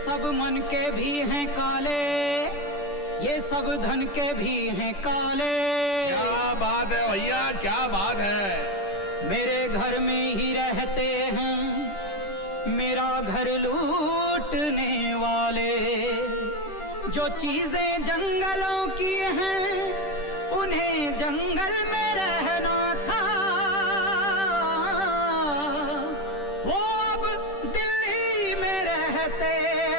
सब मन के भी हैं काले, ये सब धन के भी हैं काले। क्या बात है भैया, क्या बात है। मेरे घर में ही रहते हैं मेरा घर लूटने वाले। जो चीजें जंगलों की हैं उन्हें जंगल में रहना था। वो अब दिल्ली में रहते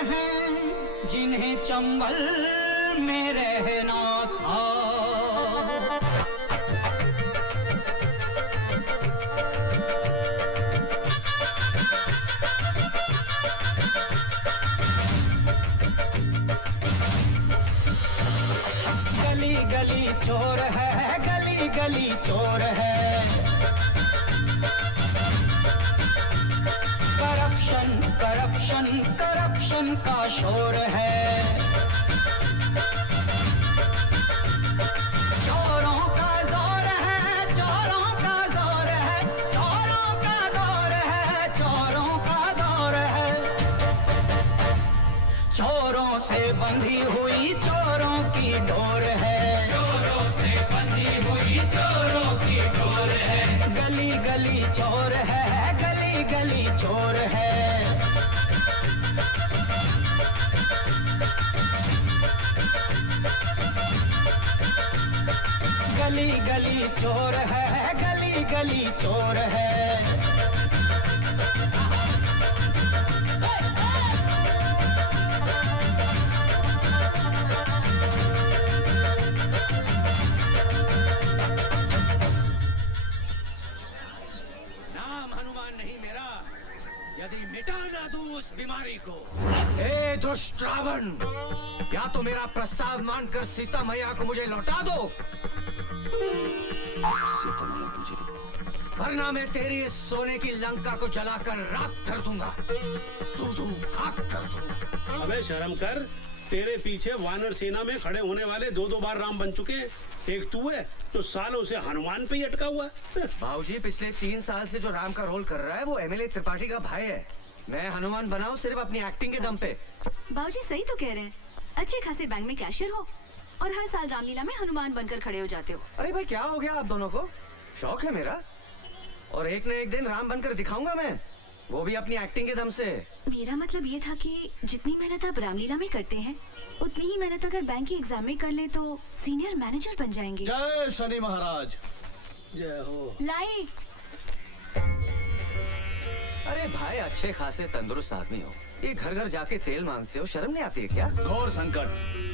हैं जिन्हें चंबल में रहना था। गली गली चोर है, गली गली चोर है। करप्शन करप्शन करप्शन का शोर है। चोरों का दौर है, चोरों का दौर है, चोरों का दौर है, चोरों का दौर है। चोरों से बंधी हुई चोरों की डोर है। चोरों से बंधी हुई चोरों की डोर है। गली गली चोर है, गली गली चोर है। गली गली चोर है, गली गली चोर है। नाम हनुमान नहीं मेरा, यदि मिटा ना दूं उस बीमारी को। ए दुष्ट रावण, या तो मेरा प्रस्ताव मानकर सीता मैया को मुझे लौटा दो, सीता मैया मुझे, वरना मैं तेरी इस सोने की लंका को जलाकर राख कर दूंगा, दूं खाक कर दूंगा। अबे शर्म कर, तेरे पीछे वानर सेना में खड़े होने वाले दो बार राम बन चुके हैं। एक तू है तो सालों से हनुमान पे ही अटका हुआ है। भाऊजी, पिछले 3 साल से जो राम का रोल कर रहा है वो एमएलए त्रिपाठी का भाई है। मैं हनुमान बनाऊं सिर्फ अपनी एक्टिंग के दम पे। बाबूजी सही तो कह रहे हैं, अच्छे खासे बैंक में कैशियर हो और हर साल रामलीला में हनुमान बनकर खड़े हो जाते हो। अरे भाई, क्या हो गया आप दोनों को? शौक है मेरा, और एक न एक दिन राम बनकर दिखाऊंगा मैं, वो भी अपनी एक्टिंग के दम से। मेरा मतलब ये था कि जितनी मेहनत आप रामलीला में करते हैं उतनी ही मेहनत अगर बैंक की एग्जाम में कर ले तो सीनियर मैनेजर बन जाएंगे। जय शनि महाराज। जय हो। लाई। अरे भाई, अच्छे खासे तंदुरुस्त आदमी हो, ये घर घर जाके तेल मांगते हो, शर्म नहीं आती है क्या? घोर संकट,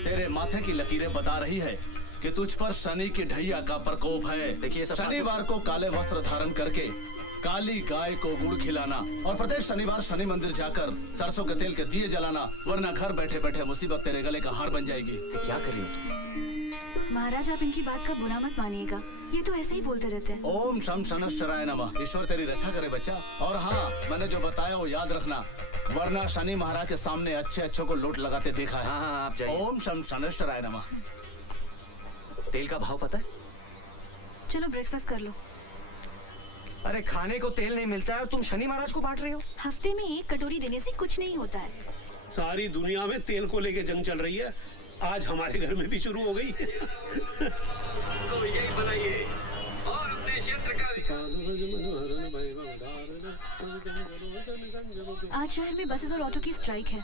तेरे माथे की लकीरें बता रही है कि तुझ पर शनि की ढैया का प्रकोप है। देखिए, शनिवार को काले वस्त्र धारण करके काली गाय को गुड़ खिलाना और प्रत्येक शनिवार शनि मंदिर जाकर सरसों के तेल के दिए जलाना, वरना घर बैठे बैठे मुसीबत तेरे गले का हार बन जाएगी। क्या कर रही हो तुम? महाराज, आप इनकी बात का बुरा मत मानिएगा, ये तो ऐसे ही बोलते रहते हैं। ओम शम शनश्चराय नमः। ईश्वर तेरी रक्षा करे बच्चा। और हाँ, मैंने जो बताया वो याद रखना, वरना शनि महाराज के सामने अच्छे अच्छों को लूट लगाते देखा है। हाँ, आप जाइए। ओम शम शनश्चराय नमः। तेल का भाव पता है? चलो ब्रेकफास्ट कर लो। अरे खाने को तेल नहीं मिलता है और तुम शनि महाराज को बांट रही हो? हफ्ते में 1 कटोरी देने से कुछ नहीं होता है। सारी दुनिया में तेल को लेके जंग चल रही है, आज हमारे घर में भी शुरू हो गई। तो यही बनाइए और अपने क्षेत्र का आज शहर में बसेस और ऑटो की स्ट्राइक है।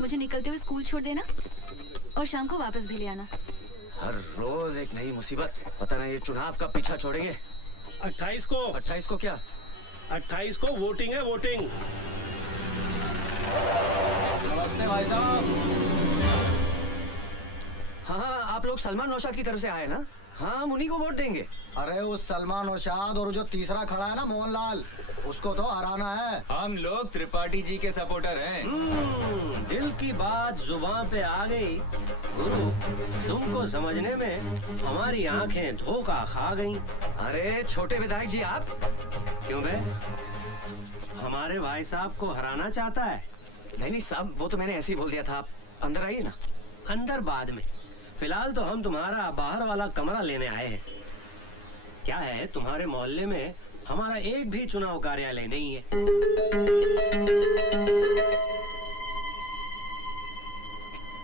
मुझे निकलते हुए स्कूल छोड़ देना और शाम को वापस भी ले आना। हर रोज एक नई मुसीबत। पता नहीं ये चुनाव का पीछा छोड़ेंगे। 28 को 28 को क्या? 28 को वोटिंग है, वोटिंग। नमस्ते भाई साहब। हाँ, आप लोग सलमान नौशाद की तरफ से आए ना? हाँ, हम उन्हीं को वोट देंगे। अरे उस सलमान नौशाद और जो तीसरा खड़ा है ना मोहनलाल, उसको तो हराना है। हम लोग त्रिपाठी जी के सपोर्टर हैं। दिल की बात जुबान पे आ गई। गुरु, तुमको समझने में हमारी आंखें धोखा खा गईं। अरे छोटे विधायक जी, आप क्यों बे? हमारे भाई साहब को हराना चाहता है? नहीं साहब, वो तो मैंने ऐसे ही बोल दिया था। आप अंदर आइए ना। अंदर बाद में, फिलहाल तो हम तुम्हारा बाहर वाला कमरा लेने आए हैं। क्या है, तुम्हारे मोहल्ले में हमारा एक भी चुनाव कार्यालय नहीं है।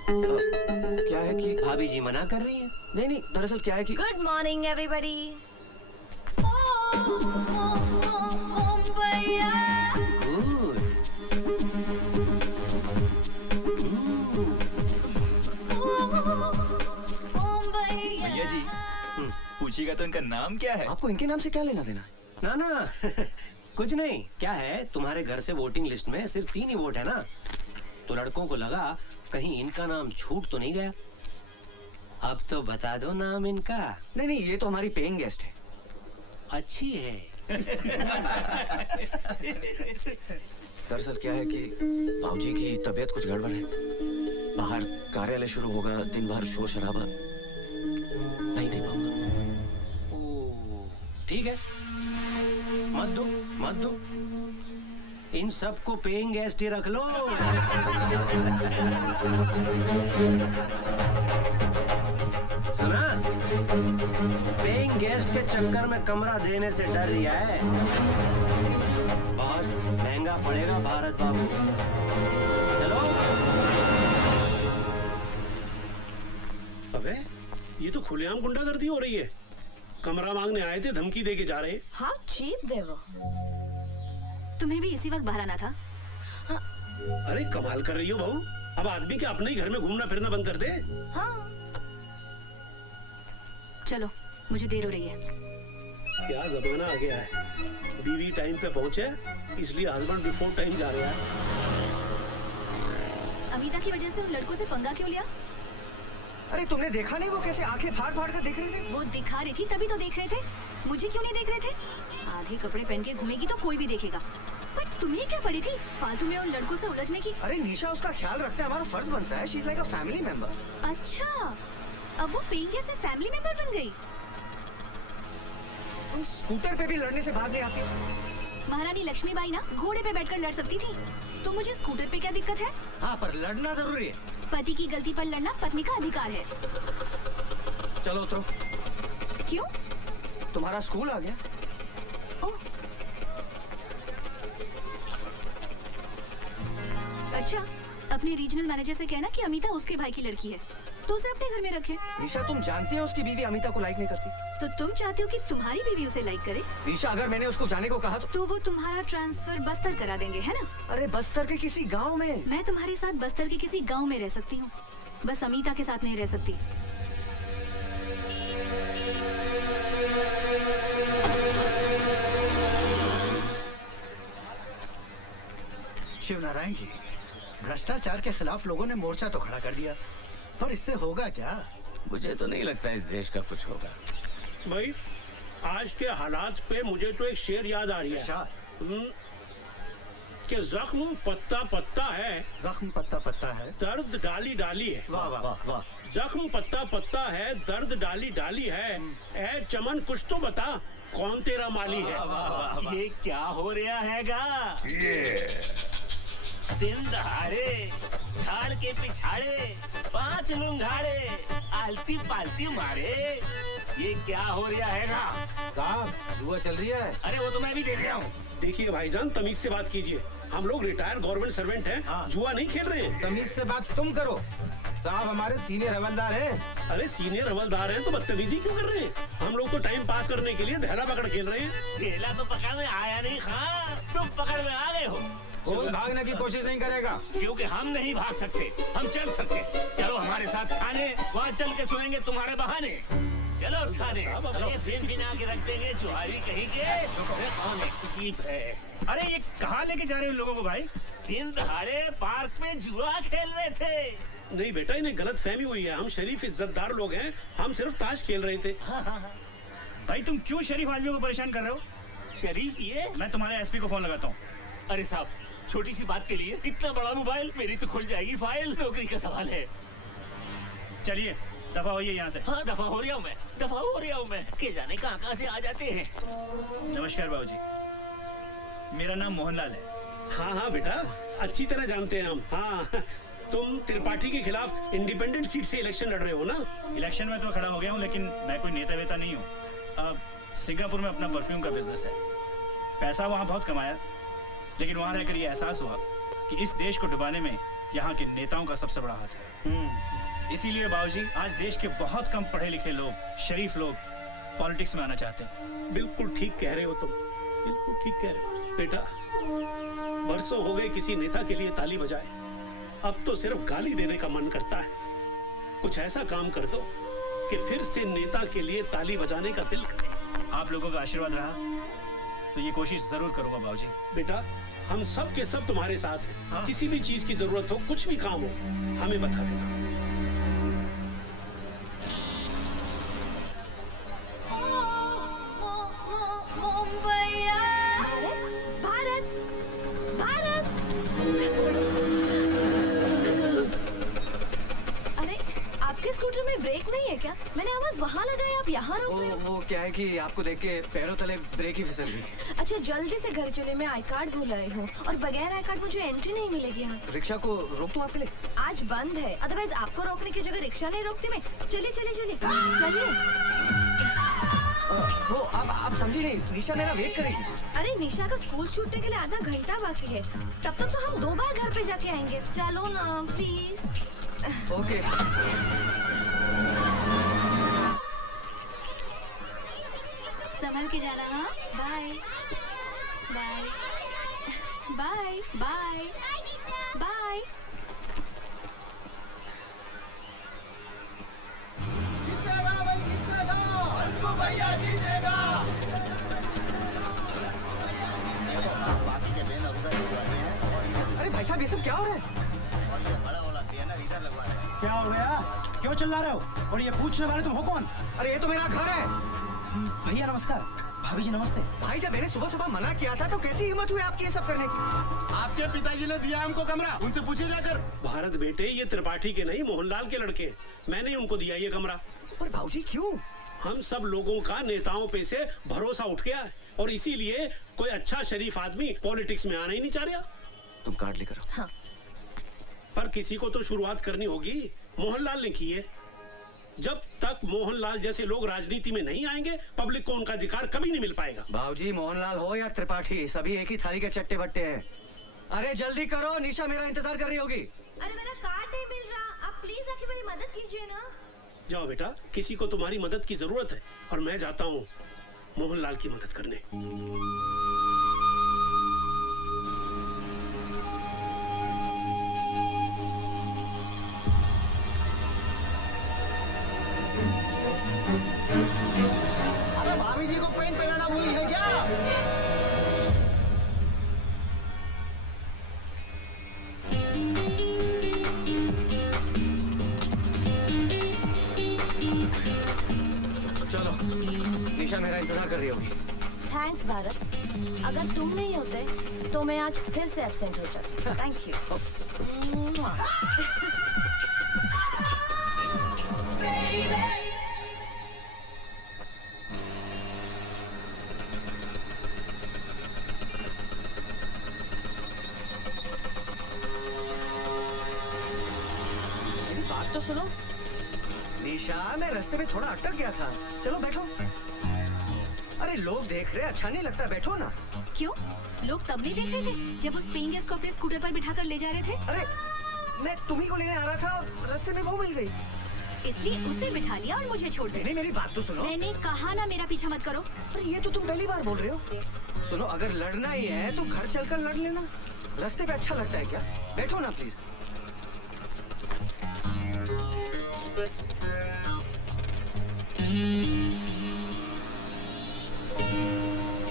क्या है कि भाभी जी मना कर रही है। नहीं नहीं, दरअसल क्या है कि गुड मॉर्निंग एवरीबॉडी। गुड। भैया जी, पूछिएगा तो इनका नाम क्या है? आपको इनके नाम से क्या लेना देना है? ना ना कुछ नहीं। क्या है, तुम्हारे घर से वोटिंग लिस्ट में सिर्फ 3 ही वोट है ना, तो लड़कों को लगा कहीं इनका नाम छूट तो नहीं गया। अब तो बता दो नाम इनका। नहीं नहीं, ये तो हमारी पेइंग गेस्ट है। अच्छी है। दरअसल क्या है कि भाऊजी की तबीयत कुछ गड़बड़ है। बाहर कार्यालय शुरू होगा, दिन भर शोर शराबा, नहीं दे पाऊंगा। ओ, ठीक है, मत दो मत दो। इन सबको पेइंग गेस्ट ही रख लो। सुना, पेइंग गेस्ट के चक्कर में कमरा देने से डर रही है। बहुत महंगा पड़ेगा भारत बाबू। चलो। अबे ये तो खुलेआम गुंडागर्दी हो रही है। कमरा मांगने आए थे, धमकी दे के जा रहे हैं। हाउ चीप दे वो। तुम्हें भी इसी वक्त बाहर आना था। अरे कमाल कर रही हो बहू। अब आदमी क्या अपने ही घर में घूमना फिरना बंद कर दे? हाँ, चलो, मुझे देर हो रही है। क्या जमाना आ गया है। बीवी टाइम पे पहुंचे, इसलिए हस्बैंड बिफोर टाइम जा रहा है। अमिता की वजह से उन लड़कों से पंगा क्यों लिया? अरे तुमने देखा नहीं वो कैसे आंखें फाड़ फाड़ कर देख रहे थे? वो दिखा रही थी तभी तो देख रहे थे। मुझे क्यों नहीं देख रहे थे? आधे कपड़े पहन के घूमेगी तो कोई भी देखेगा। पर तुम्हें क्या पड़ी थी फालतू में उन लड़कों से उलझने की? अरे निशा, उसका ख्याल रखना हमारा फर्ज बनता है। She is like a family member. अच्छा, अब वो पेंगे से फैमिली मेंबर बन गई। तुम स्कूटर पे भी लड़ने से बाज नहीं आती। महारानी लक्ष्मीबाई ना घोड़े पे बैठकर लड़ सकती थी, तो मुझे स्कूटर पे क्या दिक्कत है? हाँ, पर लड़ना जरूरी है। पति की गलती पर लड़ना पत्नी का अधिकार है। चलो उतरो। क्यों? तुम्हारा स्कूल आ गया। ओह, अच्छा, अपने रीजनल मैनेजर से कहना कि अमिता उसके भाई की लड़की है, तो उसे अपने घर में रखे। निशा, तुम जानती हो उसकी बीवी अमिता को लाइक नहीं करती। तो तुम चाहते हो कि तुम्हारी बीवी उसे लाइक करे? निशा, अगर मैंने उसको जाने को कहा तो वो तुम्हारा ट्रांसफर बस्तर करा देंगे, है ना? अरे बस्तर के किसी गांव में। मैं तुम्हारे साथ बस्तर के किसी गांव में रह सकती हूँ, बस अमिता के साथ नहीं रह सकती। शिवनारायण जी, भ्रष्टाचार के खिलाफ लोगों ने मोर्चा तो खड़ा कर दिया, पर इससे होगा क्या? मुझे तो नहीं लगता इस देश का कुछ होगा। भाई आज के हालात पे मुझे तो एक शेर याद आ रही है। कि जख्म पत्ता पत्ता है, जख्म पत्ता पत्ता है, दर्द डाली डाली है। वाह वाह वाह वाह। जख्म पत्ता पत्ता है, दर्द डाली डाली है। ए चमन कुछ तो बता, कौन तेरा माली है? ये क्या हो रहा हैगा? दिन दहाड़े झाड़ के पिछाड़े 5 लुंगाड़े आलती पालती मारे, ये क्या हो रहा हैगा? साहब, जुआ चल रही है। अरे वो तो मैं भी देख रहा हूँ। देखिए भाईजान, तमीज से बात कीजिए। हम लोग रिटायर्ड गवर्नमेंट सर्वेंट हैं, जुआ नहीं खेल रहे हैं। तमीज से बात तुम करो, साहब हमारे सीनियर हवलदार हैं। अरे सीनियर हवलदार हैं तो बदतमीजी क्यों कर रहे हैं? हम लोग तो टाइम पास करने के लिए दहला पकड़ खेल रहे हैं। खेला तो पकड़ में आया नहीं खां, तुम पकड़ में आ गए हो। कोई भागने की कोशिश नहीं करेगा, क्योंकि हम नहीं भाग सकते, हम चल सकते। चलो हमारे साथ थाने, वहाँ चल के सुनेंगे तुम्हारे बहाने। चलो थाने, अरे फिर बिना के रख देंगे चुहारी कहीं के। अरे कौन है जीप है? अरे ये कहाँ लेके जा रहे हो लोगों को भाई? दिन दहाड़े पार्क में जुआ खेल रहे थे। नहीं बेटा, इन्हें गलत फहमी हुई है। हम शरीफ इज्जतदार लोग हैं, हम सिर्फ ताश खेल रहे थे। भाई तुम क्यों शरीफ आदमियों को परेशान कर रहे हो? शरीफ ये? मैं तुम्हारे एसपी को फोन लगाता हूँ। अरे साहब, छोटी सी बात के लिए इतना बड़ा मोबाइल? मेरी तो खुल जाएगी फाइल, नौकरी का सवाल है। चलिए दफा होइए यहाँ से। हाँ दफा हो रहा हूँ मैं, दफा हो रहा हूँ मैं। के जाने कहाँ से आ जाते हैं। नमस्कार बाबूजी, मेरा नाम मोहनलाल है। हाँ हाँ बेटा, अच्छी तरह जानते हैं हम। हाँ, तुम त्रिपाठी के खिलाफ इंडिपेंडेंट सीट से इलेक्शन लड़ रहे हो ना? इलेक्शन में तो खड़ा हो गया हूँ, लेकिन मैं कोई नेता वेता नहीं हूँ। अब सिंगापुर में अपना परफ्यूम का बिजनेस है। पैसा वहाँ बहुत कमाया, लेकिन वहाँ रहकर ये एहसास हुआ कि इस देश को डुबाने में यहाँ के नेताओं का सबसे बड़ा हाथ है। इसीलिए बाबूजी आज देश के बहुत कम पढ़े लिखे लोग, शरीफ लोग पॉलिटिक्स में आना चाहते हैं। बिल्कुल ठीक कह रहे हो तुम, बिल्कुल ठीक कह रहे हो बेटा। बरसों हो गए किसी नेता के लिए ताली बजाए, अब तो सिर्फ गाली देने का मन करता है। कुछ ऐसा काम कर दो कि फिर से नेता के लिए ताली बजाने का दिल करे। आप लोगों का आशीर्वाद रहा तो ये कोशिश जरूर करूंगा बाबूजी। बेटा हम सब के सब तुम्हारे साथ हैं। किसी भी चीज की जरूरत हो, कुछ भी काम हो, हमें बता देना। भारत, भारत। अरे आपके स्कूटर में ब्रेक नहीं है क्या? मैंने आवाज वहाँ लगाई, आप यहाँ रोक रहे हो। वो क्या है कि आपको देख के पैरों तले ब्रेक ही फिसल गई। अच्छा जल्दी से घर चले, मैं आई कार्ड भूल आई हूँ और बगैर आई कार्ड मुझे एंट्री नहीं मिलेगी यहाँ। रिक्शा को रोक दूं आपके लिए? आज बंद है, अदरवाइज आपको रोकने की जगह रिक्शा नहीं रोकती मैं। चलिए चलिए चलिए चलिए। वो आप समझी नहीं, निशा मेरा वेट करेगी। अरे निशा का स्कूल छूटने के लिए आधा घंटा बाकी है, तब तक तो हम 2 बार घर पे जाके आएंगे। चलो ना प्लीज। ओके। संभल के जाना। हाँ bye bye bye bye bye. अरे भाई साहब ये सब क्या हो रहा है? क्या हो गया? क्यों चिल्ला रहे हो? और ये पूछने वाले तुम हो कौन? अरे ये तो मेरा घर है। भैया नमस्कार। भाभी जी नमस्ते। भाई जब मैंने सुबह सुबह मना किया था तो कैसी हिम्मत हुई आपकी ये सब करने की? आपके पिताजी ने दिया हमको कमरा, उनसे पूछे जाकर। भारत बेटे, ये त्रिपाठी के नहीं मोहनलाल के लड़के, मैंने ही उनको दिया ये कमरा। पर भाऊजी क्यों? हम सब लोगों का नेताओं पे से भरोसा उठ गया है और इसीलिए कोई अच्छा शरीफ आदमी पॉलिटिक्स में आना ही नहीं चाह रहा। तुम कार्ड लेकर आओ। हाँ। पर किसी को तो शुरुआत करनी होगी। मोहनलाल ने की है। जब तक मोहनलाल जैसे लोग राजनीति में नहीं आएंगे, पब्लिक को उनका अधिकार कभी नहीं मिल पाएगा। भाऊजी मोहनलाल हो या त्रिपाठी, सभी एक ही थाली के चट्टे बट्टे हैं। अरे जल्दी करो, निशा मेरा इंतजार कर रही होगी। अरे मेरा कार्ड नहीं मिल रहा, आप प्लीज आके मेरी मदद कीजिए ना। जाओ बेटा, किसी को तुम्हारी मदद की जरूरत है और मैं जाता हूँ मोहनलाल की मदद करने। अबे भाभी जी को पेंट पहनाना भूली है क्या? चलो, निशा मेरा इंतजार कर रही होगी। थैंक्स भारत, अगर तुम नहीं होते तो मैं आज फिर से एब्सेंट हो जाती। Thank you. मेरी बात तो सुनो। निशा, मैं रास्ते में थोड़ा अटक गया था। चलो बैठो। अरे लोग देख रहे, अच्छा नहीं लगता, बैठो ना। क्यों? लोग तब नहीं देख रहे थे जब उस पेइंग गेस्ट को अपने स्कूटर पर बिठाकर ले जा रहे थे? अरे मैं तुम्ही को लेने आ रहा था और रास्ते में वो मिल गई। इसलिए उसे बिठा लिया और मुझे छोड़ दिया। नहीं, मेरी बात तो सुनो। मैंने कहा ना मेरा पीछा मत करो। अरे ये तो तुम पहली बार बोल रहे हो। सुनो, अगर लड़ना ही है तो घर चलकर लड़ लेना। रास्ते पे अच्छा लगता है क्या? बैठो ना प्लीज।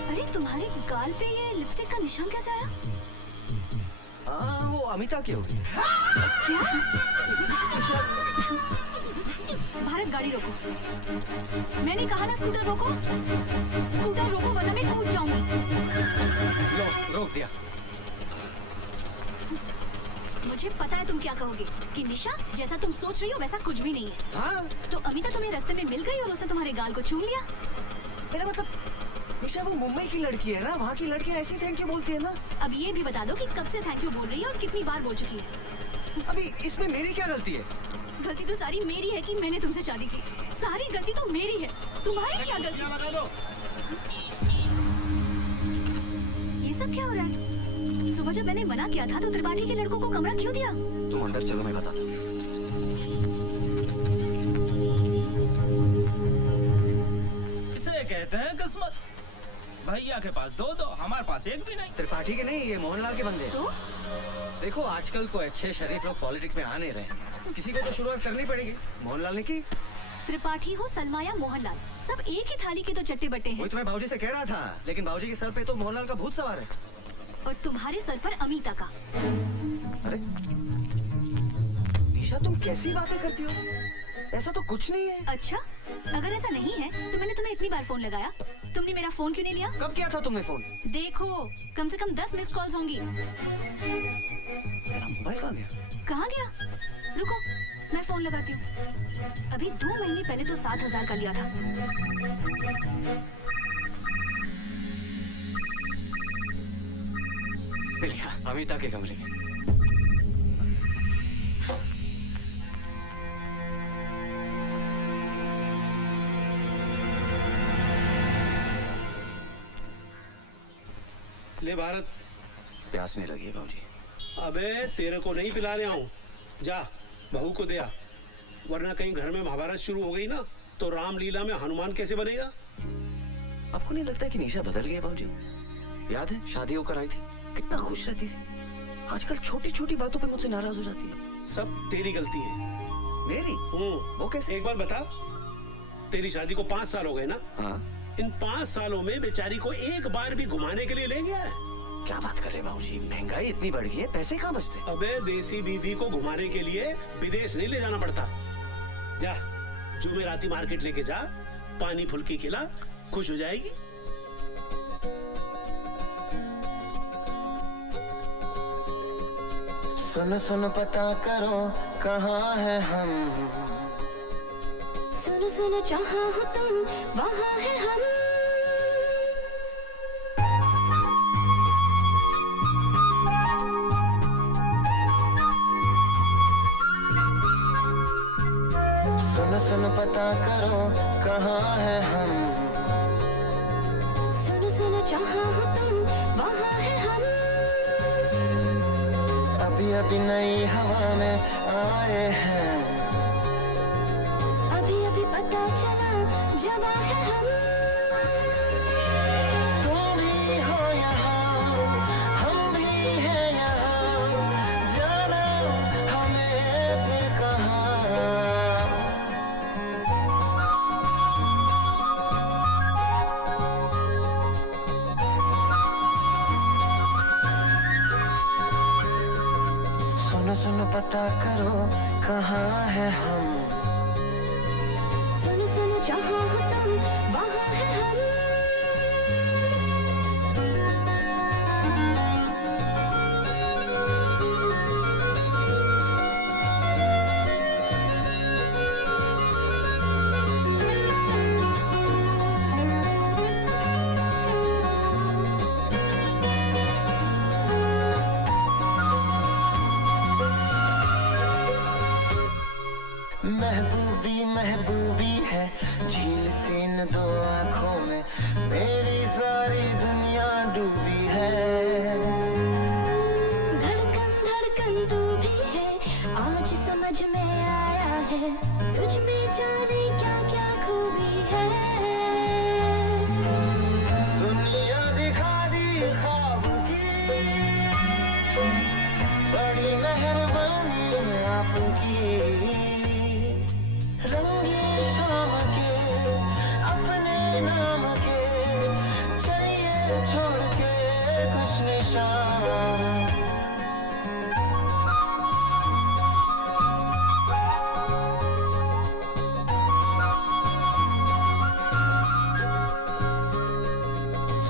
अरे तुम्हारे गाल पे ये लिपस्टिक का निशान कैसे आया? हाँ, वो अमिता की होगी। क्या? भारत गाड़ी रोको। मैंने कहा ना स्कूटर रोको। स्कूटर रोको वरना मैं कूद जाऊंगी। लो, रोक दिया। मुझे पता है तुम क्या कहोगे कि निशा जैसा तुम सोच रही हो वैसा कुछ भी नहीं है। हाँ? तो अमिता तुम्हें रास्ते में मिल गई और उसने तुम्हारे गाल को चूम लिया। मेरा मतलब निशा वो मुंबई की लड़की है ना, वहाँ की लड़कियाँ ऐसी थैंक यू बोलती है ना। अब ये भी बता दो कि कब से थैंक यू बोल रही है और कितनी बार बोल चुकी है। अभी इसमें मेरी क्या गलती है? गलती तो सारी मेरी है कि मैंने तुमसे शादी की। सारी गलती तो मेरी है, तुम्हारी क्या गलती? लगा दो। ये सब क्या हो रहा है? सुबह जब मैंने मना किया था तो त्रिपाठी के लड़कों को कमरा क्यों दिया? तुम अंदर चलो, मैं बताता हूँ। इसे कहते हैं किस्मत। भैया के पास दो दो, हमारे पास एक भी नहीं। त्रिपाठी के नहीं, ये मोहनलाल के बंदे। तो देखो आजकल कोई अच्छे शरीफ लोग पॉलिटिक्स में आ नहीं रहे, किसी को तो शुरुआत करनी पड़ेगी। मोहनलाल ने की। त्रिपाठी हो सलमा या मोहनलाल, सब एक ही थाली के तो चट्टे बट्टे हैं। वही तो मैं भाऊजी से कह रहा था, लेकिन भाऊजी के सर पे तो मोहनलाल का भूत सवार है। और तुम्हारे सर पर अमीता का। अरे निशा, तुम कैसी बातें करती हो? ऐसा तो कुछ नहीं है। अच्छा, अगर ऐसा नहीं है तो मैंने तुम्हें इतनी बार फोन लगाया, तुमने मेरा फोन क्यों नहीं लिया? कब किया था तुमने फोन? देखो, कम से कम 10 मिस कॉल्स होंगी। मेरा मोबाइल कहाँ गया? कहाँ गया? रुको, मैं फोन लगाती हूँ। अभी 2 महीने पहले तो 7,000 का लिया था। मिलिया, अमिता के कमरे में। ले भारत, प्यासने लगी है भाऊजी। अबे तेरे को नहीं पिला रहा हूँ, जा बहू को दे आ, वरना कहीं घर में महाभारत शुरू हो गई ना तो रामलीला में हनुमान कैसे बनेगा? आपको नहीं लगता कि निशा बदल गई है भाऊजी? याद है शादी होकर आई थी, कितना खुश रहती थी। आजकल छोटी छोटी बातों पे मुझसे नाराज हो जाती है। सब तेरी गलती है। मेरी? वो कैसे? एक बार बता, तेरी शादी को 5 साल हो गए ना? हाँ। इन 5 सालों में बेचारी को एक बार भी घुमाने के लिए ले गया है? क्या बात कर रहे हैं भाऊजी, महंगाई इतनी बढ़ गई है, पैसे कहाँ बचते? अबे देसी बीवी को घुमाने के लिए विदेश नहीं ले जाना पड़ता। जा जुमेराती मार्केट लेके जा, पानी फुल्की खिला, खुश हो जाएगी। सुनो सुनो पता करो कहाँ है हम, सुनो सुनो जहाँ हो तुम वहाँ है हम। सुनो सुनो पता करो कहाँ है हम, सुनो सुनो जहाँ हो तुम वहाँ है हम। अभी अभी नई हवा में आए हैं, अभी अभी पता चला जवां है हम। तुम भी हो यहाँ, हम भी हैं यहाँ, जाना हमें फिर कहाँ। सुनो सुनो पता करो कहाँ है हम, सुनो सुनो जहाँ हो तुम वहाँ है हम। महबूबी महबूबी है झील सी इन 2 आँखों में, मेरी सारी दुनिया डूबी है। धड़कन धड़कन तू भी है, आज समझ में आया है, तुझ में जाने क्या क्या खूबी है। दुनिया दिखा दी ख्वाब की, बड़ी मेहरबानी आपकी। रंगी शाम के अपने नाम के, चलिए छोड़ के कुछ निशान।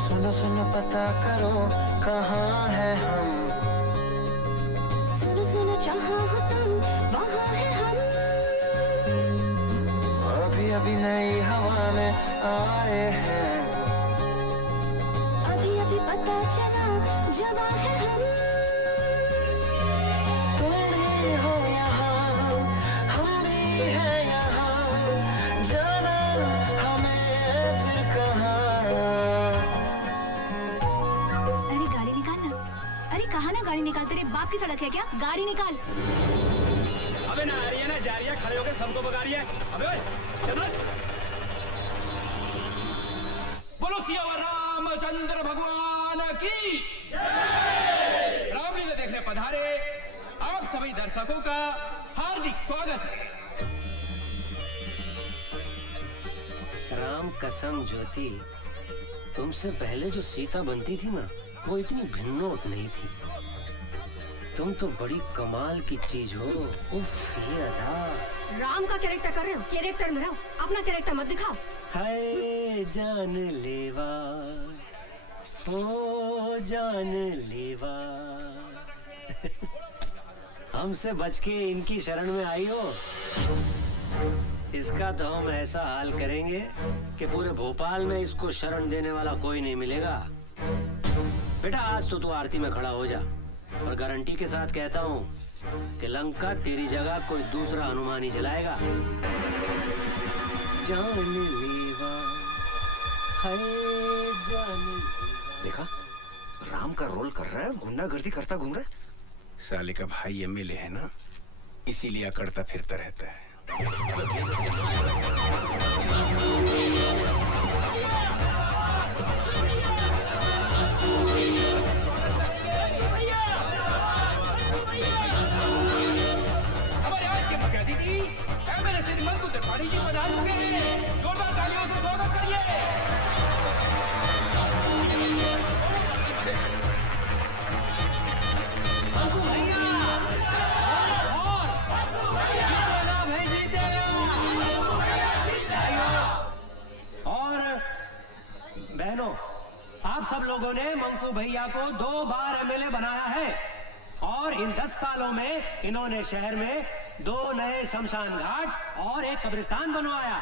सुनो सुनो पता करो कहाँ है हम, सुनो सुनो जहाँ हो तुम वहाँ है हम। अभी अभी नई हवा में आए हैं, अभी अभी पता चला जवां है हम। तुम भी हो यहाँ, हम भी हैं यहाँ, जाना हमें फिर कहाँ। अरे गाड़ी निकालना। अरे कहाँ ना यहाँ तेरे बाप की सड़क है क्या? गाड़ी निकाल। अबे ना आ रही है ना जा रही है, खड़े होके सबको भगा रही है। अबे ओए, चल। बोलो सियावर रामचंद्र भगवान की रामलीला देखने पधारे आप सभी दर्शकों का हार्दिक स्वागत है। राम कसम ज्योति, तुमसे पहले जो सीता बनती थी ना, वो इतनी भिन्नोट नहीं थी। तुम तो बड़ी कमाल की चीज हो। उफ, ये अदा। राम का कैरेक्टर कर रहे हो, कैरेक्टर में रहो, अपना कैरेक्टर मत दिखाओ। हाय जान लेवा, ओ जान लेवा। हमसे बच के इनकी शरण में आई हो। इसका तो हम ऐसा हाल करेंगे कि पूरे भोपाल में इसको शरण देने वाला कोई नहीं मिलेगा। बेटा आज तो तू आरती में खड़ा हो जा, और गारंटी के साथ कहता हूँ कि लंका तेरी जगह कोई दूसरा हनुमान ही चलाएगा। जान लेवा, हाय जान लेवा। देखा, राम का रोल कर रहा है, गुंडागर्दी करता घूम रहा है। साले का भाई एमएलए है ना, इसीलिए अकड़ता फिरता रहता है। हमारे आज के मुख्य अतिथि एमएलए श्री मंकू त्रिपाठी जी पधार चुके हैं। जोरदार तालियों से स्वागत करिए। मंकू भैया और बहनों, आप सब लोगों ने मंकू भैया को 2 बार एमएलए बनाया है, और इन 10 सालों में इन्होंने शहर में 2 नए शमशान घाट और एक कब्रिस्तान बनवाया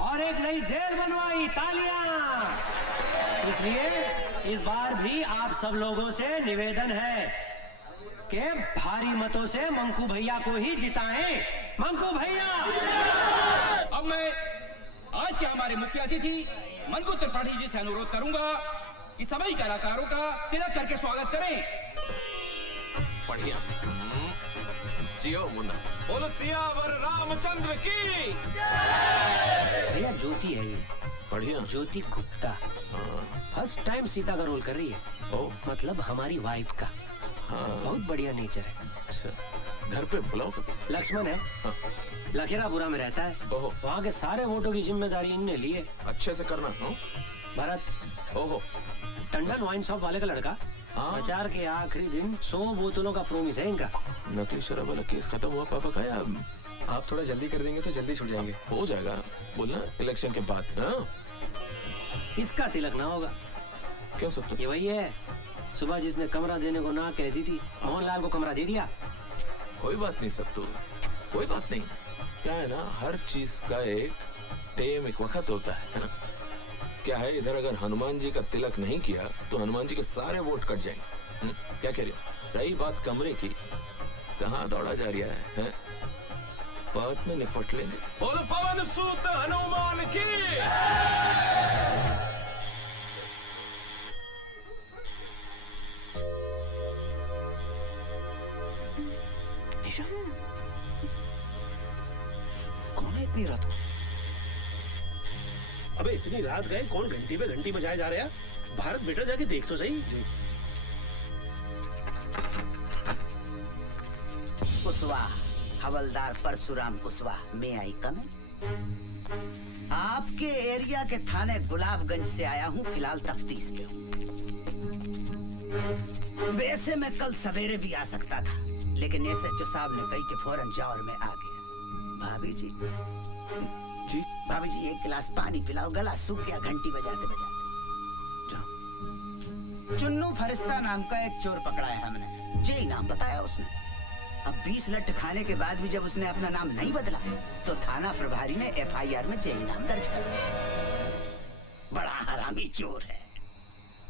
और एक नई जेल बनवाई। तालियां! इसलिए इस बार भी आप सब लोगों से निवेदन है कि भारी मतों से मंकू भैया को ही जिताएं। मंकू भैया! अब मैं आज के हमारे मुख्य अतिथि मंकू त्रिपाठी जी से अनुरोध करूंगा कि सभी कलाकारों का तिलक करके स्वागत करें। बढ़िया। जियो मुन्ना। बोलो सियावर रामचंद्र की। भैया ज्योति है ये, बढ़िया। ज्योति गुप्ता फर्स्ट टाइम सीता का रोल कर रही है। ओ, मतलब हमारी वाइफ का। हाँ। बहुत बढ़िया नेचर है। अच्छा, घर पे बुलाओ। लक्ष्मण है, लखेरापुरा में रहता है। ओहो। वहाँ के सारे वोटों की जिम्मेदारी इनने ली है। अच्छे से करना। भरत, ओहो, टंडन वाइन शॉप वाले का लड़का। हाँ। प्रचार के आखिरी दिन 100 बोतलों का प्रोमिस है इनका। नकली शराब वाला केस खत्म हुआ पापा का? या आप थोड़ा जल्दी कर देंगे तो जल्दी छूट जाएंगे। हो जाएगा, बोलना इलेक्शन के बाद। हाँ? इसका तिलक ना होगा। क्यों सब तो? ये वही है, सुबह जिसने कमरा देने को ना कह दी थी, मोहनलाल को कमरा दे दिया। कोई बात नहीं सब तो, कोई बात नहीं। क्या है ना, हर चीज का एक टेम, एक वक्त होता है ना? क्या है, इधर अगर हनुमान जी का तिलक नहीं किया तो हनुमान जी के सारे वोट कट जाएंगे। क्या कह रही हो? रही बात कमरे की, कहाँ दौड़ा जा रहा है? बात में निपट लेंगे। बोलो पवन सूत हनुमान की। निशा, कौन है इतनी रात को? अबे इतनी रात गए, कौन घंटी पे घंटी बजाए जा रहे हैं? भारत बेटा जाके देख तो सही। कुशवाहा, हवलदार परशुराम कुशवाहा, मैं आई कम। आपके एरिया के थाने गुलाबगंज से आया हूँ, फिलहाल तफ्तीश पे हूँ। वैसे मैं कल सवेरे भी आ सकता था, लेकिन एसएचओ साहब ने कही कि फौरन जाओ और मैं आ गया। भाभी जी, जी भाभी जी एक गिलास पानी पिलाओ, गला सूख गया घंटी बजाते बजाते। चुन्नू फरिश्ता नाम का एक चोर पकड़ा है हमने, जे नाम बताया उसने। अब 20 लट्ठ खाने के बाद भी जब उसने अपना नाम नहीं बदला तो थाना प्रभारी ने एफआईआर में जे नाम दर्ज कर दिया। बड़ा हरामी चोर है,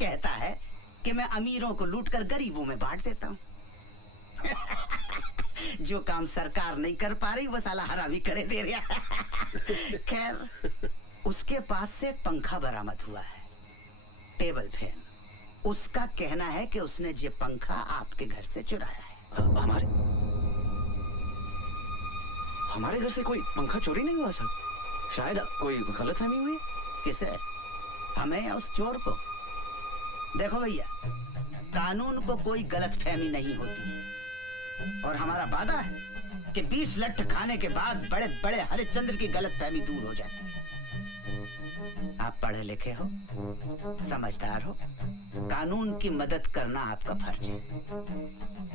कहता है कि मैं अमीरों को लूटकर गरीबों में बांट देता हूँ। जो काम सरकार नहीं कर पा रही वो साला हरामी करे दे रहा। खैर, उसके पास से एक पंखा बरामद हुआ है, टेबल फैन। उसका कहना है कि उसने ये पंखा आपके घर से चुराया है। हमारे घर से कोई पंखा चोरी नहीं हुआ साहब। शायद कोई गलतफहमी हुई। किसे? हमें या उस चोर को? देखो भैया, कानून को कोई गलतफहमी नहीं होती है और हमारा वादा है कि 20 लट्ठ खाने के बाद बड़े बड़े हरिश्चंद्र की गलतफहमी दूर हो जाती है। आप पढ़े लिखे हो, समझदार हो, कानून की मदद करना आपका फर्ज है।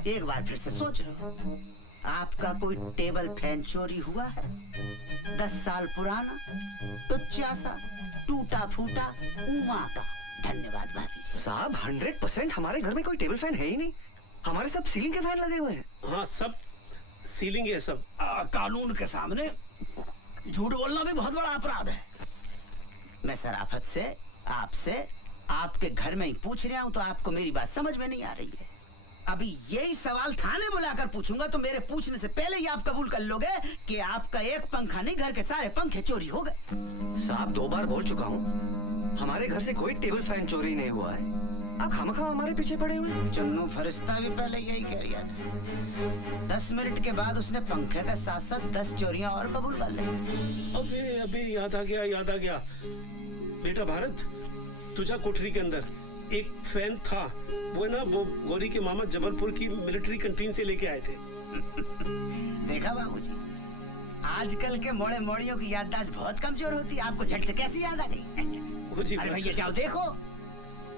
एक बार फिर से सोच लो, आपका कोई टेबल फैन चोरी हुआ है? 10 साल पुराना, टुच्चा सा, टूटा फूटा, उमा का। धन्यवाद भाभी जी। साहब 100% हमारे घर में कोई टेबल फैन है ही नहीं। हमारे सब सीलिंग के फैन लगे हुए हैं। हाँ, सब सीलिंग है सब। कानून के सामने झूठ बोलना भी बहुत बड़ा अपराध है। मैं शराफत से आपसे आपके घर में ही पूछ रहा हूँ तो आपको मेरी बात समझ में नहीं आ रही है। अभी यही सवाल थाने बुलाकर पूछूंगा तो मेरे पूछने से पहले ही आप कबूल कर लोगे कि आपका एक पंखा नहीं, घर के सारे पंखे चोरी हो गए। साहब 2 बार बोल चुका हूँ, हमारे घर से कोई टेबल फैन चोरी नहीं हुआ है। आप खामखा हमारे पीछे पड़े हुए हैं। चुन्नू फरिश्ता भी पहले यही कह रहा था। 10 मिनट के बाद उसने पंखे के साथ साथ 10 चोरियां और कबूल कर ली। अबे याद आ गया। बेटा भारत, तुझा कोठरी के अंदर एक फैन था, वो ना वो गौरी के मामा जबलपुर की मिलिट्री कैंटीन से लेके आए थे। देखा बाबूजी, आजकल के मोड़े मोड़ियों की याददाश्त बहुत कमजोर होती है। आपको झट से कैसे याद आ गई? अरे भैया जाओ देखो।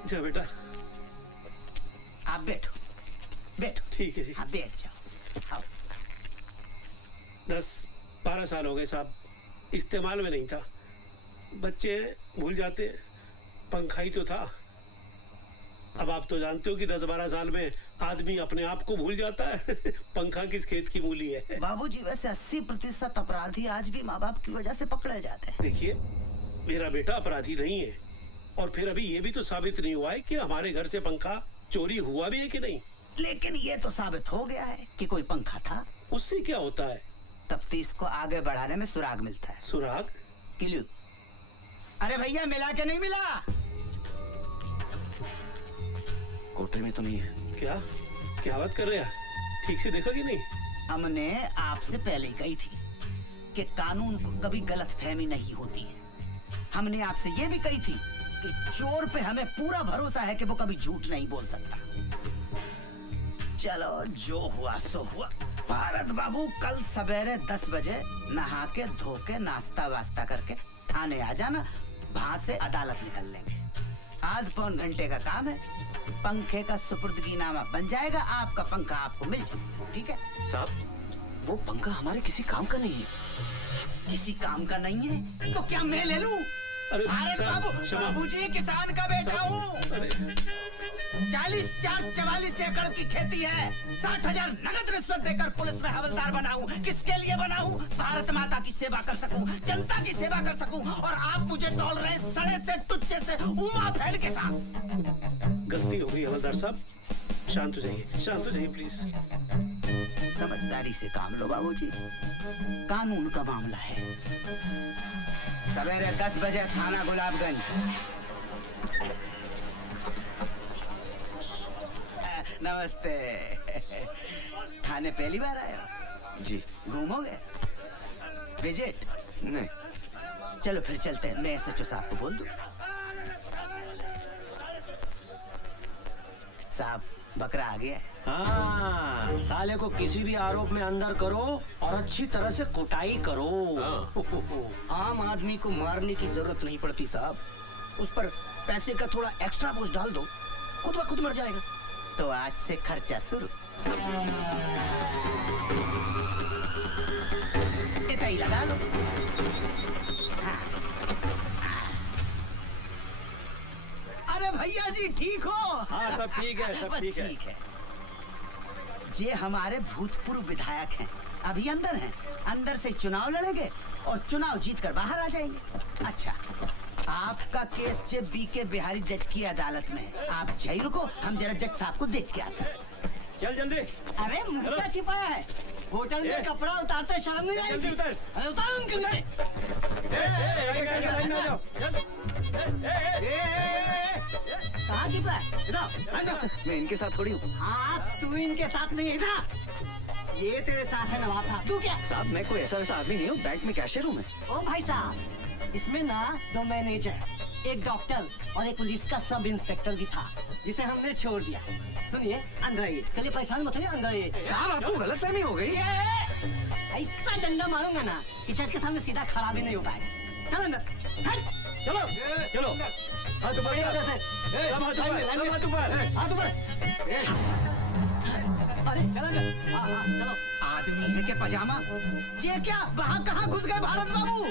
जा बेटा, आप बैठो। ठीक है जी। हाँ बैठ जाओ। आओ। 10-12 साल हो गए साहब, इस्तेमाल में नहीं था। बच्चे भूल जाते, पंखा ही तो था। अब आप तो जानते हो कि 10-12 साल में आदमी अपने आप को भूल जाता है। पंखा किस खेत की मूली है। बाबूजी वैसे 80% अपराधी आज भी माँ बाप की वजह से पकड़े जाते हैं। देखिए, मेरा बेटा अपराधी नहीं है और फिर अभी ये भी तो साबित नहीं हुआ है कि हमारे घर से पंखा चोरी हुआ भी है कि नहीं। लेकिन ये तो साबित हो गया है कि कोई पंखा था। उससे क्या होता है? तफ्तीश को आगे बढ़ाने में सुराग मिलता है। सुराग? क्लू। अरे भैया मिला के नहीं मिला? कोठरी में तो नहीं है। क्या बात कर रहे हैं? ठीक से देखा कि नहीं? हमने आपसे पहले ही कही थी कि कानून को कभी गलतफहमी नहीं होती है। हमने आपसे ये भी कही थी कि चोर पे हमें पूरा भरोसा है कि वो कभी झूठ नहीं बोल सकता। चलो जो हुआ सो हुआ। भारत बाबू कल सवेरे 10 बजे नहा के धो के नाश्ता वास्ता करके थाने आ जाना, वहां से अदालत निकल लेंगे। आध पौन घंटे का काम है, पंखे का सुपुर्दगीनामा बन जाएगा, आपका पंखा आपको मिल जाएगा। ठीक है साहब, वो पंखा हमारे किसी काम का नहीं है। किसी काम का नहीं है तो क्या मैं ले लूं? अरे भारत बाबूजी किसान का बेटा हूँ। 44 एकड़ की खेती है। 60,000 नगद रिश्वत देकर पुलिस में हवलदार बनाऊं। किसके लिए बनाऊं? भारत माता की सेवा कर सकूं, जनता की सेवा कर सकूं। और आप मुझे तौल रहे सड़े से टुच्चे से उमा फैन के साथ। गलती हो गई हवलदार साहब, शांत हो जाइए प्लीज। समझदारी से काम लो बाबूजी, कानून का मामला है। सवेरे 10 बजे थाना गुलाबगंज। नमस्ते। थाने पहली बार आए हो? जी। घूमोगे? विजिट? नहीं। चलो फिर चलते हैं, मैं SHO साहब को बोल दूं। साहब बकरा आ गया है। हाँ, साले को किसी भी आरोप में अंदर करो और अच्छी तरह से कुटाई करो। आम आदमी को मारने की जरूरत नहीं पड़ती साहब, उस पर पैसे का थोड़ा एक्स्ट्रा बोझ डाल दो, खुद ब खुद मर जाएगा। तो आज से खर्चा शुरू। इतना ही लगा लो। अरे भैया जी ठीक हो? हाँ सब ठीक है, सब ठीक है। ये हमारे भूतपूर्व विधायक हैं, अभी अंदर हैं। अंदर से चुनाव लड़ेंगे और चुनाव जीतकर बाहर आ जाएंगे। अच्छा, आपका केस जे BK बिहारी जज की अदालत में है। आप यहीं रुको, हम जरा जज साहब को देख के आते हैं। चल जल्दी। अरे मुर्गा छिपाया है, होटल में कपड़ा उतारते शर्म नहीं आएगी? उतर। अरे उतारो उनके लिए। कहाँ चुप है इधर। मैं इनके साथ थोड़ी हूँ हाँ तू इनके साथ नहीं है इधर। ये तेरे साथ है नवाब साहब। तू क्या? साहब, मैं कोई ऐसा वैसा आदमी नहीं हूँ, बैंक में कैशियर हूँ मैं। ओ भाई साहब, इसमें ना 2 मैनेजर, एक डॉक्टर और एक पुलिस का सब इंस्पेक्टर भी था जिसे हमने छोड़ दिया। सुनिए अंदर आइए। चलिए परेशान मत होइए, अंदर आइए। साहब, आपको गलतफहमी हो गई। ऐसा डंडा मारूंगा ना कि जज के सामने सीधा खड़ा भी नहीं हो पाएगा। चल अंदर, हट। चलो चलो, हाथ ऊपर, बढ़िया वजह से। सब हाथ ऊपर, सब हाथ ऊपर। हाथ ऊपर। अरे चलो अंदर। हाँ चलो। आदमी है के पजामा, ये क्या वहाँ कहाँ घुस गए भारत बाबू?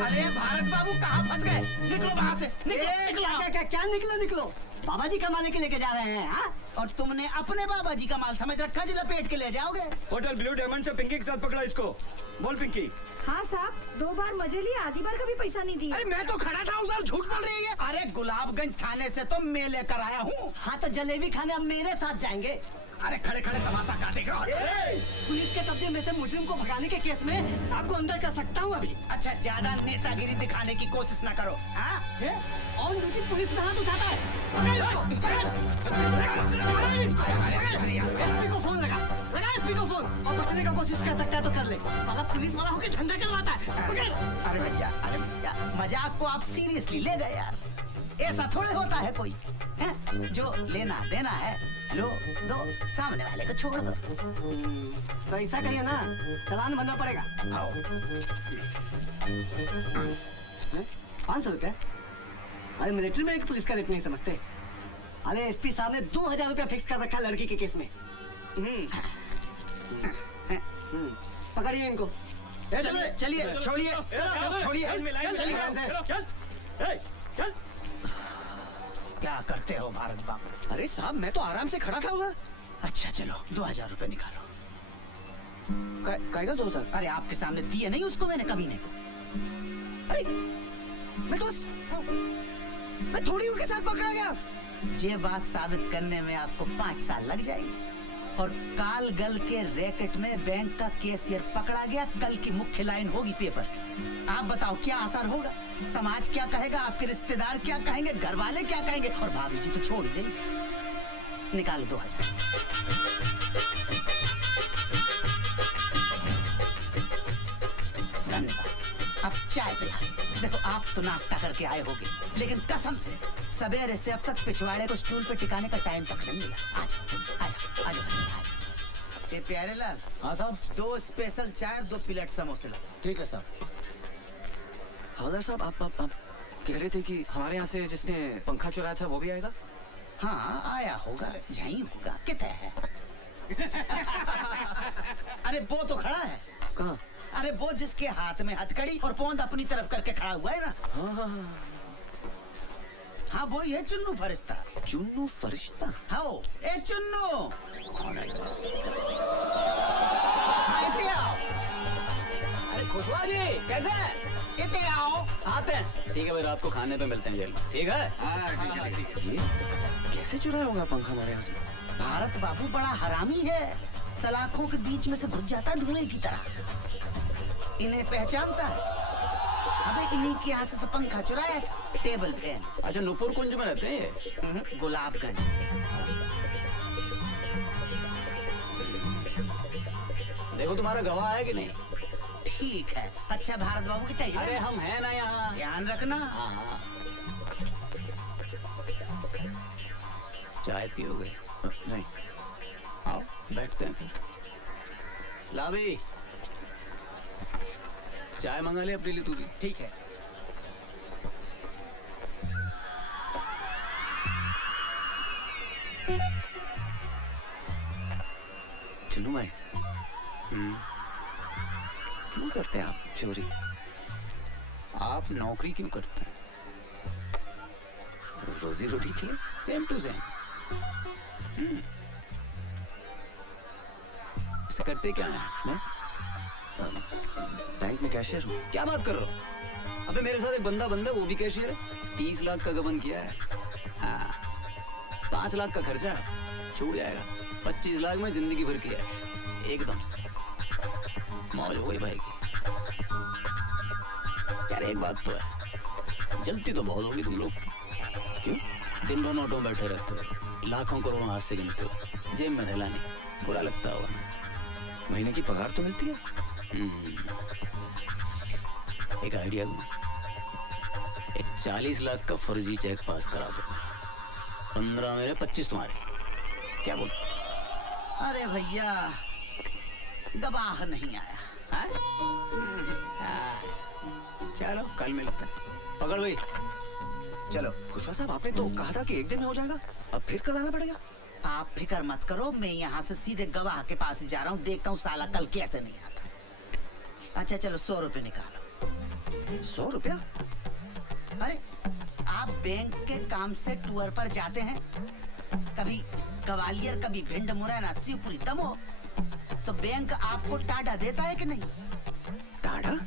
अरे भारत बाबू कहाँ फंस गए? निकलो वहाँ से, निकलो। क्या निकलो? बाबा जी का माल के लेके जा रहे हैं हाँ? और तुमने अपने बाबा जी का माल समझ रखा जो लपेट के ले जाओगे? होटल ब्लू डायमंड से पिंकी के साथ पकड़ा इसको। बोल पिंकी। हाँ साहब, 2 बार मजे लिए, आधी बार का भी पैसा नहीं दिया। अरे मैं तो खड़ा था उधर, झूठ बोल रही है। अरे गुलाबगंज थाने से तो मैं लेकर आया हूँ। हाँ तो जलेबी खाने अब मेरे साथ जाएंगे। अरे खड़े खड़े तमाशा का देख रहा हो? पुलिस के कब्जे में से मुजरिम को भगाने के केस में आपको अंदर कर सकता हूँ अभी। अच्छा ज्यादा नेतागिरी दिखाने की कोशिश न करो। ऑन ड्यूटी पुलिस में हाथ उठाता है। एसपी को फोन लगा एसपी को फोन। और बचने का कोशिश कर सकता है तो कर ले। साला पुलिस वाला होकर धंधा करवाता है। अरे भैया मजाक को आप सीरियसली ले गए यार। ऐसा थोड़े होता है कोई है? जो लेना देना है लो दो, सामने वाले को छोड़ दो। तो ऐसा कहिए ना, चालान भरना पड़ेगा। आओ 500 रुपया? अरे मिलिट्री में एक पुलिस का रेट नहीं समझते। अरे एसपी साहब ने 2000 रुपया फिक्स कर रखा लड़की के केस में। पकड़िए इनको। चलिए छोड़िए चल। क्या करते हो भारत बाबू? अरे साहब, मैं तो आराम से खड़ा था उधर। अच्छा चलो 2000 रुपए निकालो। कायगा 2000? अरे आपके सामने दिए नहीं उसको मैंने कमीने को। अरे मैं थोड़ी उनके साथ पकड़ा गया। ये बात साबित करने में आपको 5 साल लग जाएंगे। और काल गल के रैकेट में बैंक का कैशियर पकड़ा गया। कल की मुख्य लाइन होगी पेपर की। आप बताओ क्या असर होगा? समाज क्या कहेगा? आपके रिश्तेदार क्या कहेंगे? घर वाले क्या कहेंगे? और भाभी जी तो छोड़ देंगे। निकालो 2000। धन्यवाद। अब चाय पिला। देखो आप तो नाश्ता करके आए होगे, लेकिन कसम से सवेरे से अब तक पिछवाड़े को स्टूल पे टिकाने का टाइम तक नहीं मिला। आजा। ये प्यारे लाल। हाँ साहब। 2 स्पेशल चाय, 2 प्लेट समोसे लगा। ठीक है साहब। हवलदार साहब, आप कह रहे थे कि हमारे यहाँ से जिसने पंखा चुराया था वो भी आएगा? हाँ आया होगा, यहीं होगा। कितना है? अरे वो तो खड़ा है। कहाँ? अरे वो जिसके हाथ में हथकड़ी और पोंद अपनी तरफ करके खड़ा हुआ है ना। हाँ वही है चुन्नू फरिश्ता। चुन्नू फरिश्ता? हाँ ए चुन्नू। आओ। अरे खुशवा जी कैसे है? इतने आओ। आते हैं। ठीक है भाई, रात को खाने पे मिलते हैं जेल में। ठीक है? ये कैसे चुराया होगा पंखा हमारे यहाँ से? भारत बाबू बड़ा हरामी है। सलाखों के बीच में से घुस जाता है धुएं की तरह। इन्हें पहचानता है। अबे इन्हीं के यहाँ से तो पंखा चुराया था, टेबल फैन। अच्छा नूपुर कुंज में रहते हैं? गुलाबगंज। देखो तुम्हारा गवाह है कि नहीं? ठीक है। अच्छा भारत बाबू की तैयारी? अरे हम हैं ना यहाँ। ध्यान रखना। हाँ। चाय पियोगे? नहीं। आओ बैठते हैं फिर। ला भाई चाय मंगा ले अपने लिए तू भी। ठीक है। चुन्नू भाई, क्यों करते हैं आप चोरी? आप नौकरी क्यों करते हैं? रोजी रोटी के लिए। Same to same. इसे करते क्या है? मैं बैंक में कैशियर हूँ। क्या बात कर रहे हो? अबे मेरे साथ एक बंदा वो भी कैशियर है। 30 लाख का गबन किया है। हाँ 5 लाख का खर्चा है, छूट जाएगा। 25 लाख में जिंदगी भर किया है एकदम से। मौज हो गई भाई की। यार एक बात तो है, जलती तो बहुत होगी तुम लोग की। क्यों? दिन भर नोटों में बैठे रहते हो, लाखों करोड़ों हाथ से गिनते हो, जेब में थैला नहीं, बुरा लगता होगा। महीने की पगार तो मिलती है। एक आइडिया दूं, एक 40 लाख का फर्जी चेक पास करा दो, 15 मेरे 25 तुम्हारे, क्या बोल? अरे भैया गवाह नहीं आया। चलो कल मिलते हैं। पकड़ भाई। चलो खुशवा साहब, आपने तो कहा था कि एक दिन में हो जाएगा, अब फिर कल आना पड़ेगा। आप फिक्र मत करो, मैं यहाँ से सीधे गवाह के पास ही जा रहा हूँ, देखता हूँ साला कल कैसे नहीं आता। अच्छा चलो 100 रुपए निकालो। 100 रुपया? अरे आप बैंक के काम से टूर पर जाते हैं, कभी ग्वालियर, कभी भिंड, मुरैना, शिवपुरी, दमोह, तो बैंक आपको टाडा देता है कि नहीं? टाडा?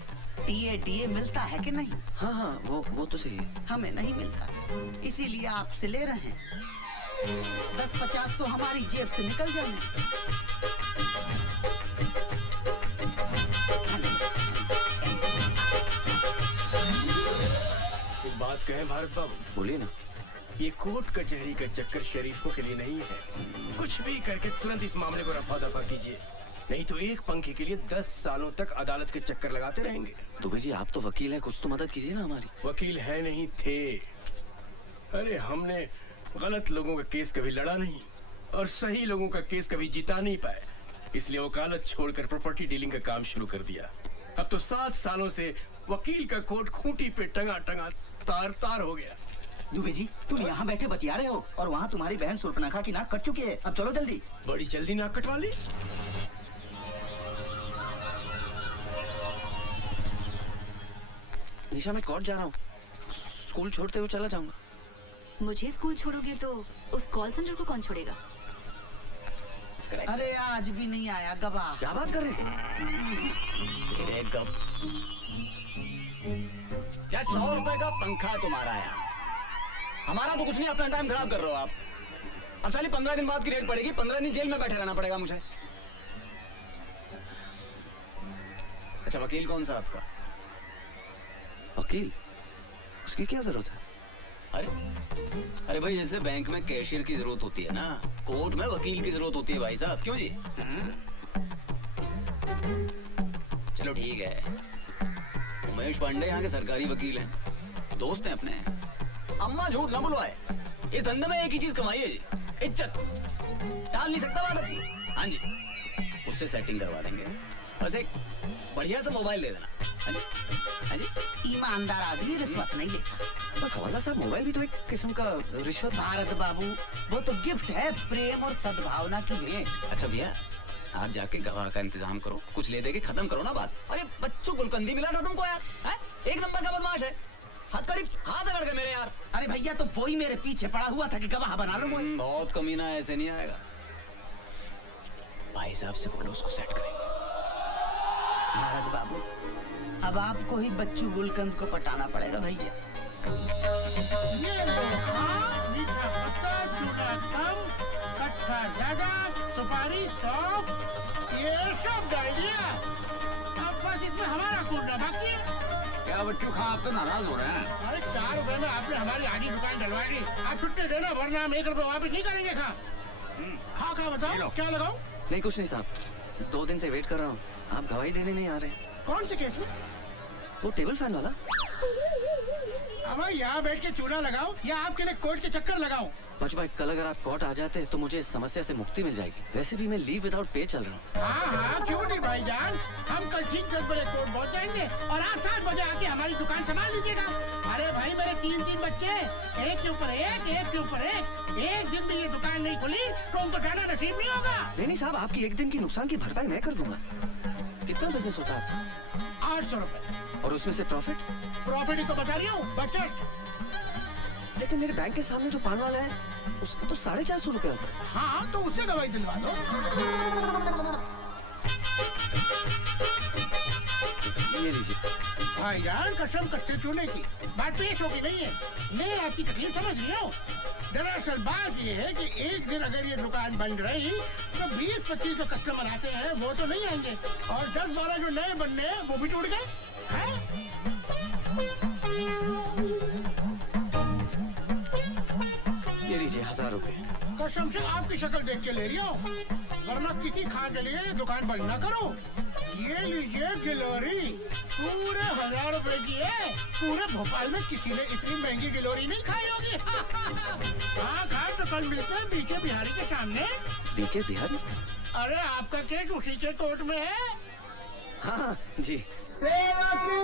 टीए मिलता है कि नहीं? हाँ हाँ, वो तो सही है। हमें नहीं मिलता, इसीलिए आपसे ले रहे हैं। 10-50 तो हमारी जेब से निकल जाएंगे। एक बात कहें भारत बाबू? बोलिए ना। ये कोर्ट कचहरी का चक्कर शरीफों के लिए नहीं है। कुछ भी करके तुरंत इस मामले को रफा दफा कीजिए, नहीं तो एक पंखे के लिए 10 सालों तक अदालत के चक्कर लगाते रहेंगे। दुबे जी, आप तो वकील हैं, कुछ तो मदद कीजिए ना हमारी। वकील है नहीं थे। अरे हमने गलत लोगों का केस कभी लड़ा नहीं और सही लोगों का केस कभी जिता नहीं पाए, इसलिए वकालत छोड़कर प्रॉपर्टी डीलिंग का काम शुरू कर दिया। अब तो 7 सालों से वकील का कोर्ट खूंटी पे टंगा टंगा तार तार हो गया। दुबे जी, तुम यहाँ बैठे बतिया रहे हो और वहाँ तुम्हारी बहन सुर्पनखा की नाक कट चुकी है। अब चलो जल्दी। बड़ी जल्दी नाक कटवा ली। निशा, मैं कोर्ट जा रहा हूँ, स्कूल छोड़ते हुए चला जाऊंगा। मुझे स्कूल छोड़ोगे तो उस कॉल सेंटर को कौन छोड़ेगा? अरे आज भी नहीं आया गवाह। क्या बात कर रहे हैं? क्या 100 रुपए का पंखा तुम्हारा है? हमारा तो कुछ नहीं, अपना टाइम खराब कर रहे हो आप। अब साली 15 दिन बाद की डेट पड़ेगी, 15 दिन जेल में बैठे रहना पड़ेगा मुझे। अच्छा वकील कौन सा आपका? वकील? उसकी क्या जरूरत है? अरे भाई, जैसे बैंक में कैशियर की जरूरत होती है ना, कोर्ट में वकील की जरूरत होती है भाई साहब। क्यों जी? चलो ठीक है, उमेश पांडे यहाँ के सरकारी वकील हैं, दोस्त हैं अपने। अम्मा झूठ ना बुलवाए, इस धंधे में एक ही चीज कमाई है जी, इज्जत। टाल नहीं सकता बात अपनी। हाँ जी, उससे सेटिंग करवा देंगे, बस एक बढ़िया सा मोबाइल दे देना। हाँ जी, हाँ जी। ईमानदार आदमी रिश्वत नहीं लेता। पर खवाजा साहब, मोबाइल भी तो एक किस्म का रिश्वत। भारत बाबू, वो तो गिफ्ट है, प्रेम और सद्भावना की भेंट। अच्छा भैया, आप जाके गवाह का इंतजाम करो, कुछ ले दे के खत्म करो ना बात। अरे बच्चों, गुलकंदी मिला था तुमको यार, है? एक नंबर का बदमाश है, हथकड़ी हाथ अकड़ गए मेरे यार। अरे भैया, तो वही मेरे पीछे पड़ा हुआ था कि गवाह बना लो मुझे। बहुत कमीना, ऐसे नहीं आएगा। भाई साहब से बोलो, उसको सेट करेंगे। भारत बाबू, अब आपको ही बच्चू गुलकंद को पटाना पड़ेगा भैया। ये मीठा पत्ता, चूड़ा कम, कट्ठा ज्यादा, सुपारी सौंफ, ये सब डाल दिया। अब बस इसमें हमारा कूटना बाकी है। क्या बच्चों खा, आप तो नाराज हो रहे हैं? अरे 4 रुपए में आपने हमारी आधी दुकान डलवा दी, आप छुट्टे देना, वरना हम 1 रुपए वापस नहीं करेंगे। हाँ बताओ, क्या लगाऊं? नहीं कुछ नहीं साहब, 2 दिन से वेट कर रहा हूँ, आप गवाही देने नहीं आ रहे। कौन से केस में? वो टेबल फैन वाला। अब यहाँ बैठ के चूड़ा लगाओ या आपके लिए कोर्ट के चक्कर लगाओ? बच भाई, कल अगर आप कोर्ट आ जाते तो मुझे इस समस्या से मुक्ति मिल जाएगी। वैसे भी मैं लीव विदाउट पे चल रहा हूँ। हाँ, क्यों नहीं भाईजान, हम कल ठीक 10 बजे कोर्ट पहुँच जाएंगे और आप 7 बजे आके हमारी दुकान संभाल लीजिएगा। अरे भाई, मेरे 3 बच्चे, एक के ऊपर एक, एक के ऊपर एक दिन भी ये दुकान नहीं खुली तो उनको खाना नसीब नहीं होगा। नहीं साहब, आपकी एक दिन की नुकसान की भरपाई मैं कर दूंगा। कितना बिजनेस होता है? 800 रुपए। और उसमें से प्रॉफिट? प्रॉफिट ही तो बता रही हूँ, बचत। लेकिन मेरे बैंक के सामने जो पान वाला है, उसका तो 450 रुपए होता है। हाँ, तो उससे दवाई दिलवा दो। ये लीजिए भाईजान, कसम कच्चे चूने की बात पेश होगी नहीं है, मैं आपकी तकलीफ समझ रही हूँ। दरअसल बात ये है कि एक दिन अगर ये दुकान बंद रही तो 20-25 जो कस्टमर आते हैं वो तो नहीं आएंगे और 10-12 जो नए बनने हैं वो भी टूट गए। कसम से आपकी शक्ल देख के ले रही हूँ, वरना किसी खा के लिए दुकान बंद ना करो। ये लीजिए गिलोरी, पूरे 1000 रुपए की है। पूरे भोपाल में किसी ने इतनी महंगी गिलोरी नहीं खाई होगी। हाँ खा तो कल मिलते हैं बीके बिहारी के सामने। बीके बिहारी? अरे आपका केस उसी के कोर्ट में है। हाँ जी। सेवा की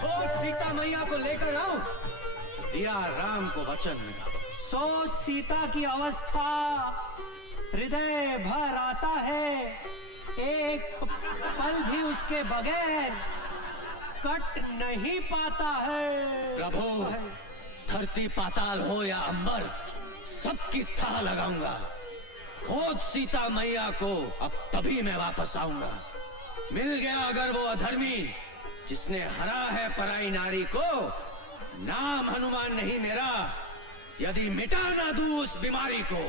खोज सीता मैया को लेकर आओ, दिया राम को वचन मिला। सोच सीता की अवस्था, हृदय भर आता है, एक पल भी उसके बगैर कट नहीं पाता है। प्रभु, धरती पाताल हो या अंबर, सबकी थाह लगाऊंगा। खोज सीता मैया को, अब तभी मैं वापस आऊंगा। मिल गया अगर वो अधर्मी जिसने हरा है पराई नारी को, नाम हनुमान नहीं मेरा, यदि मिटा ना दूं उस बीमारी को।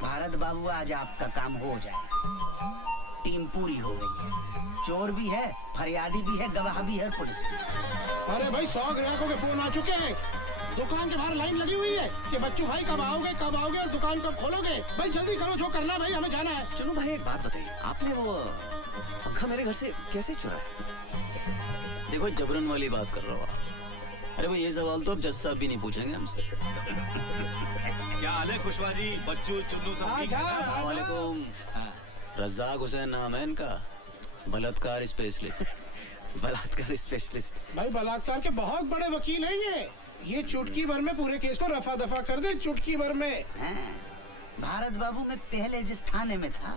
भारत बाबू, आज आपका काम हो जाएगा। टीम पूरी हो गई है, चोर भी है, फरियादी भी है, गवाह भी है, पुलिस भी। अरे भाई 100 ग्राहकों के फोन आ चुके हैं। दुकान के बाहर लाइन लगी हुई है कि बच्चू भाई कब आओगे और दुकान कब खोलोगे। भाई जल्दी करो, जो करना भाई, हमें जाना है। चलो भाई, एक बात बताइए, आपने वो पंखा मेरे घर से कैसे चुराया? देखो जबरन वाली बात कर रहा हो आप। अरे भाई ये सवाल तो अब जज साहब भी नहीं पूछेंगे हमसे। क्या हाल है खुशवा जी, बच्चू चुन्नू सब ठीक है? अस्सलामुअलैकुम। रज़ाक हुसैन नाम है इनका, बलात्कार स्पेशलिस्ट। बलात्कार स्पेशलिस्ट? भाई बलात्कार के बहुत बड़े वकील हैं ये चुटकी भर में पूरे केस को रफा दफा कर दे, चुटकी भर में। भारत बाबू, मैं पहले जिस थाने में था,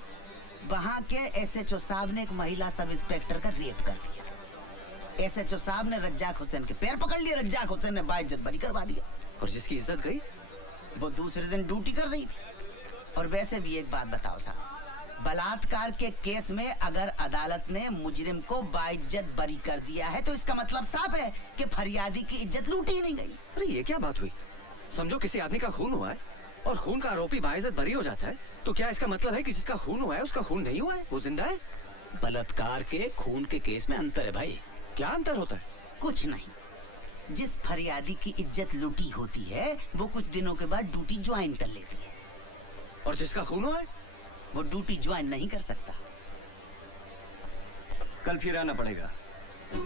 वहाँ के SHO साहब ने एक महिला सब इंस्पेक्टर का रेप कर दिया। SHO साहब ने रज्जाक हुसैन के पैर पकड़ लिए, रज्जाक हुसैन ने बाइज्जत बरी करवा दिया। और जिसकी इज्जत गई, वो दूसरे दिन ड्यूटी कर रही थी। और वैसे भी एक बात बताओ साहब, बलात्कार के केस में अगर अदालत ने मुजरिम को बाइज्जत बरी कर दिया है तो इसका मतलब साफ है कि फरियादी की इज्जत लूटी नहीं गई। अरे ये क्या बात हुई? समझो किसी आदमी का खून हुआ है और खून का आरोपी बाइज्जत बरी हो जाता है, तो क्या इसका मतलब है कि जिसका खून हुआ है उसका खून नहीं हुआ है, वो जिंदा है? बलात्कार के खून के केस में अंतर है भाई। क्या अंतर होता है? कुछ नहीं। जिस फरियादी की इज्जत लूटी होती है वो कुछ दिनों के बाद ड्यूटी ज्वाइन कर लेती है, और जिसका खून हुआ है वो ड्यूटी ज्वाइन नहीं कर सकता। कल फिर आना पड़ेगा।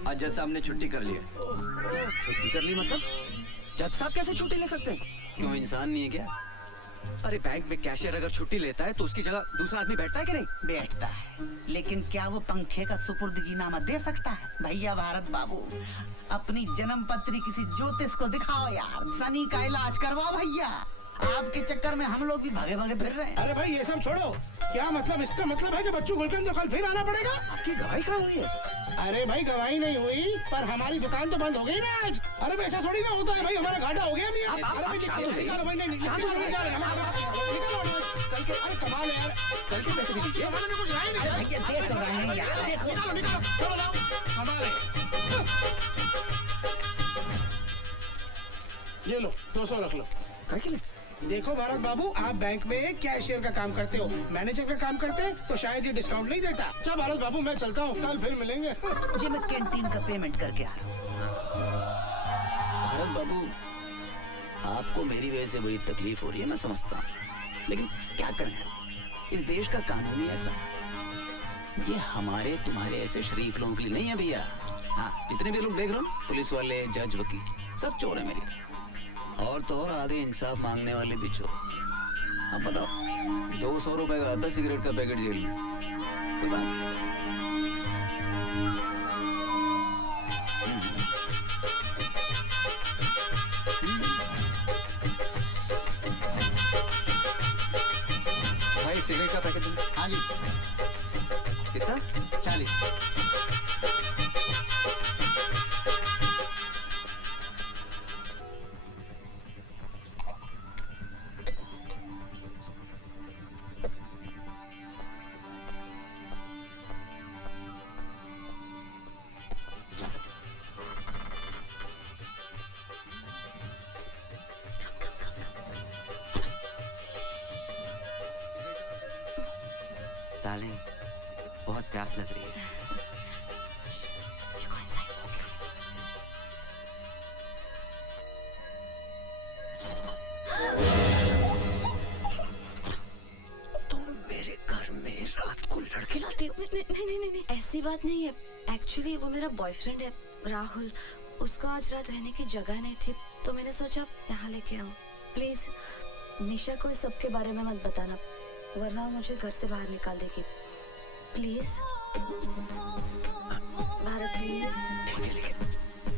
आज जज साहब ने छुट्टी कर ली है। छुट्टी कर ली मतलब? जज साहब कैसे छुट्टी ले सकते हैं? क्यों, इंसान नहीं है क्या? अरे बैंक में कैशियर अगर छुट्टी लेता है तो उसकी जगह दूसरा आदमी बैठता है कि नहीं? बैठता है, लेकिन क्या वो पंखे का सुपुर्दगीनामा दे सकता है? भैया भारत बाबू, अपनी जन्म पत्री किसी ज्योतिष को दिखाओ यार, शनि का इलाज करवाओ भैया। आपके चक्कर में हम लोग भी भागे भागे फिर रहे हैं। अरे भाई ये सब छोड़ो, क्या मतलब? इसका मतलब है कि बच्चू गुलकंद तो कल फिर आना पड़ेगा। आपकी गवाही कहाँ हुई है? अरे भाई गवाही नहीं हुई, पर हमारी दुकान तो बंद हो गई ना आज। अरे भाई ऐसा थोड़ी ना होता है भाई, हमारा घाटा हो गया। आप शांत हो जाइए। अरे कमाल है यार, कल के पैसे भी दीजिए। भैया दे तो रहे हैं यार, देखो। ये लो 200 रख लो। क्या के लिए? देखो भारत बाबू, आप बैंक में कैशियर का काम करते हो, मैनेजर का काम करते तो शायद ये डिस्काउंट नहीं देता। अच्छा भारत बाबू, मैं चलता हूँ, कल फिर मिलेंगे। जी मैं कैंटीन का पेमेंट करके आ रहा हूँ। भारत बाबू, आपको मेरी वजह से बड़ी तकलीफ हो रही है, मैं समझता हूँ, लेकिन क्या करें, इस देश का कानून ही ऐसा। ये हमारे तुम्हारे ऐसे शरीफ लोगों के लिए नहीं है भैया। हाँ, जितने भी लोग देख रहे हो, पुलिस वाले, जज, वकील, सब चोर है मेरी तरह। और तो और आधे इंसाफ मांगने वाले भी चोर। अब बताओ, 200 रुपए का आता सिगरेट का पैकेट जेल में, कोई बात नहीं। भाई एक सिगरेट का पैकेट दो। हाँ जी। कितना? 40। बात नहीं है। एक्चुअली वो मेरा बॉयफ्रेंड है राहुल। उसको आज रात रहने की जगह नहीं थी तो मैंने सोचा यहाँ लेके आऊँ। प्लीज निशा को इस सब के बारे में मत बताना वरना वो मुझे घर से बाहर निकाल देगी। Please Bharat please. ठीक है लेकिन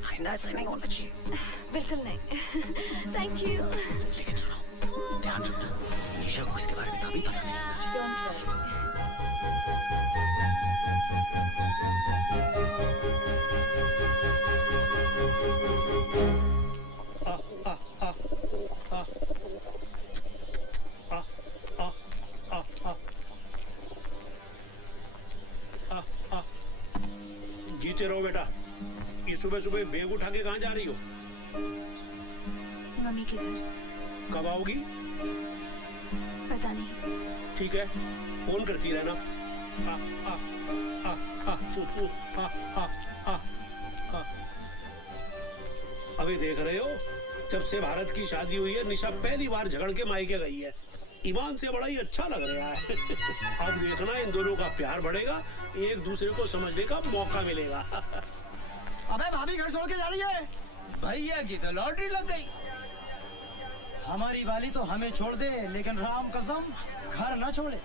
आइंदा ऐसा नहीं होना चाहिए। बिल्कुल नहीं। Thank you. लेकिन सुनो, ध्यान रखना निशा को इसके बारे में कभी पता नहीं लगना चाहिए। जीते रहो बेटा। ये सुबह सुबह बैग उठा के कहाँ जा रही हो? मम्मी के घर। कब आओगी? पता नहीं। ठीक है, फोन करती रहना। आ, आ, आ, आ, आ, आ, आ, आ। अभी देख रहे हो, जब से भारत की शादी हुई है निशा पहली बार झगड़ के मायके गई है। ईमान से बड़ा ही अच्छा लग रहा है। अब देखना इन दोनों का प्यार बढ़ेगा, एक दूसरे को समझने का मौका मिलेगा। अबे भाभी घर छोड़ के जा रही है। भैया की तो लॉटरी लग गई। हमारी वाली तो हमें छोड़ दे लेकिन राम कसम घर न छोड़े।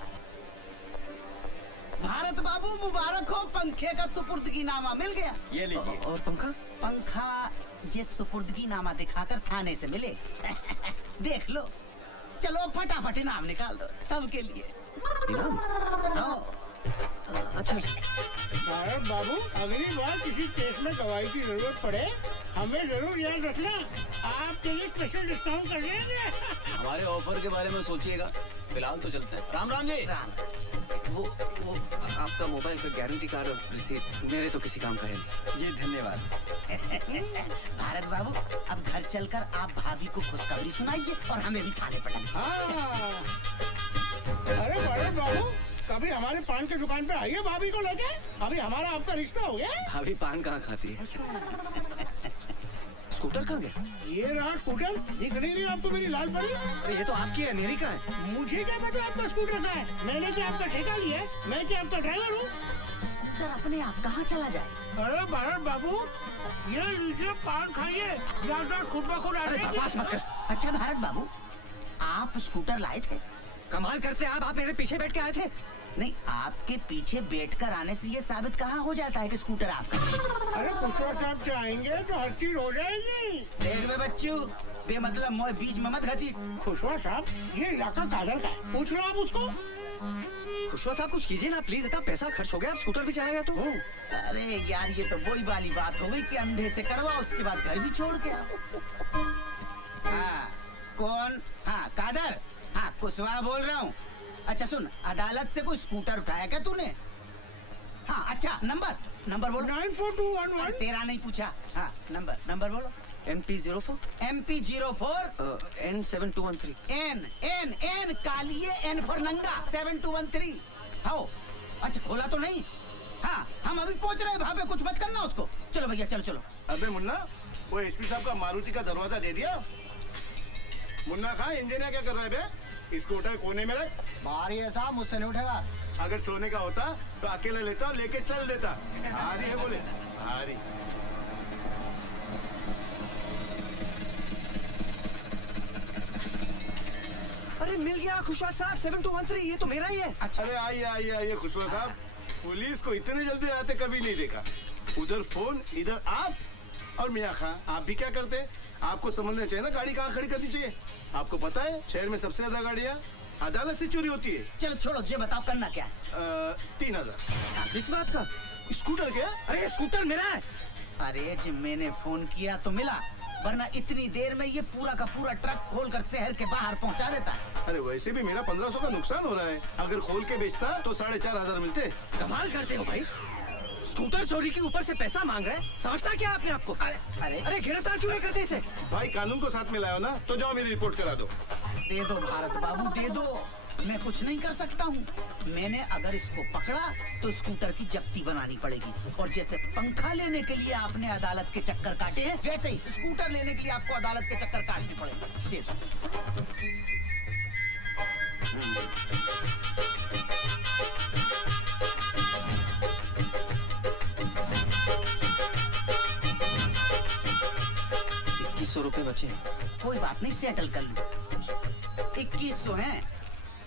भारत बाबू मुबारक हो, पंखे का सुपुर्दगी नामा मिल गया। ये लीजिए। और पंखा? पंखा जिस सुपुर्दगी नामा दिखाकर थाने से मिले। देख लो, चलो फटाफट इनाम निकाल दो सबके लिए। इनाम? अच्छा। भारत बाबू अगली बार किसी केस में गवाही की जरूरत पड़े हमें जरूर याद रखना। आपके लिए स्पेशल डिस्काउंट कर देंगे। हमारे ऑफर के बारे में सोचिएगा। फिलहाल तो चलते हैं। राम राम जी। राम। वो आपका मोबाइल का गारंटी कार्ड और रिसीट मेरे तो किसी काम का है नहीं। जी धन्यवाद। भारत बाबू अब घर चलकर आप भाभी को खुशखबरी सुनाइए और हमें भी थाने पटाइए। हाँ। अरे भारत बाबू कभी हमारे पान की दुकान पे आइए भाभी को लेके। अभी हमारा आपका रिश्ता हो गया। भाभी पान कहाँ खाती है? स्कूटर कहाँ गया? ये रहा स्कूटर। दिख नहीं रही आपको मेरी लाल परी? अरे ये तो आपकी है, मेरी कहाँ है? मुझे क्या पता आपका स्कूटर कहाँ है? मैंने क्या आपका ठेका लिया है? मैं क्या आपका ड्राइवर हूँ? स्कूटर अपने आप कहाँ चला जाए? अरे भारत बाबू ये लीजिए पान खाइए, ज्यादा खुद ब खुद। अरे बकवास मत कर। अच्छा भारत बाबू आप स्कूटर लाए थे? कमाल करते आप मेरे पीछे बैठ के आए थे। नहीं, आपके पीछे बैठकर आने से ये साबित कहाँ हो जाता है कि स्कूटर आपका? अरे खुशवा साहब चाहेंगे तो हर चीज हो जाएगी। देख बे बच्चू, बेमतलब मोए बीच में मत घसीट। खुशवा साहब ये इलाका कादर का है, पूछ लो आप उसको। खुशवा साहब कुछ कीजिए ना प्लीज। इतना पैसा खर्च हो गया, आप स्कूटर भी चलाएगा तो। अरे यार ये तो वही वाली बात हो गई कि अंधे से करवा उसके बाद घर भी छोड़ के आओ। हाँ कौन? हाँ कादर। हाँ कुशवाहा बोल रहा हूँ। अच्छा सुन, अदालत से कोई स्कूटर उठाया क्या तूने? हाँ अच्छा नंबर बोलो। 94211। तेरा नहीं पूछा। हाँ नंबर बोलो। MP04 N7213 N कालिए N फॉर नंगा 7213। हाँ अच्छा खोला तो नहीं? हाँ हम अभी पहुंच रहे हैं वहाँ पे, कुछ मत करना उसको। चलो भैया चलो। अबे मुन्ना, वो एसपी साहब का मारुति का दरवाजा दे दिया? मुन्ना खां इंजीनियर क्या कर रहा है बे? इसको उठा कोने में रख। भारी है साहब, मुझसे नहीं उठेगा। अगर सोने का होता तो अकेला लेता, लेके चल देता। भारी है बोले, भारी। अरे मिल गया खुशवा साहब 7213। ये तो मेरा ही है। अच्छा अरे आइए खुशवा साहब। पुलिस को इतने जल्दी आते कभी नहीं देखा। उधर फोन, इधर आप। और मियाँ खां आप भी क्या करते? आपको समझना चाहिए ना गाड़ी कहाँ खड़ी करनी चाहिए। आपको पता है शहर में सबसे ज्यादा गाड़ियाँ अदालत से चोरी होती है। चलो छोड़ो, ये बताओ करना क्या है? 3000। इस बात का? स्कूटर क्या? अरे स्कूटर मेरा है। अरे जी मैंने फोन किया तो मिला, वरना इतनी देर में ये पूरा का पूरा ट्रक खोलकर शहर के बाहर पहुंचा देता। अरे वैसे भी मेरा 1500 का नुकसान हो रहा है। अगर खोल के बेचता तो 4500 मिलते। कमाल करते हो भाई, स्कूटर चोरी के ऊपर से पैसा मांग रहे हैं। समझता क्या आपने आपको? अरे गिरफ्तार क्यों नहीं करते इसे? भाई कानून को साथ में लाओ ना, तो जाओ मेरी रिपोर्ट करा दो। दे दो भारत बाबू दे दो, मैं कुछ नहीं कर सकता हूँ। मैंने अगर इसको पकड़ा तो स्कूटर की जब्ती बनानी पड़ेगी। और जैसे पंखा लेने के लिए आपने अदालत के चक्कर काटे हैं, वैसे ही स्कूटर लेने के लिए आपको अदालत के चक्कर काटने पड़ेंगे। दे दो। 2100 रुपए बचे। कोई बात नहीं, सेटल कर लो। 2100 हैं,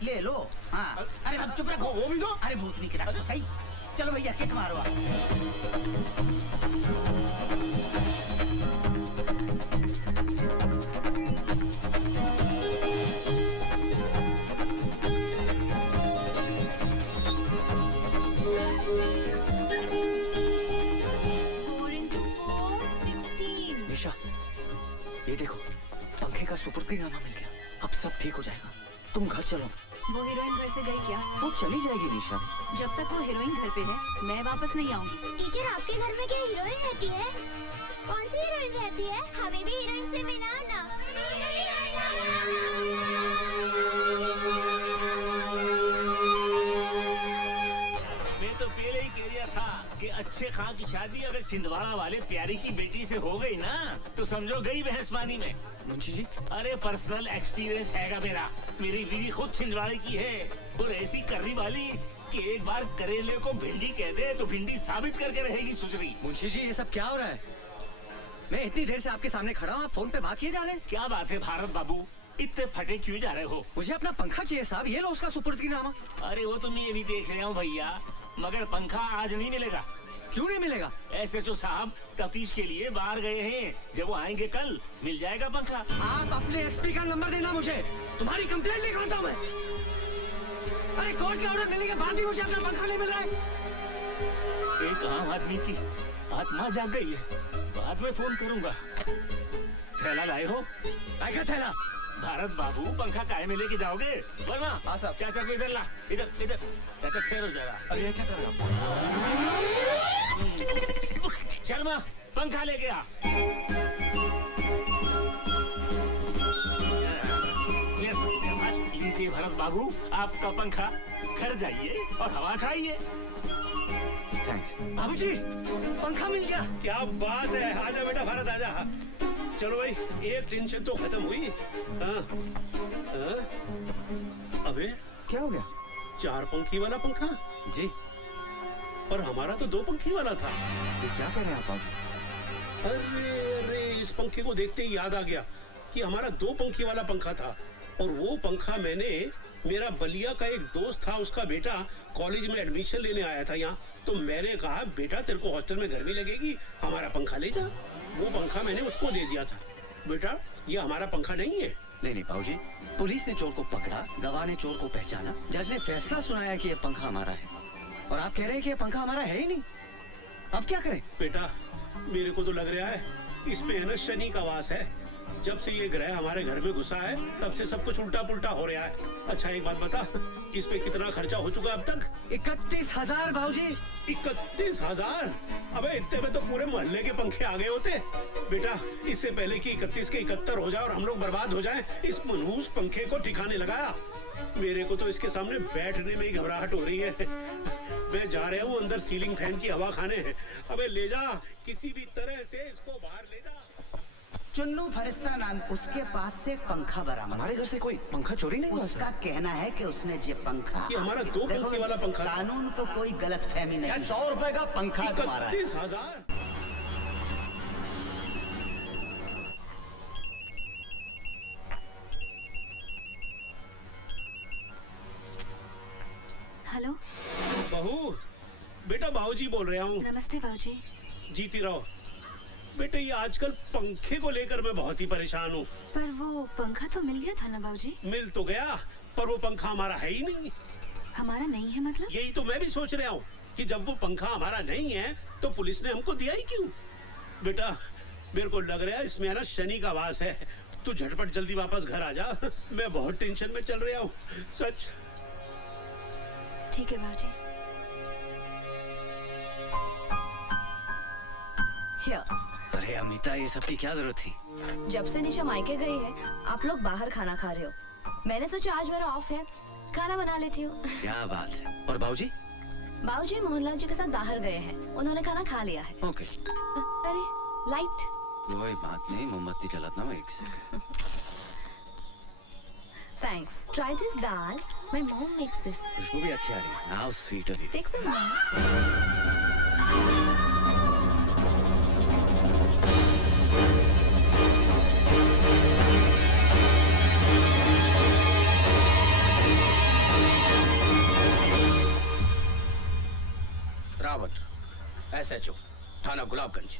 ले लो। हाँ, अरे भाई चुप रखो। वो भी दो। अरे भूतनी की रखो सही। चलो भैया किक मारो आप। निशा, ये देखो, पंखे का सुपुर्दीनामा मिल गया। अब सब ठीक हो जाएगा। तुम घर चलो। वो हीरोइन घर से गई क्या? वो चली जाएगी निशा। जब तक वो हीरोइन घर पे है मैं वापस नहीं आऊंगी। टीचर, आपके घर में क्या हीरोइन रहती है? कौन सी हीरोइन रहती है? हमें भी हीरोइन से मिलाओ ना। मैं तो पहले ही कह रहा था कि अच्छे खां की शादी अगर छिंदवाड़ा वाले प्यारी की बेटी से हो गई ना तो समझो गई भैंस पानी में। मुंशी जी, अरे पर्सनल एक्सपीरियंस हैगा मेरा। मेरी बीवी खुद छिंदवाड़े की है और ऐसी कर्री वाली कि एक बार करेले को भिंडी कह दे तो भिंडी साबित करके रहेगी सुसरी। मुंशी जी, ये सब क्या हो रहा है? मैं इतनी देर से आपके सामने खड़ा हूँ, आप फोन पे बात किए जा रहे हैं। क्या बात है भारत बाबू, इतने फटे क्यों जा रहे हो? मुझे अपना पंखा चाहिए साहब, ये लो उसका सुपुर्दीनामा। अरे वो तो मैं ये भी देख रहा हूँ भैया, मगर पंखा आज नहीं मिलेगा। क्यों नहीं मिलेगा? एसएचओ साहब तफ्तीश के लिए बाहर गए हैं, जब वो आएंगे कल मिल जाएगा पंखा। आप अपने एसपी का नंबर देना मुझे, तुम्हारी कंप्लेंट लिखवाता हूँ मैं। अरे कोर्ट के ऑर्डर मिलने के बाद भी मुझे अपना पंखा नहीं मिल रहा है। एक आम आदमी की आत्मा जाग गई है, बाद में फोन करूंगा। थैला लाए हो? क्या थैला? भारत बाबू, पंखा काहे में लेके जाओगे? वर्मा, हाँ साहब। चाचा को इधर ला, इधर इधर। चाचा ठहरो जरा। अरे क्या कर रहे हो? शर्मा, पंखा लेके आ। लीजिए भरत बाबू, आपका पंखा। घर जाइए और हवा खाइए। बाबूजी, पंखा मिल गया। क्या बात है, आजा बेटा भारत आजा। चलो भाई, एक टेंशन तो खत्म हुई। हाँ, हाँ? अबे क्या हो गया? 4 पंखी वाला पंखा जी, पर हमारा तो 2 पंखी वाला था। तो क्या कह रहे हैं आप बाबूजी? अरे अरे, इस पंखे को देखते ही याद आ गया कि हमारा 2 पंखी वाला पंखा था। और वो पंखा मैंने, मेरा बलिया का एक दोस्त था, उसका बेटा कॉलेज में एडमिशन लेने आया था यहाँ, तो मैंने कहा बेटा तेरे को हॉस्टल में गर्मी लगेगी, हमारा पंखा ले जा। वो पंखा मैंने उसको दे दिया था। बेटा ये हमारा पंखा नहीं है। नहीं नहीं बाबूजी, पुलिस ने चोर को पकड़ा, गवाह ने चोर को पहचाना, जज ने फैसला सुनाया कि ये पंखा हमारा है, और आप कह रहे हैं कि ये पंखा हमारा है ही नहीं। अब क्या करें? बेटा मेरे को तो लग रहा है इस पे है ना शनि का वास है। जब से ये ग्रह हमारे घर में घुसा है तब से सब कुछ उल्टा पुल्टा हो रहा है। अच्छा एक बात बता, इस पे कितना खर्चा हो चुका अब तक? 31,000 बाबूजी। 31,000? अबे इतने में तो पूरे मोहल्ले के पंखे आ गए होते। बेटा इससे पहले कि 31 के 71 हो जाए और हम लोग बर्बाद हो जाएं, इस मनहूस पंखे को ठिकाने लगाया। मेरे को तो इसके सामने बैठने में ही घबराहट हो रही है। मैं जा रहा हूँ अंदर सीलिंग फैन की हवा खाने हैं। अबे ले जा, किसी भी तरह से इसको बाहर ले जा। चुन्नू फरिश्ता नाम, उसके पास से एक पंखा बरामद। हमारे घर से कोई पंखा चोरी नहीं हुआ? उसका कहना है कि उसने ये पंखा, ये हमारा 2 पंखे वाला पंखा। कानून को कोई गलत फहमी नहीं। 100 रुपए का पंखा तुम्हारा है। 31,000? हेलो बहू, बेटा बाबूजी बोल रहा हूँ। नमस्ते बाबूजी। जीती रहो। बेटे ये आजकल पंखे को लेकर मैं बहुत ही परेशान हूँ। पर वो पंखा तो मिल गया था ना बाबूजी? मिल तो गया, पर वो पंखा हमारा है ही नहीं। हमारा नहीं है मतलब? यही तो मैं भी सोच रहा हूँ कि जब वो पंखा हमारा नहीं है तो पुलिस ने हमको दिया ही क्यों? बेटा मेरे को लग रहा है इसमें है ना शनि का वास है। तू झटपट जल्दी वापस घर आ जा, मैं बहुत टेंशन में चल रहा हूँ सच। ठीक है बाबूजी। अरे अमिता, ये सब की क्या जरूरत थी? जब से निशा मायके गई है आप लोग बाहर खाना खा रहे हो। मैंने सोचा आज मेरा ऑफ है, खाना बना लेती हूँ। क्या बात है। और बाबूजी? बाबूजी मोहनलाल जी के साथ बाहर गए हैं, उन्होंने खाना खा लिया है। ओके। अरे लाइट। कोई बात नहीं, मोमबत्ती जलाता हूँ, एक second. Thanks. Try this dal, my mom makes this. खुशबू भी अच्छी आ रही है। How sweet of you. Take some. SHO थाना गुलाबगंज।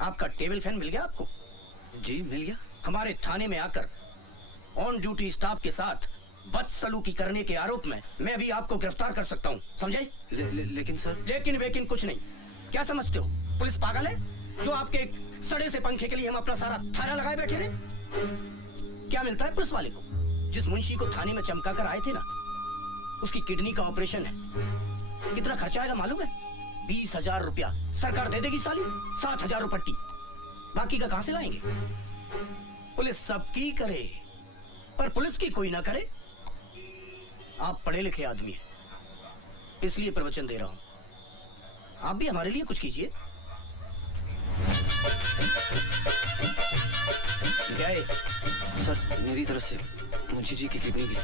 आपका टेबल फैन मिल गया आपको? जी मिल गया। हमारे थाने में आकर ऑन ड्यूटी स्टाफ के साथ बदसलूकी करने के आरोप में मैं भी आपको गिरफ्तार कर सकता हूँ, समझे? लेकिन सर। लेकिन वेकिन कुछ नहीं। क्या समझते हो पुलिस पागल है जो आपके एक सड़े से पंखे के लिए हम अपना सारा थाना लगाए बैठे रहे? क्या मिलता है पुलिस वाले को? जिस मुंशी को थाने में चमका कर आए थे ना, उसकी किडनी का ऑपरेशन है। कितना खर्चा आएगा मालूम है? 20,000 रुपया सरकार दे देगी साली, 7,000 पट्टी। बाकी का कहां से लाएंगे? पुलिस सबकी करे पर पुलिस की कोई ना करे। आप पढ़े लिखे आदमी हैं, इसलिए प्रवचन दे रहा हूं। आप भी हमारे लिए कुछ कीजिए। गए सर, मेरी तरफ से मुंशी जी की किडनी भी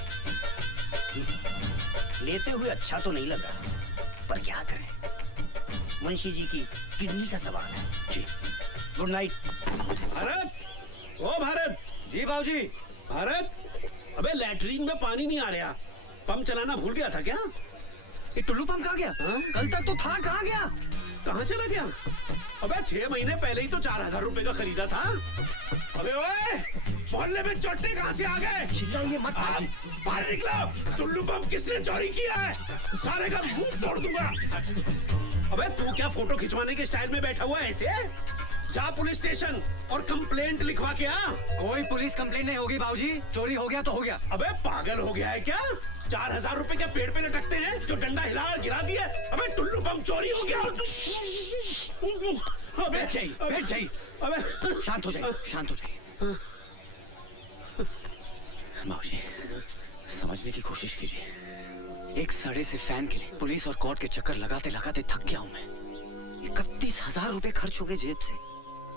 लेते हुए अच्छा तो नहीं लगा, पर क्या करें, मुंशी जी की किडनी का सवाल है। जी गुड नाइट। भारत, ओ भारत। जी बाबूजी। भारत, अबे लैट्रीन में पानी नहीं आ रहा, पंप चलाना भूल गया था क्या? ये टुल्लू पंप कहाँ गया? कल तक तो था, कहाँ गया? कहाँ चला गया? अबे 6 महीने पहले ही तो 4,000 रुपए का खरीदा था। अबे ओए, मोहल्ले में चोटे कहाँ से आ गए? चिल्लाइए मत। बाहर निकलो। टुल्लू पंप किसने चोरी किया है? सारे का मुंह तोड़ दूंगा। अबे तू क्या फोटो खिंचवाने के स्टाइल में बैठा हुआ है ऐसे? जा पुलिस स्टेशन और कंप्लेंट लिखवा के आ। कोई पुलिस कंप्लेंट नहीं होगी बाबूजी, चोरी हो गया तो हो गया। अबे पागल हो गया है क्या? 4,000 रुपए क्या पेड़ पे लटकते हैं जो डंडा हिला और गिरा दिए? अबे टुल्लू पंप चोरी हो गया। अबे बैठ जाइए। अबे शांत हो जाइए, शांत हो जाइए। बाबूजी, समझने की कोशिश कीजिए। एक सड़े से फैन के लिए पुलिस और कोर्ट के चक्कर लगाते लगाते थक गया हूं मैं। 31,000 रुपए खर्च हो गए जेब से,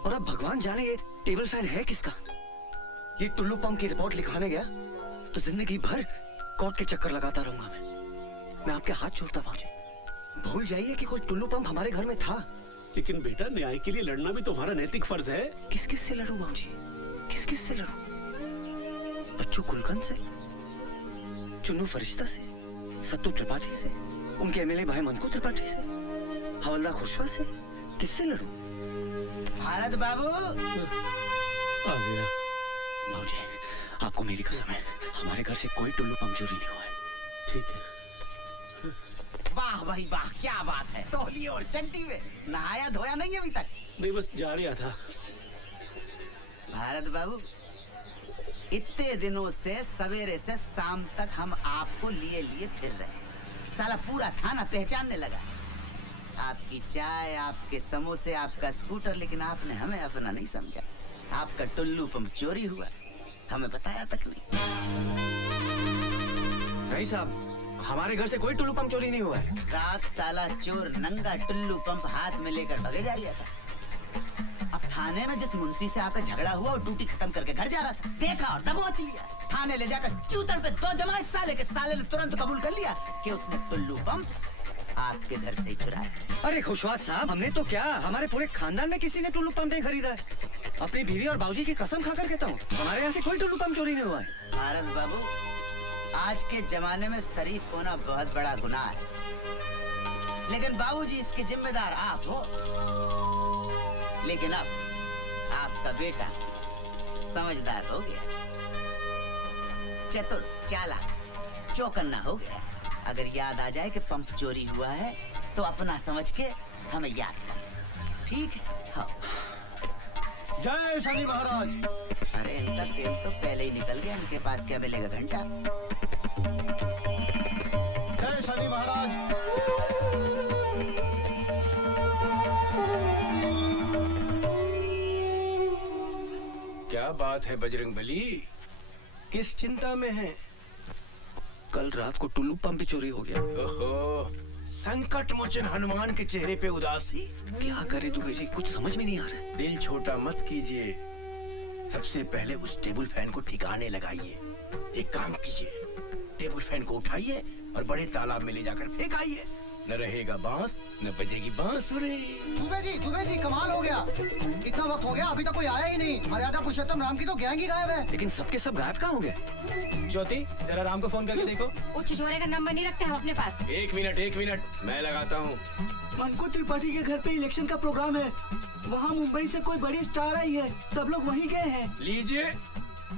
और अब भगवान जाने ये टेबल फैन है किसका। ये टुल्लू पंप की रिपोर्ट लिखवाने गया तो जिंदगी भर कोर्ट के चक्कर लगाता रहूंगा मैं आपके हाथ छोड़ता बाबूजी। भूल जाइए कि कोई टुल्लू पंप हमारे घर में था। लेकिन बेटा, न्याय के लिए लड़ना भी तुम्हारा नैतिक फर्ज है। किस किस से लड़ूं बाबूजी, किस किस से लड़ूं? बच्चू गुलकंद से, चुन्नू फरिश्ता से, सत्तू त्रिपाठी से, उनके एमएलए भाई मनकू त्रिपाठी से, हवलदार खुशवा से, किससे लड़ूं? भारत बाबू आ गया। बाबूजी, आपको मेरी कसम है, हमारे घर से कोई टुल्लू पंप चोरी नहीं हुआ है। ठीक है। वाह भाई वाह, क्या बात है। तौलिए और चड्डी में नहाया धोया नहीं अभी तक? नहीं, बस जा रहा था। भारत बाबू, इतने दिनों से सवेरे से शाम तक हम आपको लिए लिए फिर रहे हैं। साला पूरा थाना पहचानने लगा। आपकी चाय, आपके समोसे, आपका स्कूटर, लेकिन आपने हमें अपना नहीं समझा। आपका टुल्लू पंप चोरी हुआ, हमें बताया तक नहीं। नहीं साहब, हमारे घर से कोई टुल्लू पंप चोरी नहीं हुआ है। रात साला चोर नंगा टुल्लू पंप हाथ में लेकर भगे जा रहा था। अब थाने में जिस मुंशी से आपका झगड़ा हुआ, वो ड्यूटी खत्म करके घर जा रहा था, देखा और दबोच लिया। थाने ले जाकर चूतड़ पे 2 जमाए साले के। साले ने तुरंत कबूल कर लिया कि उसने टुल्लू पंप आपके घर से चुराया। अरे खुशवा साहब, हमने तो क्या, हमारे पूरे खानदान में किसी ने टुल्लू पंप नहीं खरीदा है। अपनी बीवी और बाबूजी की कसम खाकर कहता हूँ, हमारे यहाँ से कोई टुल्लू पंप चोरी नहीं हुआ है। भारत बाबू, आज के जमाने में शरीफ होना बहुत बड़ा गुनाह है, लेकिन बाबूजी इसके जिम्मेदार आप हो। लेकिन अब आपका बेटा समझदार हो गया, चतुर, चालाक, चौकन्ना हो गया। अगर याद आ जाए कि पंप चोरी हुआ है तो अपना समझ के हमें याद कर, ठीक है? हाँ। जय शनि महाराज। अरे इनका तेल तो पहले ही निकल गया, इनके पास क्या मिलेगा घंटा? जय शनि महाराज। क्या बात है बजरंगबली, किस चिंता में है? कल रात को टुल्लू पंप भी चोरी हो गया। ओहो, संकट मोचन हनुमान के चेहरे पे उदासी। क्या करे दुबे जी, कुछ समझ में नहीं आ रहा है। दिल छोटा मत कीजिए, सबसे पहले उस टेबल फैन को ठिकाने लगाइए। एक काम कीजिए, टेबल फैन को उठाइए और बड़े तालाब में ले जाकर फेंकाइए। न रहेगा बांस न बजेगी बांसुरी। दुबे जी कमाल हो गया। इतना वक्त हो गया अभी तक कोई आया ही नहीं। मर्यादा पुरुषोत्तम राम की तो गैंग ही गायब है। लेकिन सबके सब गायब कहाँ हो गए? ज्योति जरा राम को फोन करके देखो। वो छिछोरे का नंबर नहीं रखते हम अपने पास। एक मिनट मैं लगाता हूँ। मनकू त्रिपाठी के घर पे इलेक्शन का प्रोग्राम है। वहाँ मुंबई से कोई बड़ी स्टार आई है, सब लोग वहीं गए हैं। लीजिए,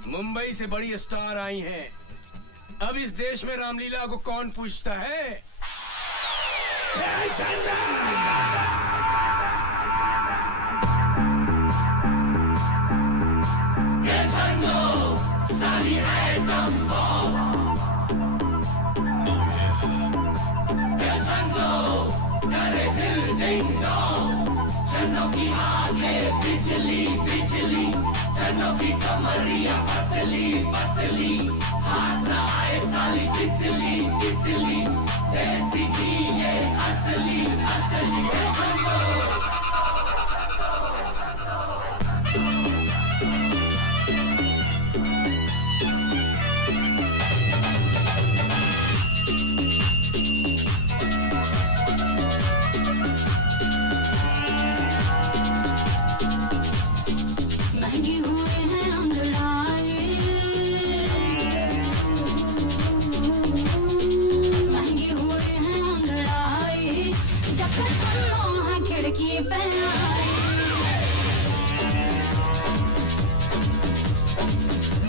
मुंबई से बड़ी स्टार आई हैं। अब इस देश में रामलीला को कौन पूछता है? चन्नों की आंखें बिजली बिजली, चन्नों की कमरिया पतली पतली, हाथ ना आए साली तितली तितली, ऐसी की ये असली असली महंगी हुए हैं अंगड़ाई, महंगी हुए हैं अंगड़ाई, जब से चलो है खिड़की पे आई।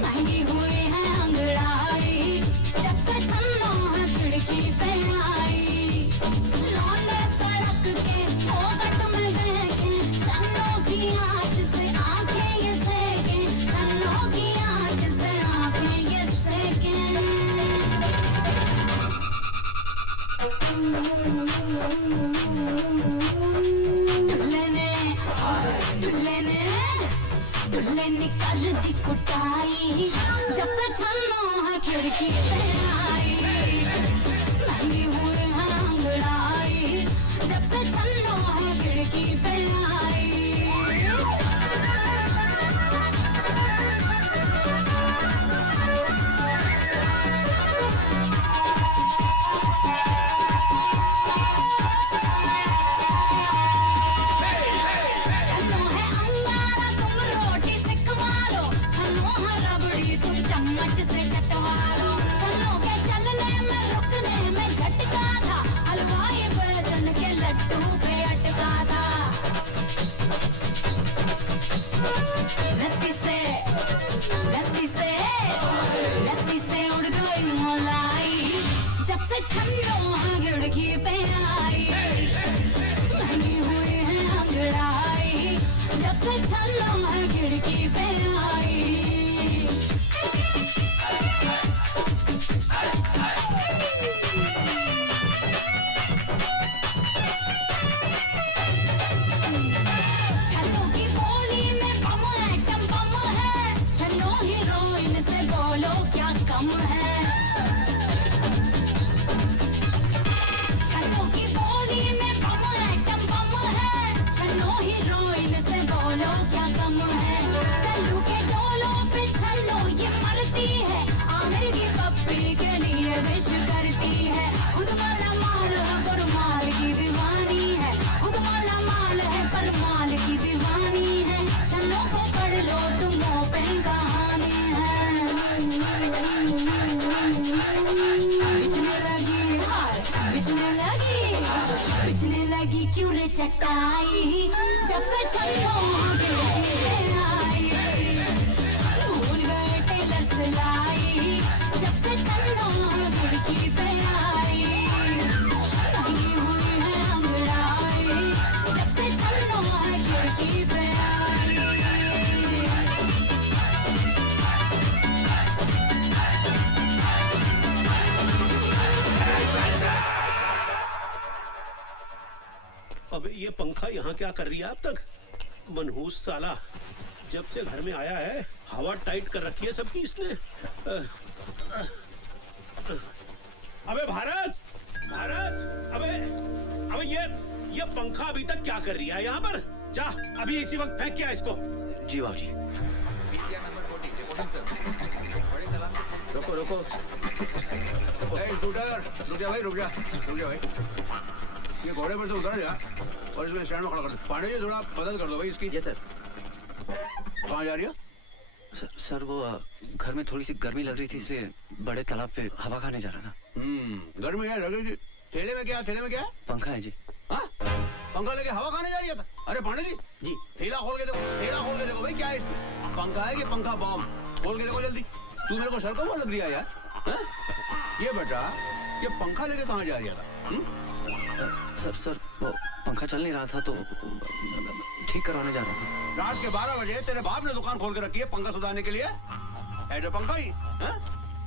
महंगी हुई है अंगड़ाई, जब से चलो है खिड़की पे आई। लौंडे सड़क के फोकट में देखे, चन्नों की आँच से आंखें ये सेके, चन्नों की आँच से आंखें ये सेके। दुल्ले ने कर दी कुटाई, जब से छन्नो है खिड़की पे आई। महंगी हुई है अंगड़ाई, जब से छन्नो है खिड़की पे आई। छन्नो है अंगारा तुम रोटी सिकवा लो, छन्नो है रबड़ी तुम चम्मच से चटवा लो। छन्नो के चलने में रुकने में झटका था, हलवाई बेसन के लड्डू पे अटका था। लस्सी से लस्सी से उड़ गई मलाई, जब से छन्नो है खिड़की पे आई। महंगी हुई है अंगड़ाई, जब से छन्नो है खिड़की पे आई। छन्नो की बोली में बम एटम बम है, छन्नो हीरोइन से बोलो क्या कम है। छन्नो की बोली में बम एटम बम है, छन्नो हीरोइन से बोलो क्या कम है। सल्लू के डोलों पे छन्नो ये मरती है, आमिर की पप्पी के लिए विश करती है। खुद वाला माल है पर माल की दीवानी है, खुद वाला माल है पर माल की दीवानी है। छन्नो को पढ़ लो तुम ओपन कहानी है। बिछने लगी हाय, बिछने लगी क्यों रे चटाई, जब से छन्नो खिड़की पे आई। भूल गए टेलर सिलाई, जब से छन्नो खिड़की पे आई। महंगी हुई है अंगड़ाई, जब से छन्नो खिड़की पे आई। अब ये पंखा यहाँ क्या कर रही है अब तक? मनहूस साला, जब से घर में आया है हवा टाइट कर रखी है सबकी इसने। अबे भारत भारत, अबे ये पंखा अभी तक क्या कर रही है यहाँ पर? जा अभी इसी वक्त फेंक किया इसको। जी बाबूजी। रुको रुको। स्कूटर रुक जा भाई, रुक जा भाई। ये घोड़े पर से उतर जा और इसको स्टैंड में खड़ा कर दो। पांडे जी थोड़ा मदद कर दो भाई इसकी। Yes sir. कहाँ जा रही है? सर वो घर में थोड़ी सी गर्मी लग रही थी, इसलिए बड़े तालाब पे हवा खाने जा रहा था। गर्मी है लग रही थी। ठेले में क्या? पंखा है जी। हाँ, पंखा लेके हवा खाने जा रही था? अरे पांडे जी ठेला खोल के देखो भाई, क्या है इसमें? पंखा है कि पंखा बॉम्ब? खोल के देखो जल्दी। तू मेरे को सर को वो लग रही है यार। ये बेटा, ये पंखा लेके कहाँ जा रही था? सर वो पंखा चल नहीं रहा था तो ठीक करवाने जा रहा था। रात के 12 बजे तेरे बाप ने दुकान खोल के रखी है पंखा सुधारने के लिए? ऐसा पंखा ही?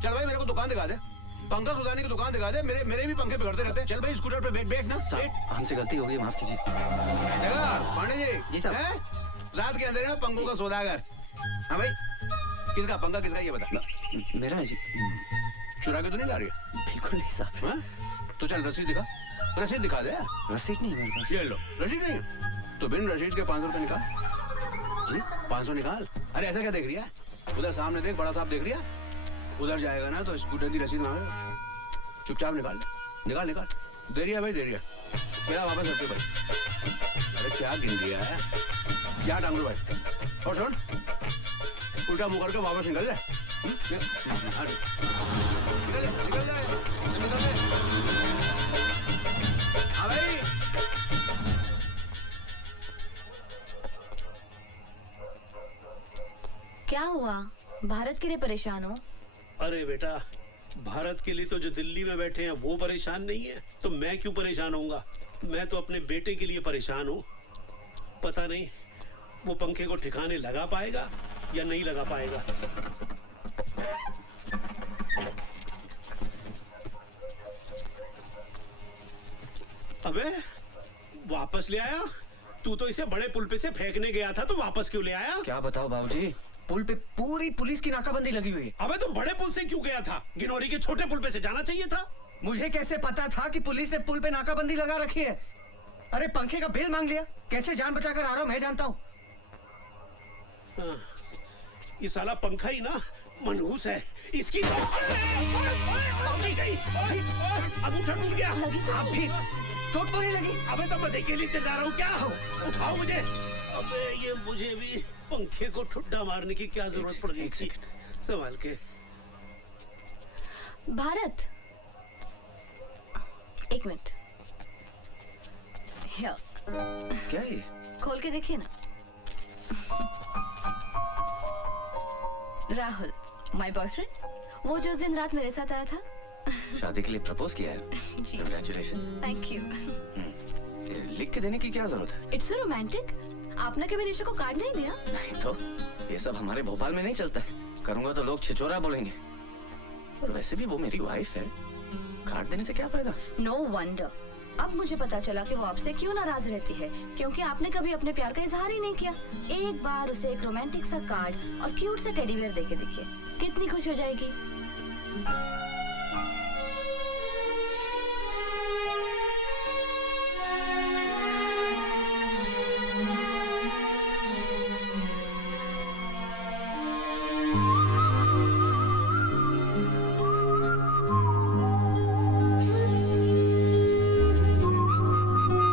चल भाई मेरे को दुकान दिखा दे, पंखा सुधारने की दुकान दिखा दे। मेरे भी पंखे बिगड़ते रहते हैं। चल भाई स्कूटर पे बैठ ना। हमसे गलती हो गई, माफ कीजिए। पांडे जी साहब, रात के अंधेरे में पंखों का सौदागर। हाँ भाई, किसका पंखा किसका ये बता। मेरा है जी। चुरा के तो नहीं ला रही है? बिल्कुल नहीं साहब। तो चल रसीद दिखा, रसीद दिखा दे। रसीद नहीं है मेरे पास। ये लो, रसीद नहीं है तो बिन रसीद के 500 रुपए निकाल। जी 500 निकाल। अरे ऐसा क्या देख रही है? उधर सामने देख, बड़ा साहब देख रही है। उधर जाएगा ना तो स्कूटर की रसीद मांगेगा। चुपचाप निकाल। दे रही है भाई, दे रही है। मेरा वापस रखते भाई। अरे क्या गिन दिया है? क्या टांगू भाई? और सुन, उल्टा मुंह करके वापस निकल ले। निकल ले। हाँ भाई। क्या हुआ? भारत के लिए परेशान हो? अरे बेटा, भारत के लिए तो जो दिल्ली में बैठे हैं वो परेशान नहीं है, तो मैं क्यों परेशान होऊंगा? मैं तो अपने बेटे के लिए परेशान हूँ। पता नहीं वो पंखे को ठिकाने लगा पाएगा या नहीं लगा पाएगा। अबे वापस ले आया? तू तो इसे बड़े पुल पे से फेंकने गया था, तो वापस क्यों ले आया? क्या बताओ बाबूजी, पुल पे पूरी पुलिस की नाकाबंदी लगी हुई है। अबे तो बड़े पुल से क्यों गया था? गिनौरी के छोटे पुल पे से जाना चाहिए था। मुझे कैसे पता था कि पुलिस ने पुल पे नाकाबंदी लगा रखी है? अरे पंखे का बिल मांग लिया, कैसे जान बचाकर आ रहा हूँ मैं जानता हूँ। ये साला पंखा ही ना मनहूस है। इसकी तो अंगूठा टूट गया। आप भी चोट तो नहीं लगी? अबे तो मजे के लिए चला रहा हूँ क्या? उठाओ मुझे। अबे ये मुझे भी पंखे को ठुड्डा मारने की क्या जरूरत पड़ गई थी? संभाल के। भारत, एक मिनट। क्या ये? खोल के देखिए ना। राहुल, माय बॉयफ्रेंड, वो जो उस दिन रात मेरे साथ आया था। शादी के लिए प्रपोज किया है? Congratulations। Thank you. लिख के देने की क्या जरूरत है? It's so romantic. आपने कभी निशा को कार्ड नहीं दिया? नहीं तो, ये सब हमारे भोपाल में नहीं चलता है। करूंगा तो लोग छिछोरा बोलेंगे। और वैसे भी वो मेरी वाइफ है, कार्ड देने से क्या फायदा? No wonder. अब मुझे पता चला कि वो आपसे क्यों नाराज रहती है, क्योंकि आपने कभी अपने प्यार का इजहार ही नहीं किया। एक बार उसे एक रोमांटिक सा कार्ड और क्यूट सा टेडी बियर देके देखिए, कितनी खुश हो जाएगी।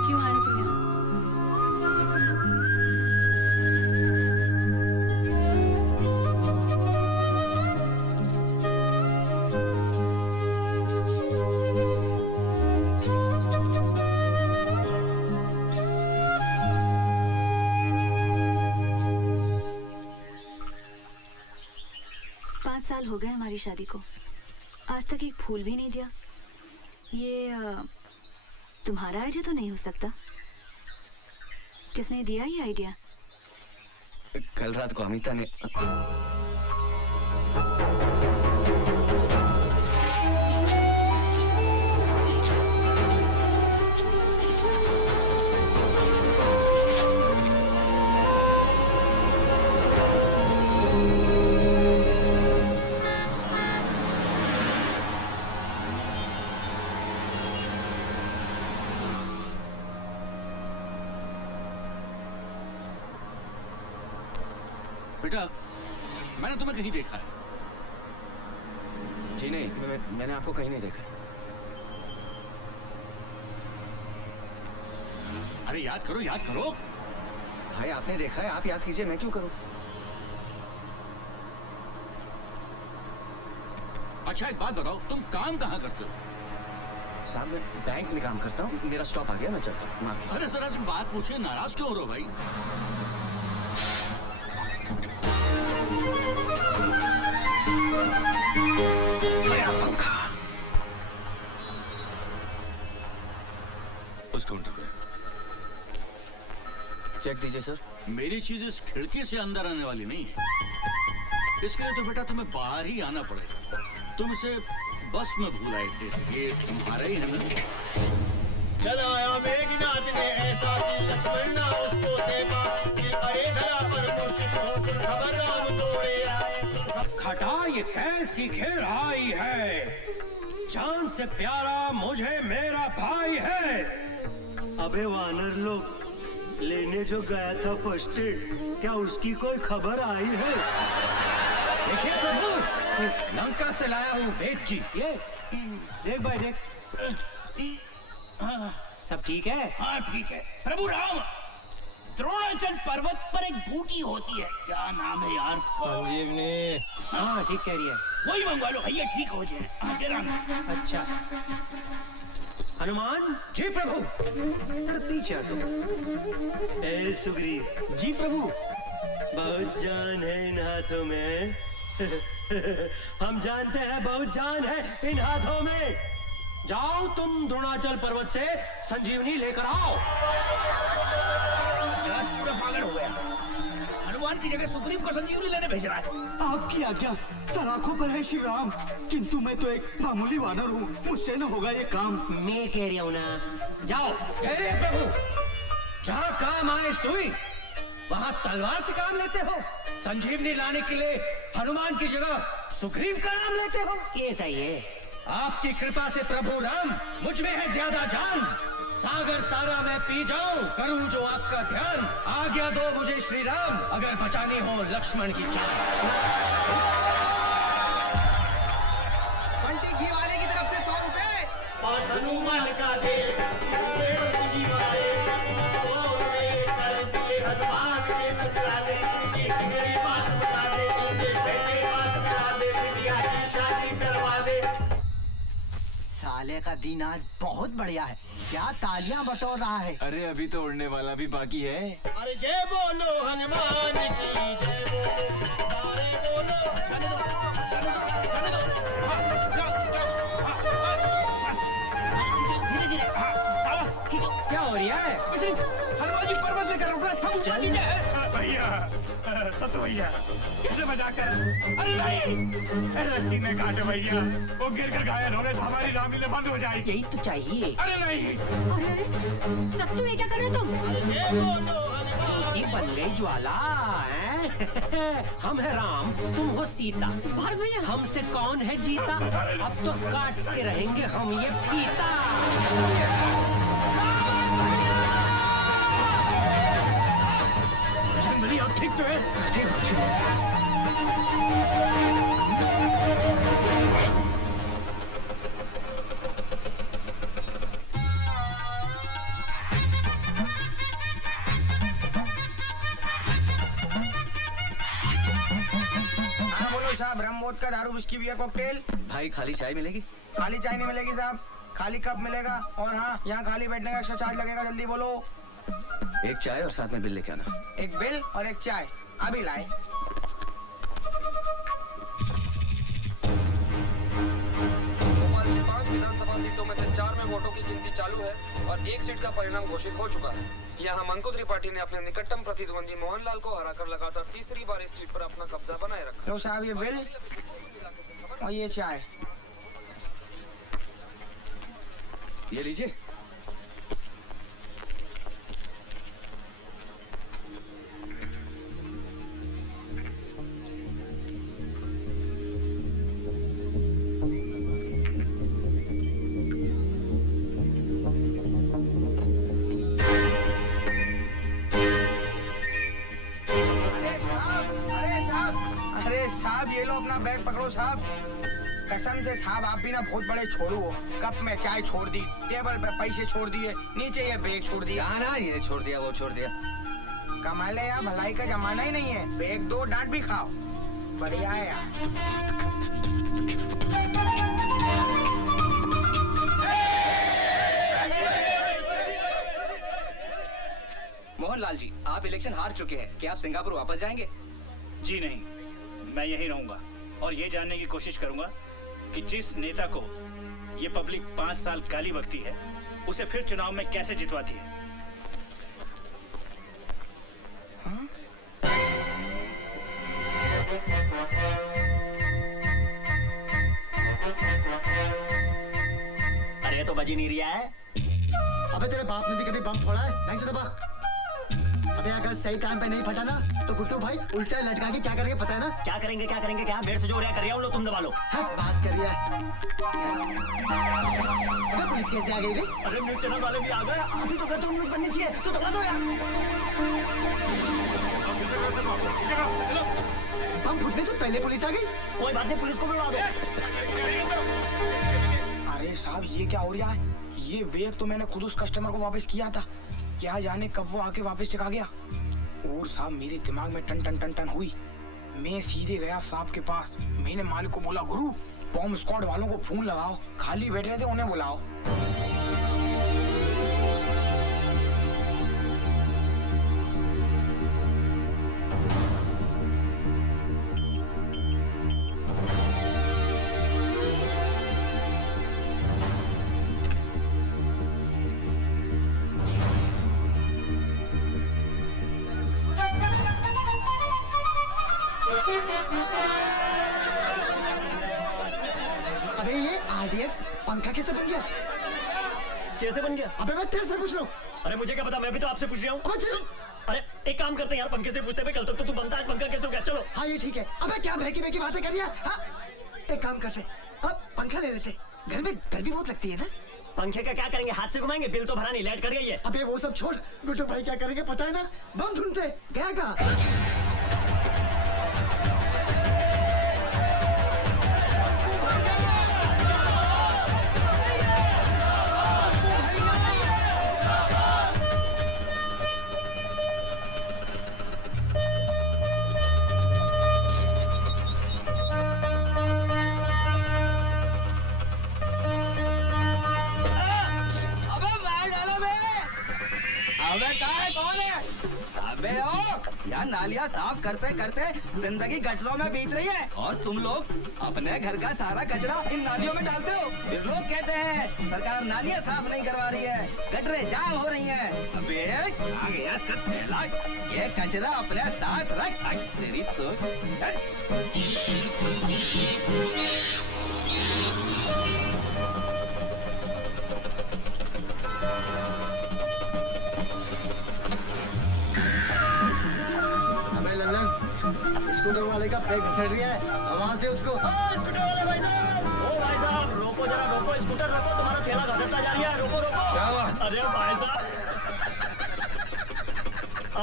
क्यों आए तुम यहाँ? 5 साल हो गए हमारी शादी को, आज तक एक फूल भी नहीं दिया। ये तुम्हारा आइडिया तो नहीं हो सकता। किसने दिया ये आइडिया? कल रात को अमिता ने। बेटा, मैंने तुम्हें कहीं देखा है। जी नहीं, मैंने आपको कहीं नहीं देखा। अरे याद करो, याद करो। भाई आपने देखा है, आप याद कीजिए, मैं क्यों करूं? अच्छा एक बात बताओ, तुम काम कहाँ करते हो? साहब मैं बैंक में काम करता हूँ, मेरा स्टॉप आ गया, मैं चलता हूँ, माफ कीजिए। अरे जरा सी बात पूछिए, नाराज क्यों हो रहे हो भाई? गया पंखा। उस काउंटर पे चेक दीजिए सर। मेरी चीज इस खिड़की से अंदर आने वाली नहीं है, इसके लिए तो बेटा तुम्हें बाहर ही आना पड़ेगा। तुम इसे बस में भूल आए थे, ये तुम्हारा ही है ना? चला आया मेघनाथ ने ऐसा कि लक्ष्मण ना उसको सेवा, फिर पड़े धरा पर मूर्छित होकर खबर राम दौड़े आए। खटा ये कैसी घेर आई है, जान से प्यारा मुझे मेरा भाई है। अबे वानर लोग, लेने जो गया था फर्स्ट एड, क्या उसकी कोई खबर आई है? देखिए प्रभु, लंका से लाया हूँ वेद जी। ये देख भाई देख, सब ठीक है? हाँ ठीक है। प्रभु राम, द्रोणाचल पर्वत पर एक बूटी होती है, क्या नाम है यार? संजीवनी। हाँ ठीक कह रही है। वही मंगवा लो भैया, ठीक हो जाए। हाँ जरा। अच्छा हनुमान जी प्रभु। तेरे पीछे हटो। ए सुग्रीव जी प्रभु। बहुत जान है इन हाथों में। हम जानते हैं बहुत जान है इन हाथों में। जाओ तुम द्रोणाचल पर्वत से संजीवनी लेकर आओ। पूरा पागल हो गया, हनुमान की जगह सुग्रीव को संजीवनी लेने भेज रहा है। आपकी आज्ञा, सराखों पर है श्री राम, किंतु मैं तो एक मामूली वानर हूँ, मुझसे न होगा ये काम। मैं कह रही हूँ ना, जाओ। कह रहे प्रभु, जहाँ काम आए सुई, वहाँ तलवार से काम लेते हो। संजीवनी लाने के लिए हनुमान की जगह सुग्रीव का नाम लेते हो। ये सही है। आपकी कृपा से प्रभु राम, मुझ में है ज्यादा जान। सागर सारा मैं पी जाऊं, करूं जो आपका ध्यान। आज्ञा दो मुझे श्री राम, अगर बचानी हो लक्ष्मण की जान। बंटी घी वाले की तरफ से 100 रुपए और हनुमान का दे, सुदेव सिंह वाले 100 रुपए कर दिए हनुमान के नजराने। एक मेरी बात बता दे, मुझे पैसे पास करा दे, बिटिया की शादी करवा दे। साले का दिन आज बहुत बढ़िया है, क्या तालियां बटोर रहा है। अरे अभी तो उड़ने वाला भी बाकी है। अरे जय बोलो हनुमान की जय बोलो, सारे बोलो। जाने दो, जाने दो, जाने दो। हाँ, जाओ, जाओ, हाँ, बस। धीरे धीरे, हाँ, सावस खींचो। क्या हो रहा है? कुछ नहीं, हनुमान जी पर्वत लेकर उठ रहे, हम ऊपर नीचे हैं। भैया, सत्तू भैया, कैसे मजाक कर? अरे नहीं, रस्सी में काटो भैया, वो गिर कर घायल हो गए तो हमारी रामलीला बंद हो जाएगी। यही तो चाहिए। अरे नहीं। अरे अरे सत्तू, ये क्या कर रहे हो तुम? जय बोलो हनुमान। ज्योति बन गई ज्वाला हैं? हम है राम, तुम हो सीता। भारत भैया, हमसे कौन है जीता? अब तो काट के रहेंगे हम ये फीता। भैया ठीक तो है? ठीक हो, ठीक हो। हाँ बोलो साहब, रम वोदका दारू विस्की बियर कॉकटेल। भाई खाली चाय मिलेगी? खाली चाय नहीं मिलेगी साहब, खाली कप मिलेगा। और हाँ, यहाँ खाली बैठने का एक्स्ट्रा चार्ज लगेगा, जल्दी बोलो। एक चाय और साथ में बिल लेके आना। एक बिल और एक चाय, अभी लाए। भोपाल की 5 विधानसभा सीटों में से 4 में वोटों की गिनती चालू है और एक सीट का परिणाम घोषित हो चुका है। यहाँ मंकोत्री पार्टी ने अपने निकटतम प्रतिद्वंदी मोहनलाल को हराकर लगातार तीसरी बार इस सीट पर अपना कब्जा बनाए रखा। लो साहब ये बिल और ये चाय। ये लीजिए। अरे साहब, ये लो अपना बैग पकड़ो साहब। कसम से साहब आप भी ना बहुत बड़े छोड़ू हो। कप में चाय छोड़ दी, टेबल पे पैसे छोड़ दिए, नीचे ये बैग छोड़ दिया। ना ये छोड़ दिया वो छोड़ दिया। कमाल है यार, भलाई का जमाना ही नहीं है। बैग दो, डांट भी खाओ, बढ़िया है यार। मोहनलाल जी, आप इलेक्शन हार चुके हैं, क्या आप सिंगापुर वापस जाएंगे? जी नहीं, मैं यहीं रहूंगा और ये जानने की कोशिश करूंगा कि जिस नेता को ये पब्लिक 5 साल गाली बकती है उसे फिर चुनाव में कैसे जितवाती है। अरे ये तो बज ही नहीं रहा है। अबे तेरे बाप ने भी कभी बम फोड़ा है? नहीं से दबा। अबे अगर सही टाइम पे नहीं फटा ना तो गुड्डू भाई उल्टा लटका के क्या करेंगे पता है ना? क्या करेंगे क्या मेरे से जो रहा कर रहा हूँ लो तुम दबा लो। बात करिए। अबे पुलिस कैसे आ गई रे? अरे न्यूज चैनल वाले भी आ गए। अभी तो कहते हो न्यूज बननी चाहिए तो दबा दो यार। बम फुटने से पहले पुलिस आ गई। कोई बात नहीं, पुलिस को बुला दो। अरे साहब ये क्या हो रहा है? ये बैग तो मैंने खुद उस कस्टमर को वापस किया था, क्या जाने कब वो आके वापस चका गया। और साहब मेरे दिमाग में टन टन टन टन हुई। मैं सीधे गया साहब के पास। मैंने मालिक को बोला, गुरु बॉम्ब स्क्वाड वालों को फोन लगाओ, खाली बैठ रहे थे उन्हें बुलाओ। अबे ये आरडीएक्स पंखा कैसे बन गया? कैसे बन गया? अबे मैं तेरे से पूछ रहा हूँ। अरे मुझे क्या पता, मैं भी तो आपसे पूछ रहा हूँ। अरे एक काम करते हैं यार, पंखे से पूछते हैं। कल तक तो तू बनता है, पंखा कैसे हो गया? चलो। हाँ ये ठीक है। अबे क्या बहकी बहकी बातें कर रही है? हाँ? एक काम करते, अब पंखा ले लेते। घर में गर्मी बहुत लगती है ना। पंखे का क्या करेंगे? हाथ से घुमाएंगे? बिल तो भरा नहीं, लाइट कट गई है। अबे वो सब छोड़, गुड्डू भाई क्या करेंगे पता है ना? बम ढूंढते गया कहाँ? यार नालियाँ साफ करते करते जिंदगी गटरों में बीत रही है और तुम लोग अपने घर का सारा कचरा इन नालियों में डालते हो। फिर लोग कहते हैं सरकार नालियाँ साफ नहीं करवा रही है, गटरें जाम हो रही हैं। अबे आ गया इसका थैला, ये कचरा अपने साथ रख। तेरी तो स्कूटर वाले का पैर घसड़ रही है, आवाज दे उसको। स्कूटर वाले भाई साहब, ओ भाई साहब रोको जरा, रोको स्कूटर रोको, तुम्हारा ठेला घसड़ता जा रहा है, रोको रोको। क्या हुआ? अरे भाई साहब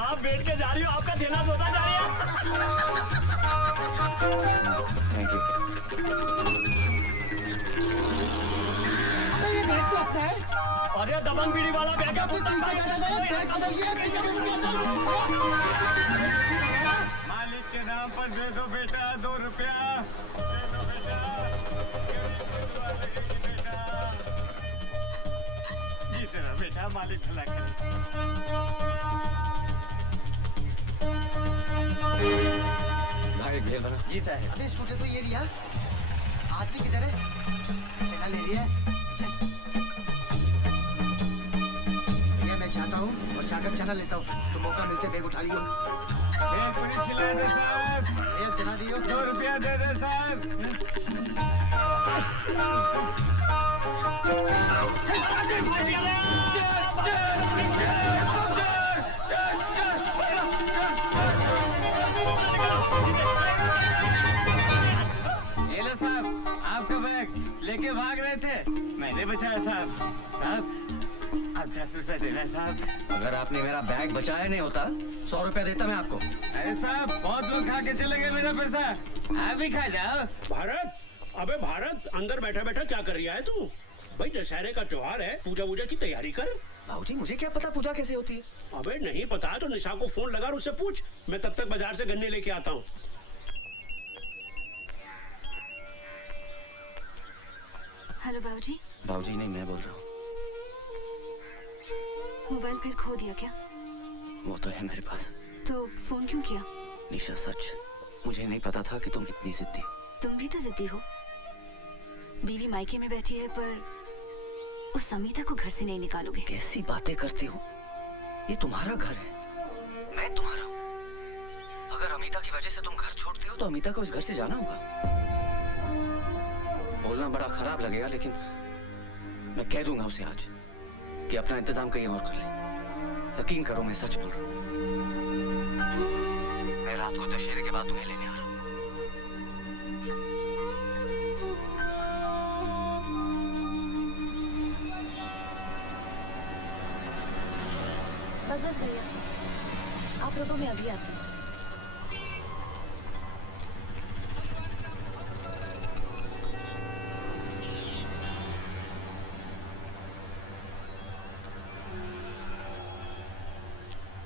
आप बैठ के जा रही हो, आपका ठेला धोता जा रहा है। Thank you. अरे ये बैग तो अच्छा है। अरे दबंग बीड़ी वाला बैग है, पीछे बैठा था, बैग बदल गया, पीछे मालिक के नाम पर दे दो बेटा 2 रुपया, दे दो बेटा, बेटा जीते रहो बेटा, मालिक भला करे। भाई भेल बना। जी साहब। अबे स्कूटर तो ये लिया, आदमी किधर है? चला ले लिया। चल भैया मैं जाता हूँ और जाकर चना लेता हूँ, तो मौका मिलते बैग उठा लियो। खिला दे साहब, एक चना दियो। 2 रुपया दे दे साहब। ये लो साहब, आपका बैग लेके भाग रहे थे, मैंने बचाया साहब। साहब आप 10 रुपया देना साहब। अगर आपने मेरा बैग बचाया नहीं होता 100 रुपया देता मैं आपको। अरे साहब बहुत लोग खा के चले गए मेरा पैसा, आप भी खा जाओ। भारत अबे भारत, अंदर बैठा बैठा क्या कर रहा है तू? भाई दशहरे का त्योहार है, पूजा वूजा की तैयारी कर। बाबूजी मुझे क्या पता पूजा कैसे होती है? अबे नहीं पता तो निशा को फोन लगा और उससे पूछ। मैं तब तक बाजार से गन्ने लेके आता हूँ। हेलो बाबूजी। बाबूजी नहीं, मैं बोल रहा हूँ। मोबाइल फिर खो दिया क्या? वो तो है मेरे पास। तो फोन क्यों किया? निशा सच, मुझे नहीं पता था कि तुम इतनी जिद्दी हो। तुम भी तो जिद्दी हो। बीवी मायके में बैठी है पर उस समीता को घर से नहीं निकालोगे। कैसी बातें करती हो? ये तुम्हारा घर है, मैं तुम्हारा हूँ। अगर अमिता की वजह से तुम घर छोड़ते हो तो अमिता को इस घर से जाना होगा। बोलना बड़ा खराब लगेगा लेकिन मैं कह दूंगा उसे आज कि अपना इंतजाम कहीं और कर ले। यकीन करो मैं सच बोल रहा हूँ। मैं रात को दशहरे के बाद तुम्हें लेने आ रहा हूँ। बस बस भैया, आप रुको, मैं अभी आती हूँ।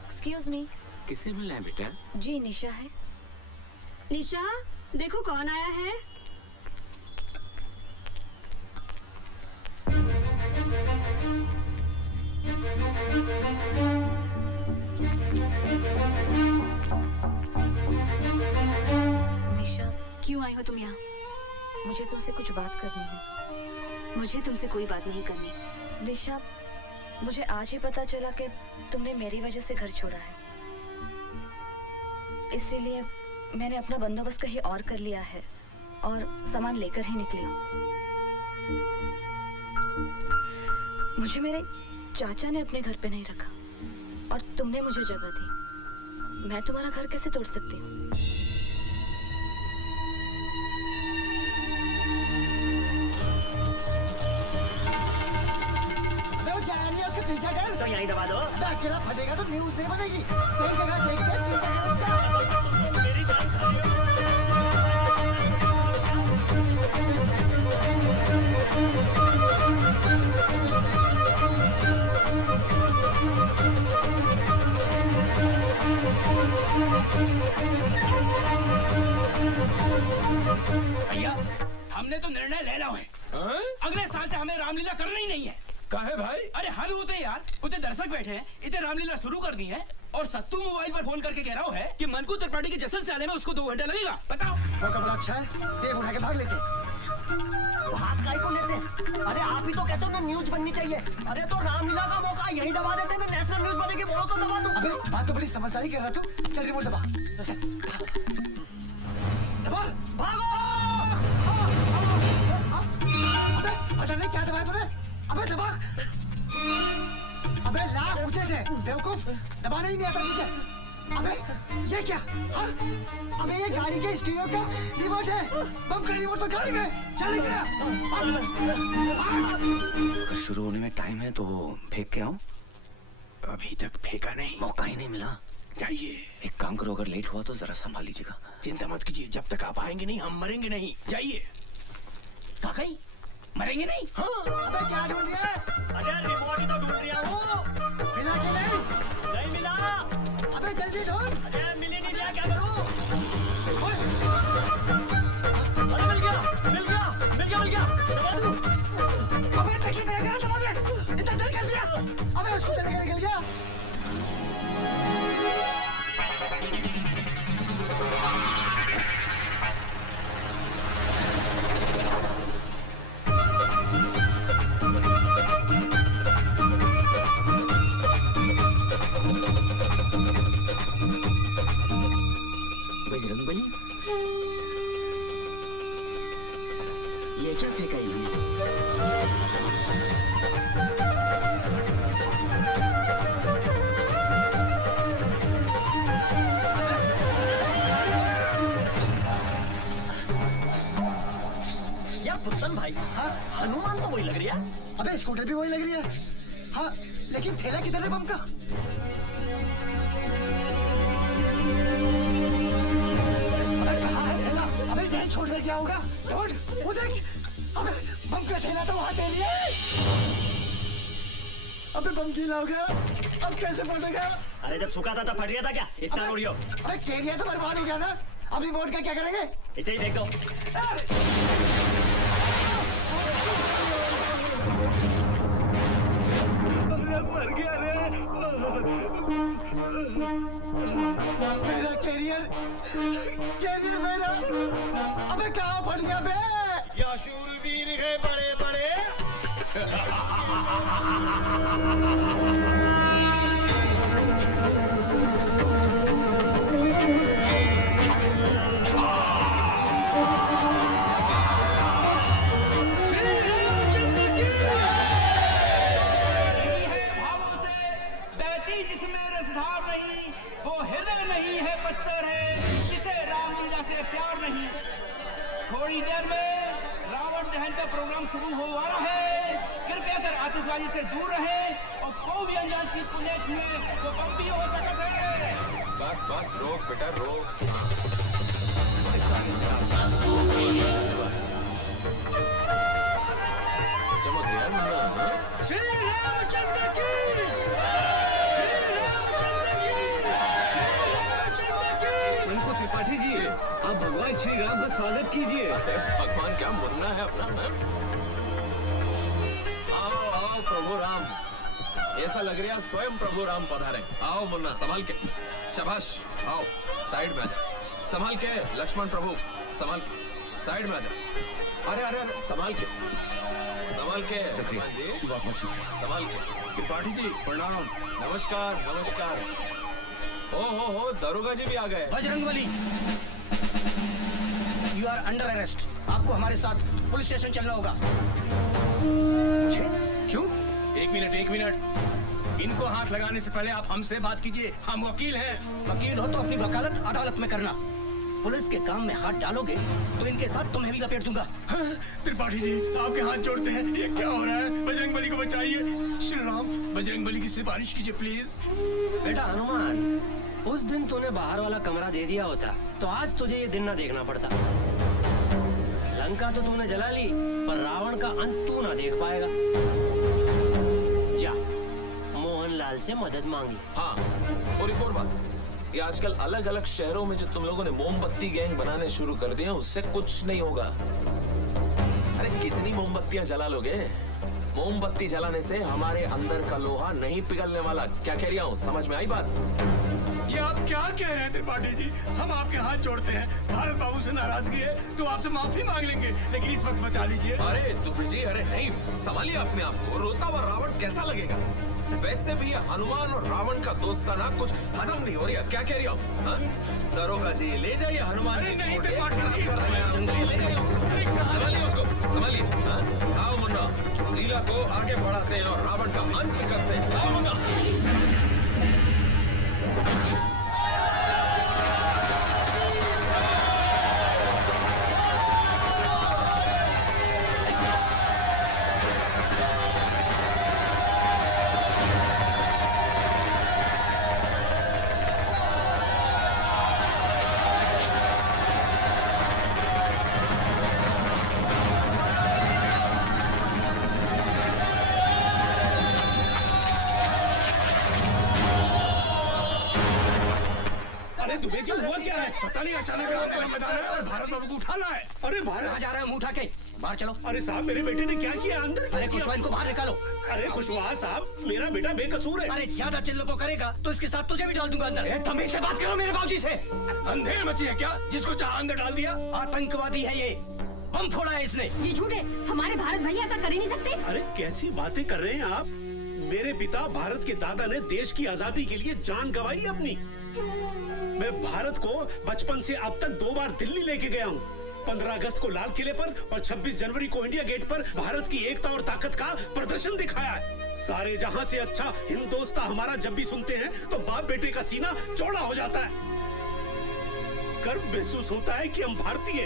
Excuse me. किससे मिलना है बेटा? जी निशा है। निशा, देखो कौन आया है। निशा, क्यों आई हो तुम यहाँ? मुझे तुमसे कुछ बात करनी है। मुझे तुमसे कोई बात नहीं करनी। निशा, मुझे आज ही पता चला कि तुमने मेरी वजह से घर छोड़ा है। इसीलिए मैंने अपना बंदोबस्त कहीं और कर लिया है और सामान लेकर ही निकली हूँ। मुझे मेरे चाचा ने अपने घर पे नहीं रखा और तुमने मुझे जगह दी। मैं तुम्हारा घर कैसे तोड़ सकती हूँ? पीछा कर तो यहीं दबा दो। अकेला फटेगा तो न्यूज़ नहीं बनेगी। सही जगह देख के पीछा कर उसका। मेरी जान खा भैया, हमने तो निर्णय ले लिया है। अगले साल से हमें रामलीला करना ही नहीं है। काहे भाई? अरे हल होते यार, उतने दर्शक बैठे हैं, इतने रामलीला शुरू कर दी है और सत्तू मोबाइल पर फोन करके कह रहा है कि मनकू त्रिपाठी के जश्न से आने में उसको 2 घंटा लगेगा। बताओ। वो कपड़ा अच्छा है, देख उठा के भाग लेते। भाग काहे को लेते? अरे आप ही तो कहते हो ना न्यूज बननी चाहिए। अरे तो रामलीला का मौका यही दबा देते ना, नेशनल न्यूज बनेगी। बोलो तो दबा दो। अबे बात तो बड़ी समझदारी कर रहा तू। चल रिमोट दबा, चल दबा, भागो। अबे पता नहीं क्या दबाया तूने। अबे दबा। अबे लाख पूछे थे बेवकूफ, दबाना ही नहीं आता तुझे। अबे ये क्या? हाँ? अबे ये गाड़ी के स्टीरियो का रिमोट है। बम का रिमोट तो गाड़ी में चल गया। अगर शुरू होने में टाइम है तो फेंक के आऊं? अभी तक फेंका नहीं, मौका ही नहीं मिला। जाइए। एक काम करो, अगर लेट हुआ तो जरा संभाल लीजिएगा। चिंता मत कीजिए, जब तक आप आएंगे नहीं हम मरेंगे नहीं। जाइए। काकाई, मरेंगे नहीं? हाँ। अबे क्या ढूंढ रहा है? अरे रिमोट ही तो ढूंढ रहा हूँ। मिला कि नहीं मिला। अबे जल्दी ढूंढ। अरे मिल ही नहीं रहा, क्या करूँ? अरे मिल गया, मिल गया, मिल गया, मिल गया। दबा दूँ। अबे टकी मेरा घर दबा दे। इतना देर कर दिया। अबे उसको लेकर निकल गया। बजरंगबली, ये क्या फेंका इन्होंने? यार पुत्तन भाई, हाँ हनुमान तो वही लग रही है। अबे स्कूटर भी वही लग रही है। हाँ लेकिन थैला किधर है बम का? अबे कहाँ है थैला? अबे यहीं छोड़ के आओ। होगा? ढूंढ, वो देख, अबे बम का थैला तो वहाँ दे लिया। अबे बम गीला हो गया, अब कैसे फटेगा? अरे जब सूखा था तब फट गया था क्या? इतना रो रही हो? अबे केरिया तो बर्बाद हो गया ना, अभी मोड़ का क्या करेंगे? इसे ही फेंक दो। अरे मर गया रे, मेरा कैरियर मेरा, अबे कहाँ फट गया बे? क्या शूरवीर है बड़े बड़े। जिसमें रसधार नहीं, वो हृदय नहीं है पत्थर है, जिसे रामलीला से प्यार नहीं। थोड़ी देर में रावण दहन का प्रोग्राम शुरू हो रहा है। कृपया कर आतिशबाजी से दूर रहें और कोई भी अनजान चीज को न छुए, वो बम भी हो सकता है। बस बस रोक बेटा रोक। चमक गया मुन्ना। श्री रामचंद्र की, मंको त्रिपाठी जी, आप भगवान श्री राम का स्वागत कीजिए। भगवान क्या मुन्ना है अपना है? आओ आओ प्रभु राम, ऐसा लग रहा स्वयं प्रभु राम पधारे। आओ मुन्ना संभाल के, शाबाश। आओ साइड में आजा, संभाल के। लक्ष्मण प्रभु संभाल, साइड में आजा। अरे अरे अरे संभाल के, संभाल के। हनुमान जी संभाल के। त्रिपाठी जी प्रणाम। नमस्कार नमस्कार। हो दरोगा जी भी आ गए। Bajrangbali, you are under arrest. आपको हमारे साथ पुलिस स्टेशन चलना होगा। क्यों? एक मिनट, इनको हाथ लगाने से पहले आप हमसे बात कीजिए, हम वकील हैं। वकील हो तो अपनी वकालत अदालत में करना। पुलिस के काम में हाथ डालोगे तो इनके साथ तुम्हें भी लपेट दूंगा। त्रिपाठी जी आपके हाथ जोड़ते हैं, ये क्या हो रहा है? बजरंगबली को बचाइए। श्री राम, बजरंगबली की सिफारिश कीजिए प्लीज। बेटा हनुमान, उस दिन तूने बाहर वाला कमरा दे दिया होता तो आज तुझे ये दिन ना देखना पड़ता। लंका तो तूने जला ली, पर रावण का अंत तू ना देख पाएगा। जा मोहनलाल से मदद मांगी। हाँ, और एक और बात, ये आजकल अलग अलग शहरों में जो तुम लोगों ने मोमबत्ती गैंग बनाने शुरू कर दिए, उससे कुछ नहीं होगा। अरे कितनी मोमबत्तियां जला लोगे? मोमबत्ती जलाने से हमारे अंदर का लोहा नहीं पिघलने वाला। क्या कह रहा हूँ, समझ में आई बात? ये आप क्या कह रहे हैं त्रिपाठी जी? हम आपके हाथ जोड़ते हैं। भारत बाबू से नाराजगी है तो आपसे माफी मांग लेंगे, लेकिन इस वक्त बचा लीजिए। अरे दुबे जी, अरे नहीं, संभालिए अपने आप को। रोता हुआ रावण कैसा लगेगा? वैसे भी ये हनुमान और रावण का दोस्ताना कुछ हजम नहीं हो रहा। क्या कह रही हो? दरोगा जी ले जाइए हनुमान जी। नहीं, संभालिए उसको, संभालिए। आओ मुन्ना, लीला को आगे बढ़ाते हैं और रावण का अंत करते हैं। आओ मुन्ना। दुबे जी हुआ क्या है? पता नहीं, अचानक भारत बाबू को उठाना है। अरे बाहर कहाँ जा रहा है? मुंह उठा के बाहर चलो। अरे साहब, मेरे बेटे ने क्या किया? अंदर अरे खुशवा, इनको बाहर निकालो। अरे खुशवा साहब, मेरा बेटा बेकसूर है। अरे ज्यादा चिल्लपो करेगा तो इसके साथ तुझे भी डाल दूंगा अंदर। तमीज से बात करो मेरे बाबूजी से। अंधेर मची है क्या? जिसको चाह अंदर डाल दिया। आतंकवादी है ये, बम फोड़ा है इसने। ये झूठ है, हमारे भारत भैया ऐसा कर ही नहीं सकते। अरे कैसी बातें कर रहे हैं आप? मेरे पिता भारत के दादा ने देश की आजादी के लिए जान गंवाई अपनी। मैं भारत को बचपन से अब तक 2 बार दिल्ली लेके गया हूँ। 15 अगस्त को लाल किले पर और 26 जनवरी को इंडिया गेट पर भारत की एकता और ताकत का प्रदर्शन दिखाया है। सारे जहां से अच्छा हिंदोस्तां हमारा जब भी सुनते हैं तो बाप बेटे का सीना चौड़ा हो जाता है। गर्व महसूस होता है कि हम भारतीय।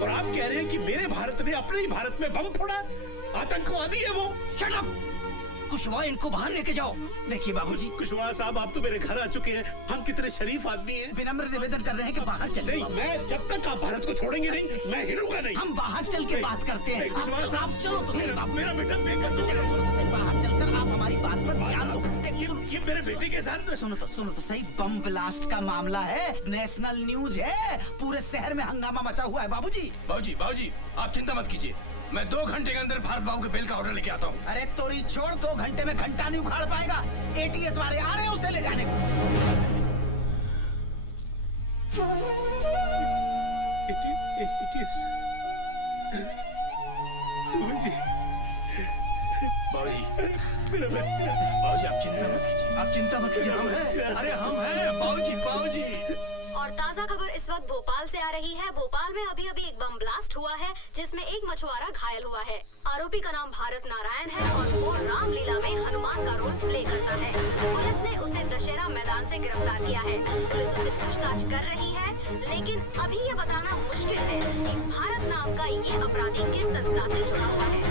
और आप कह रहे हैं कि मेरे भारत ने अपने ही भारत में बम फोड़ा? आतंकवादी है वो। Shut up! कुशवाहा इनको बाहर लेके जाओ। देखिए बाबूजी, कुशवाहा साहब आप तो मेरे घर आ चुके हैं, हम कितने शरीफ आदमी हैं। विनम्र निवेदन कर रहे हैं कि बाहर चले। नहीं, मैं जब तक आप भारत को छोड़ेंगे नहीं, मैं हिलूंगा नहीं। हम बाहर चल के बात करते हैं। कुशवाहा साहब चलो तो मेरे बेटा बेकसूर बाहर चलकर आप हमारी बात पर ध्यान दो। ये मेरे बेटे के साथ सुनो तो सही, बम ब्लास्ट का मामला है, नेशनल न्यूज है, पूरे शहर में हंगामा मचा हुआ है बाबूजी। बाबूजी आप चिंता मत कीजिए, मैं 2 घंटे के अंदर भारत बाबू के बिल का ऑर्डर लेके आता हूँ। अरे तोरी छोड़, 2 घंटे में घंटा नहीं उखाड़ पाएगा। एटीएस वाले आ रहे हैं उसे ले जाने को। मेरा बच्चा। बाबूजी आप चिंता मत कीजिए, हम हैं। अरे हम हैं बाबूजी। और ताजा खबर इस वक्त भोपाल से आ रही है। भोपाल में अभी एक बम ब्लास्ट हुआ है जिसमें एक मछुआरा घायल हुआ है। आरोपी का नाम भारत नारायण है और वो रामलीला में हनुमान का रोल प्ले करता है। पुलिस ने उसे दशहरा मैदान से गिरफ्तार किया है। पुलिस उससे पूछताछ कर रही है, लेकिन अभी ये बताना मुश्किल है कि भारत नाम का ये अपराधी किस संस्था से जुड़ा हुआ है।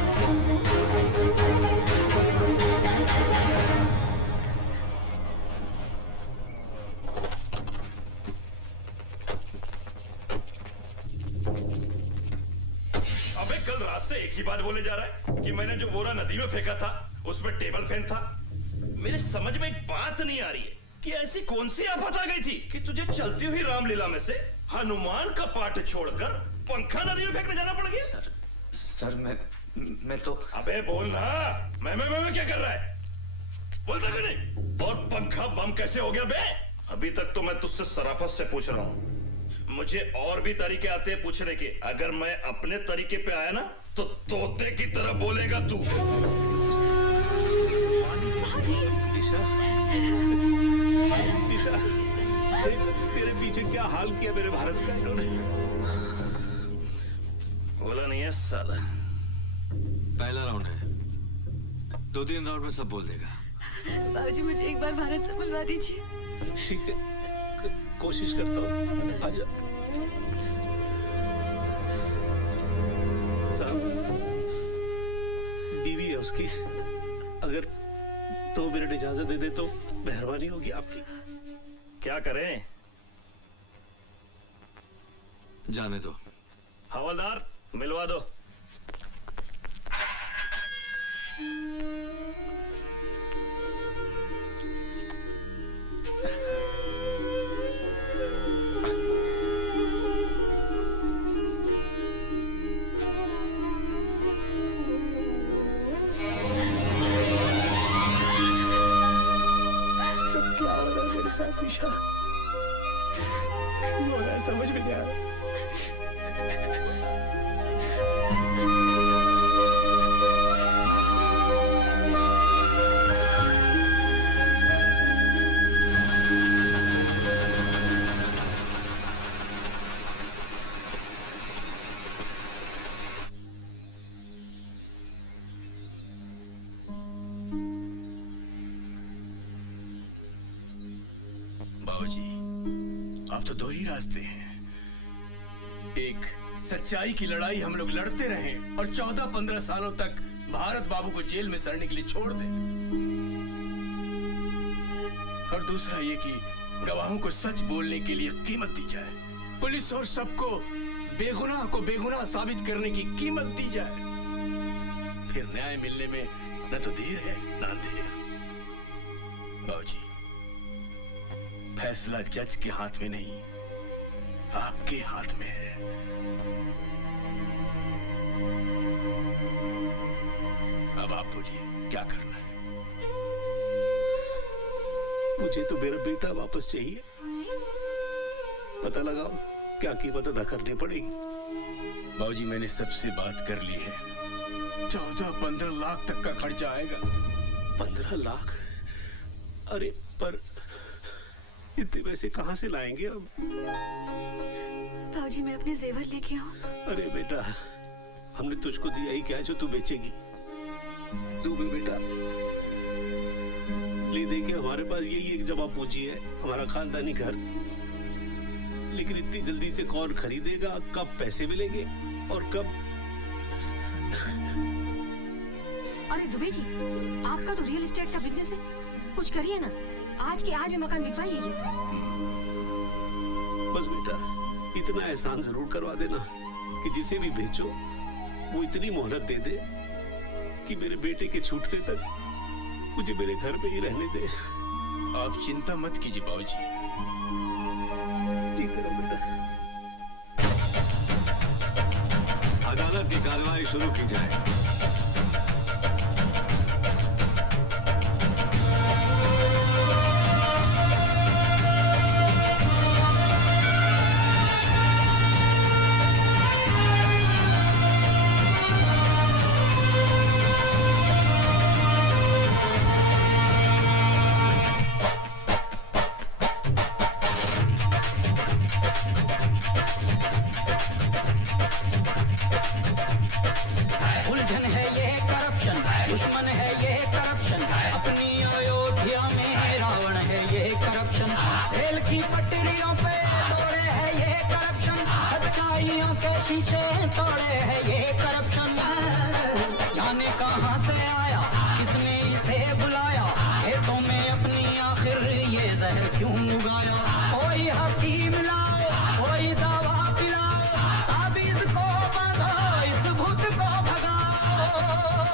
कल रात से एक ही बात बोले जा रहा है कि मैंने जो बोरा नदी में फेंका था उसमें टेबल फैन था। मेरे समझ में एक बात नहीं आ रही है कि ऐसी कौन सी आफत आ गई थी कि तुझे चलती हुई रामलीला में से हनुमान का पाठ छोड़कर पंखा नदी में फेंकने जाना पड़ गया। सर मैं तो। अबे बोल ना, मैं क्या कर रहा है, बोलता क्यों नहीं? और पंखा बम कैसे हो गया बे? अभी तक तो मैं तुझसे शराफत से पूछ रहा हूँ, मुझे और भी तरीके आते हैं पूछने के। अगर मैं अपने तरीके पे आया ना तो तोते की तरह बोलेगा तू। निशा, तेरे पीछे क्या हाल किया मेरे भारत का इन्होंने? बोला नहीं है साला। पहला राउंड है, 2-3 राउंड में सब बोल देगा। बाबूजी मुझे एक बार भारत से बुलवा दीजिए। ठीक है, कोशिश करता हूँ। आजा साहब, बीवी है उसकी, अगर 2 मिनट इजाजत दे दे तो मेहरबानी होगी आपकी। क्या करें? जाने दो। हवलदार मिलवा दो। सब क्या हो रहा है मेरे साथ निशा? क्यों हो रहा है समझ में नहीं आ रहा। बाबूजी अब तो 2 ही रास्ते हैं। एक, सच्चाई की लड़ाई हम लोग लड़ते रहें और 14-15 सालों तक भारत बाबू को जेल में सड़ने के लिए छोड़ दें, और दूसरा ये कि गवाहों को सच बोलने के लिए कीमत दी जाए, पुलिस और सबको बेगुनाह को बेगुनाह साबित करने की कीमत दी जाए। फिर न्याय मिलने में न तो देर है न अंधेर। बाबूजी फैसला जज के हाथ में नहीं, आपके हाथ में है। अब आप बोलिए क्या करना है? मुझे तो मेरा बेटा वापस चाहिए। पता लगाओ क्या कीमत अदा करनी पड़ेगी। बाबूजी मैंने सबसे बात कर ली है, 14-15 लाख तक का खर्चा आएगा। 15 लाख? अरे पर इतने पैसे कहाँ से लाएंगे हम? बाबूजी मैं अपने जेवर लेके आऊं? अरे बेटा, हमने तुझको दिया ही क्या जो तू बेचेगी? तू भी बेटा ले दे के हमारे पास यही एक जमा पूंजी है, हमारा खानदानी घर। लेकिन इतनी जल्दी से कौन खरीदेगा? कब पैसे मिलेंगे और कब? अरे दुबे जी, आपका तो रियल एस्टेट का बिजनेस है, कुछ करिए ना, आज के आज में मकान बिकवाइए। बस बेटा इतना एहसान जरूर करवा देना कि जिसे भी बेचो वो इतनी मोहलत दे दे कि मेरे बेटे के छूटने तक मुझे मेरे घर पे ही रहने दे। आप चिंता मत कीजिए बाबूजी। ठीक है बेटा। अदालत की कार्रवाई शुरू की जाए। उलझन है ये करप्शन, दुश्मन है ये करप्शन, अपनी अयोध्या में रावण है ये करप्शन, रेल की पटरियों पे तोड़े है ये करप्शन, सच्चाइयों के शीशे तोड़े है ये करप्शन। जाने कहां से आया, किसने इसे बुलाया, खेतों में अपनी आखिर ये जहर क्यों उगाया। कोई हकीम लाओ, कोई दवा पिलाओ, ताबीज को बांधो, इस भूत को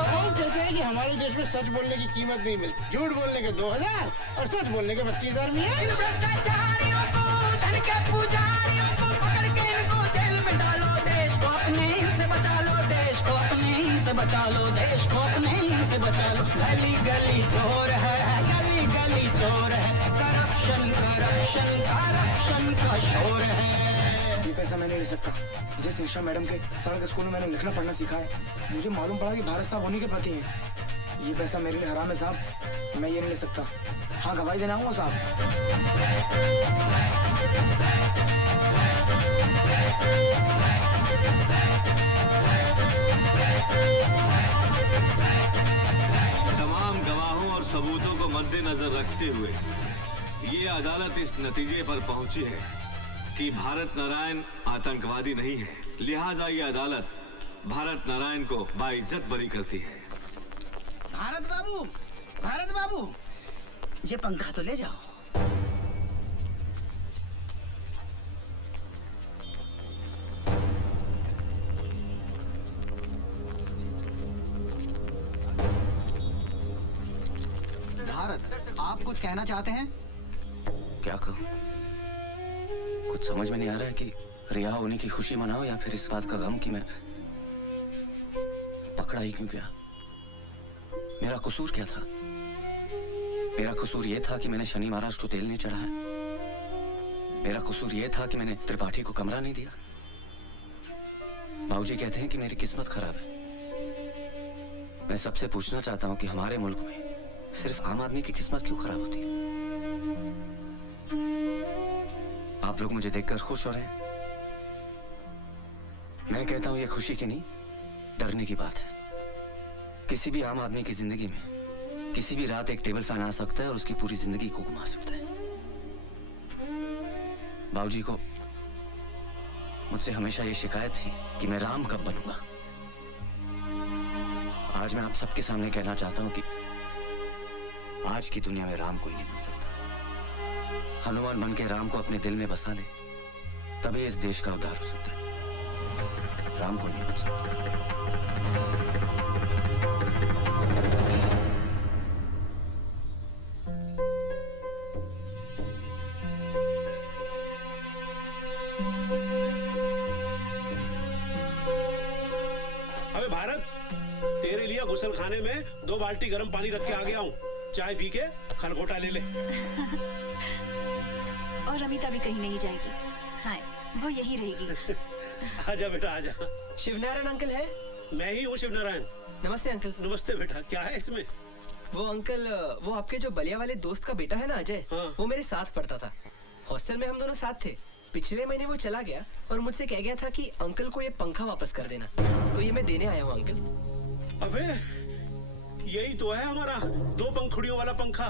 हम कहते हैं कि हमारे देश में सच बोलने की कीमत नहीं मिलती, झूठ बोलने के 2000 और सच बोलने के 25,000 मिले। इन भ्रष्टाचारियों को, धन के पुजारियों को पकड़ के इनको जेल में डालो, देश को अपने इनसे बचा लो, देश को अपने इनसे बचा लो, देश को अपने इनसे बचा लो। गली गली चोर है, गली गली चोर है, करप्शन करप्शन करप्शन का शोर है। ये पैसा मैं नहीं ले सकता। जिस निशा मैडम के सड़क स्कूल में मैंने लिखना पढ़ना सीखा है, मुझे मालूम पड़ा कि भारत साहब उन्हीं के प्रति है। ये पैसा मेरे लिए हराम है साहब, मैं ये नहीं ले सकता। हाँ गवाही देना आऊंगा साहब। तमाम गवाहों और सबूतों को मद्देनजर रखते हुए ये अदालत इस नतीजे पर पहुंची है कि भारत नारायण आतंकवादी नहीं है। लिहाजा ये अदालत भारत नारायण को बाइज्जत बरी करती है। भारत बाबू, ये पंखा तो ले जाओ। भारत, आप कुछ कहना चाहते हैं? क्या कहूँ? कुछ समझ में नहीं आ रहा है कि रिहा होने की खुशी मनाओ या फिर इस बात का गम कि मैं पकड़ा ही क्यों गया। मेरा कसूर क्या था? मेरा कसूर ये था कि मैंने शनि महाराज को तेल नहीं चढ़ाया। मेरा कसूर ये था कि मैंने त्रिपाठी को कमरा नहीं दिया। बाबूजी कहते हैं कि मेरी किस्मत खराब है। मैं सबसे पूछना चाहता हूं कि हमारे मुल्क में सिर्फ आम आदमी की किस्मत क्यों खराब होती है? आप लोग मुझे देखकर खुश हो रहे हैं। मैं कहता हूं ये खुशी की नहीं, डरने की बात है। किसी भी आम आदमी की जिंदगी में किसी भी रात एक टेबल फैन आ सकता है और उसकी पूरी जिंदगी को घुमा सकता है। बाबूजी को मुझसे हमेशा ये शिकायत थी कि मैं राम कब बनूंगा। आज मैं आप सबके सामने कहना चाहता हूं कि आज की दुनिया में राम कोई नहीं बन सकता। हनुमान बन के राम को अपने दिल में बसा ले, तभी इस देश का उद्धार हो सकता है। राम कोई नहीं बन सकता। अबे भारत, तेरे लिए गुसल खाने में 2 बाल्टी गर्म पानी रख के आ गया हूँ। चाय पी के खलगोटा ले ले। और अमिता भी कहीं नहीं जाएगी। हाँ, वो यही रहेगी। आजा बेटा आजा। शिवनारायण अंकल है? मैं ही हूँ शिवनारायण। नमस्ते अंकल। नमस्ते बेटा, क्या है इसमें? वो अंकल, वो आपके जो बलिया वाले दोस्त का बेटा है ना अजय, वो मेरे साथ पढ़ता था। हॉस्टल में हम दोनों साथ थे। पिछले महीने वो चला गया और मुझसे कह गया था कि अंकल को ये पंखा वापस कर देना, तो ये मैं देने आया हूँ अंकल। अबे यही तो है हमारा 2 पंखुड़ियों वाला पंखा।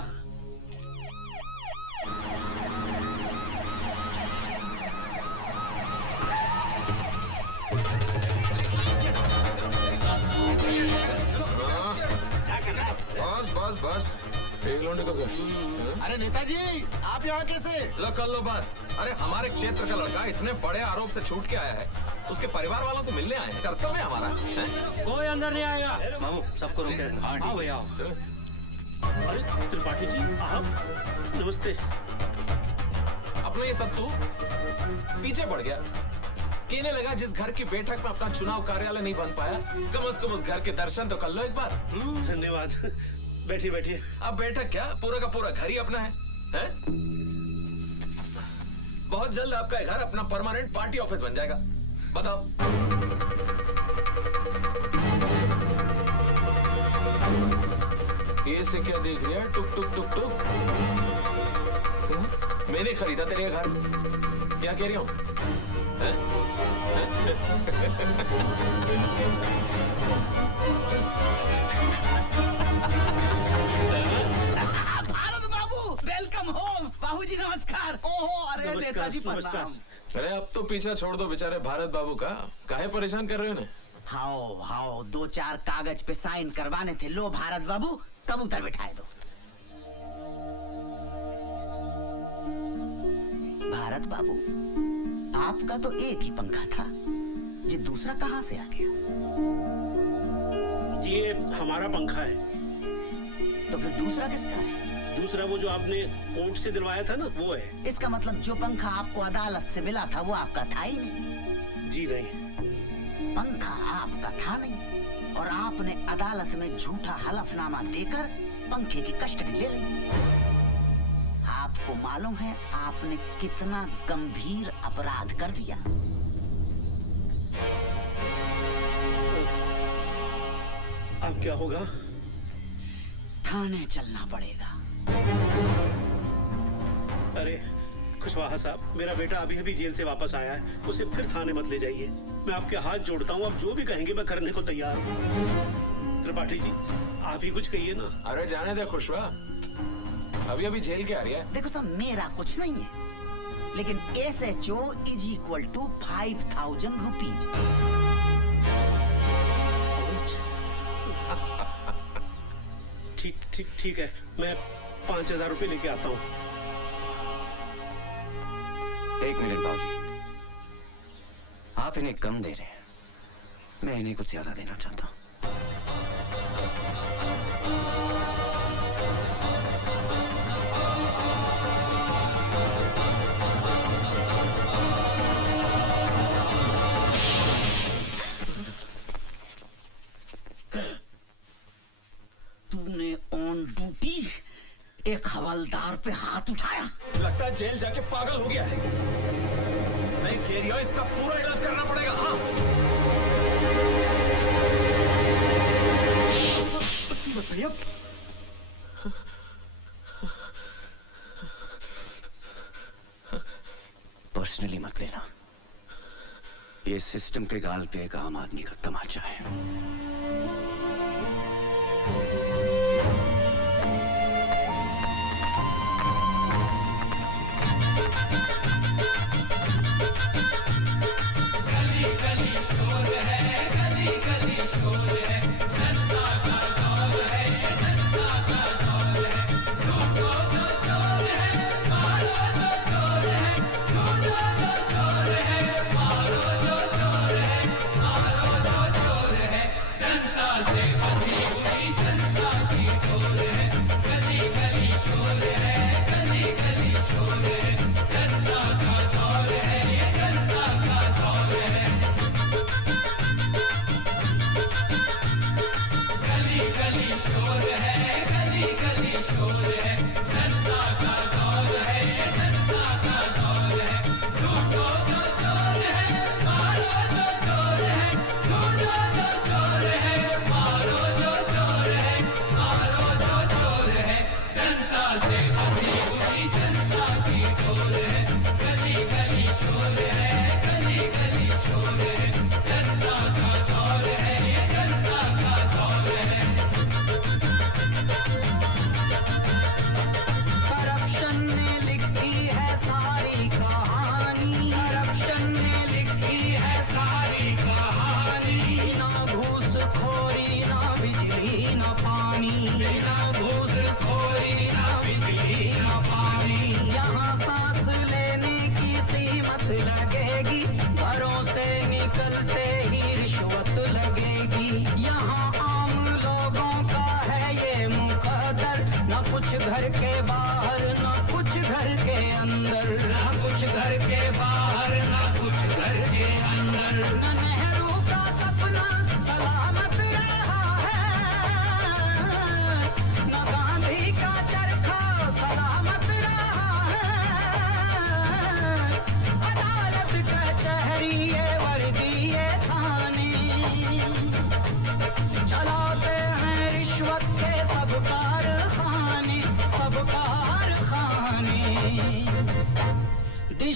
एक लौंडे का घर। अरे नेताजी आप यहाँ कैसे? लो कर लो बात। अरे हमारे क्षेत्र का लड़का इतने बड़े आरोप से छूट के आया है, उसके परिवार वालों से मिलने आए हैं। कर्तव्य हमारा है। कोई अंदर नहीं आएगा। मामू सबको रोक के आओ भैया आओ। अरे त्रिपाठी जी आप नमस्ते। अपना ये सब तू पीछे पड़ गया। कहने लगा जिस घर की बैठक में अपना चुनाव कार्यालय नहीं बन पाया, कम से कम उस घर के दर्शन तो कर लो एक बार। धन्यवाद। बैठिए बैठिए। अब बैठक क्या, पूरा का पूरा घर ही अपना है? बहुत जल्द आपका घर अपना परमानेंट पार्टी ऑफिस बन जाएगा। बताओ। ये से क्या देख रही है? टुक टुक टुक टुक। मैंने खरीदा तेरे घर, क्या कह रही हूँ? भारत बाबू वेलकम होम। बाबूजी नमस्कार। ओहो अरे नेताजी प्रणाम। अरे अब तो पीछा छोड़ दो बेचारे भारत बाबू का, काहे परेशान कर रहे हो? हाओ हाओ 2-4 कागज पे साइन करवाने थे। लो भारत बाबू कबूतर बिठाए दो। भारत बाबू आपका तो एक ही पंखा था, ये दूसरा कहां से आ गया? ये हमारा पंखा है। तो फिर दूसरा किसका है? दूसरा वो जो आपने कोर्ट से दिलवाया था ना, वो है। इसका मतलब जो पंखा आपको अदालत से मिला था वो आपका था ही नहीं। जी नहीं, पंखा आपका था नहीं और आपने अदालत में झूठा हलफनामा देकर पंखे की कस्टडी ले ली। आपको मालूम है आपने कितना गंभीर अपराध कर दिया? अब क्या होगा? थाने चलना पड़ेगा। अरे खुशवाहा साहब, मेरा बेटा अभी अभी जेल से वापस आया है, उसे फिर थाने मत ले जाइए। मैं आपके हाथ जोड़ता हूँ, आप जो भी कहेंगे मैं करने को तैयार हूँ। त्रिपाठी जी आप ही कुछ कहिए ना। अरे जाने दे खुशवा, अभी अभी जेल के आ रही है। देखो साहब मेरा कुछ नहीं है, लेकिन SHO = 5000 रुपीज। ठीक है, मैं 5000 रुपए लेके आता हूँ। एक मिनट बाबूजी, आप इन्हें कम दे रहे हैं, मैं इन्हें कुछ ज्यादा देना चाहता हूँ। तूने ऑन ड्यूटी एक हवलदार पे हाथ उठाया? लगता है जेल जाके पागल हो गया है। मैं कह रही हूं इसका पूरा इलाज करना पड़ेगा। हाँ भैया पर्सनली मत लेना, ये सिस्टम के गाल पे एक आम आदमी का तमाचा है। जनता से बंधी हुई जनता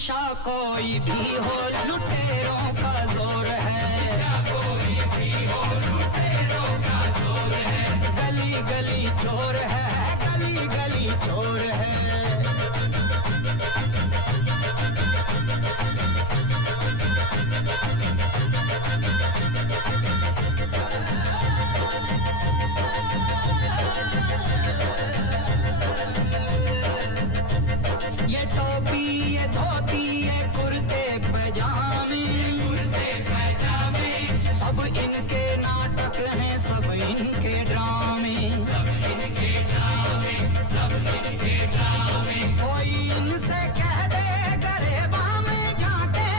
निशा कोई भी हो लुटेरों का जोर है, निशा कोई भी हो लुटेरों का जोर है, गली गली चोर है, गली गली चोर है। ये टोपी ये धोती ये कुर्ते पैजामे, कुर्ते पैजामे सब इनके नाटक हैं, सब इनके ड्रामे, सब इनके ड्रामे, सब इनके ड्रामे। कोई इनसे कह दे गरेबा में जाके,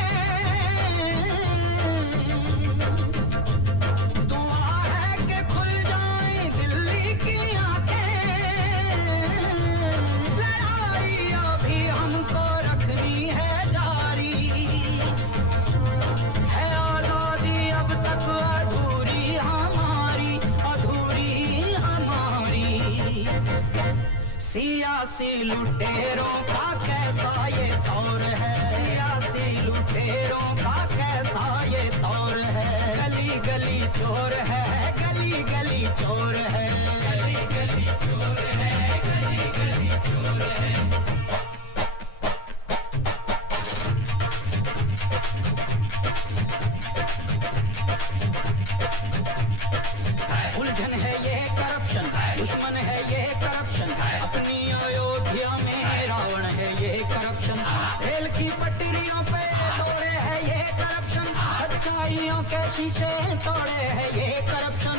दुआ है कि खुल जाए दिल्ली की आंखें। लड़ाई अभी हमको रखनी है जारी, है आजादी अब तक अधूरी हमारी, अधूरी हमारी। सियासी लुटेरों का कैसा ये दौर है, सियासी लुटेरों का कैसा ये दौर है, गली गली चोर है, गली गली चोर है, गली गली चोर है, गली गली चोर है। उलझन है ये करप्शन, दुश्मन है ये करप्शन, अपनी अयोध्या में रावण है ये करप्शन, रेल की पटरियों पे तोड़े है ये करप्शन, सच्चाइयों के शीशे तोड़े है ये करप्शन।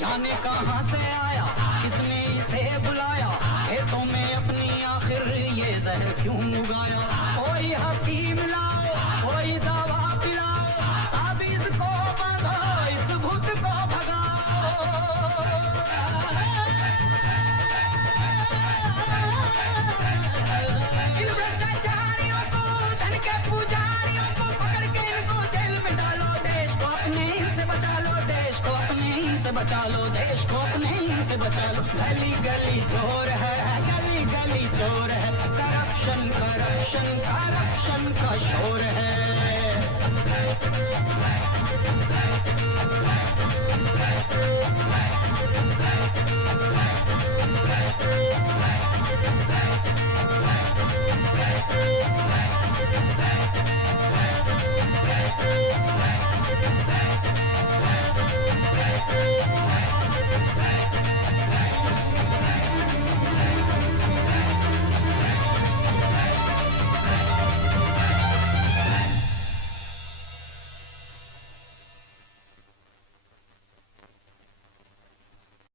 जाने कहाँ से आया किसने इसे बुलाया, खेतों में अपनी आखिर ये जहर क्यों उगाया। कोई हकीम लाओ, कोई दवा पिलाओ, ताबीज को बांधो, इस भूत को भगाओ। इन भ्रष्टाचारियों को, धन के पुजारियों को पकड़ के इनको जेल में डालो, देश को अपने इनसे बचा लो, देश को अपने इनसे बचा लो, देश को अपने इनसे बचा लो। गली गली चोर है, गली गली चोर है, करप्शन करप्शन करप्शन का शोर है।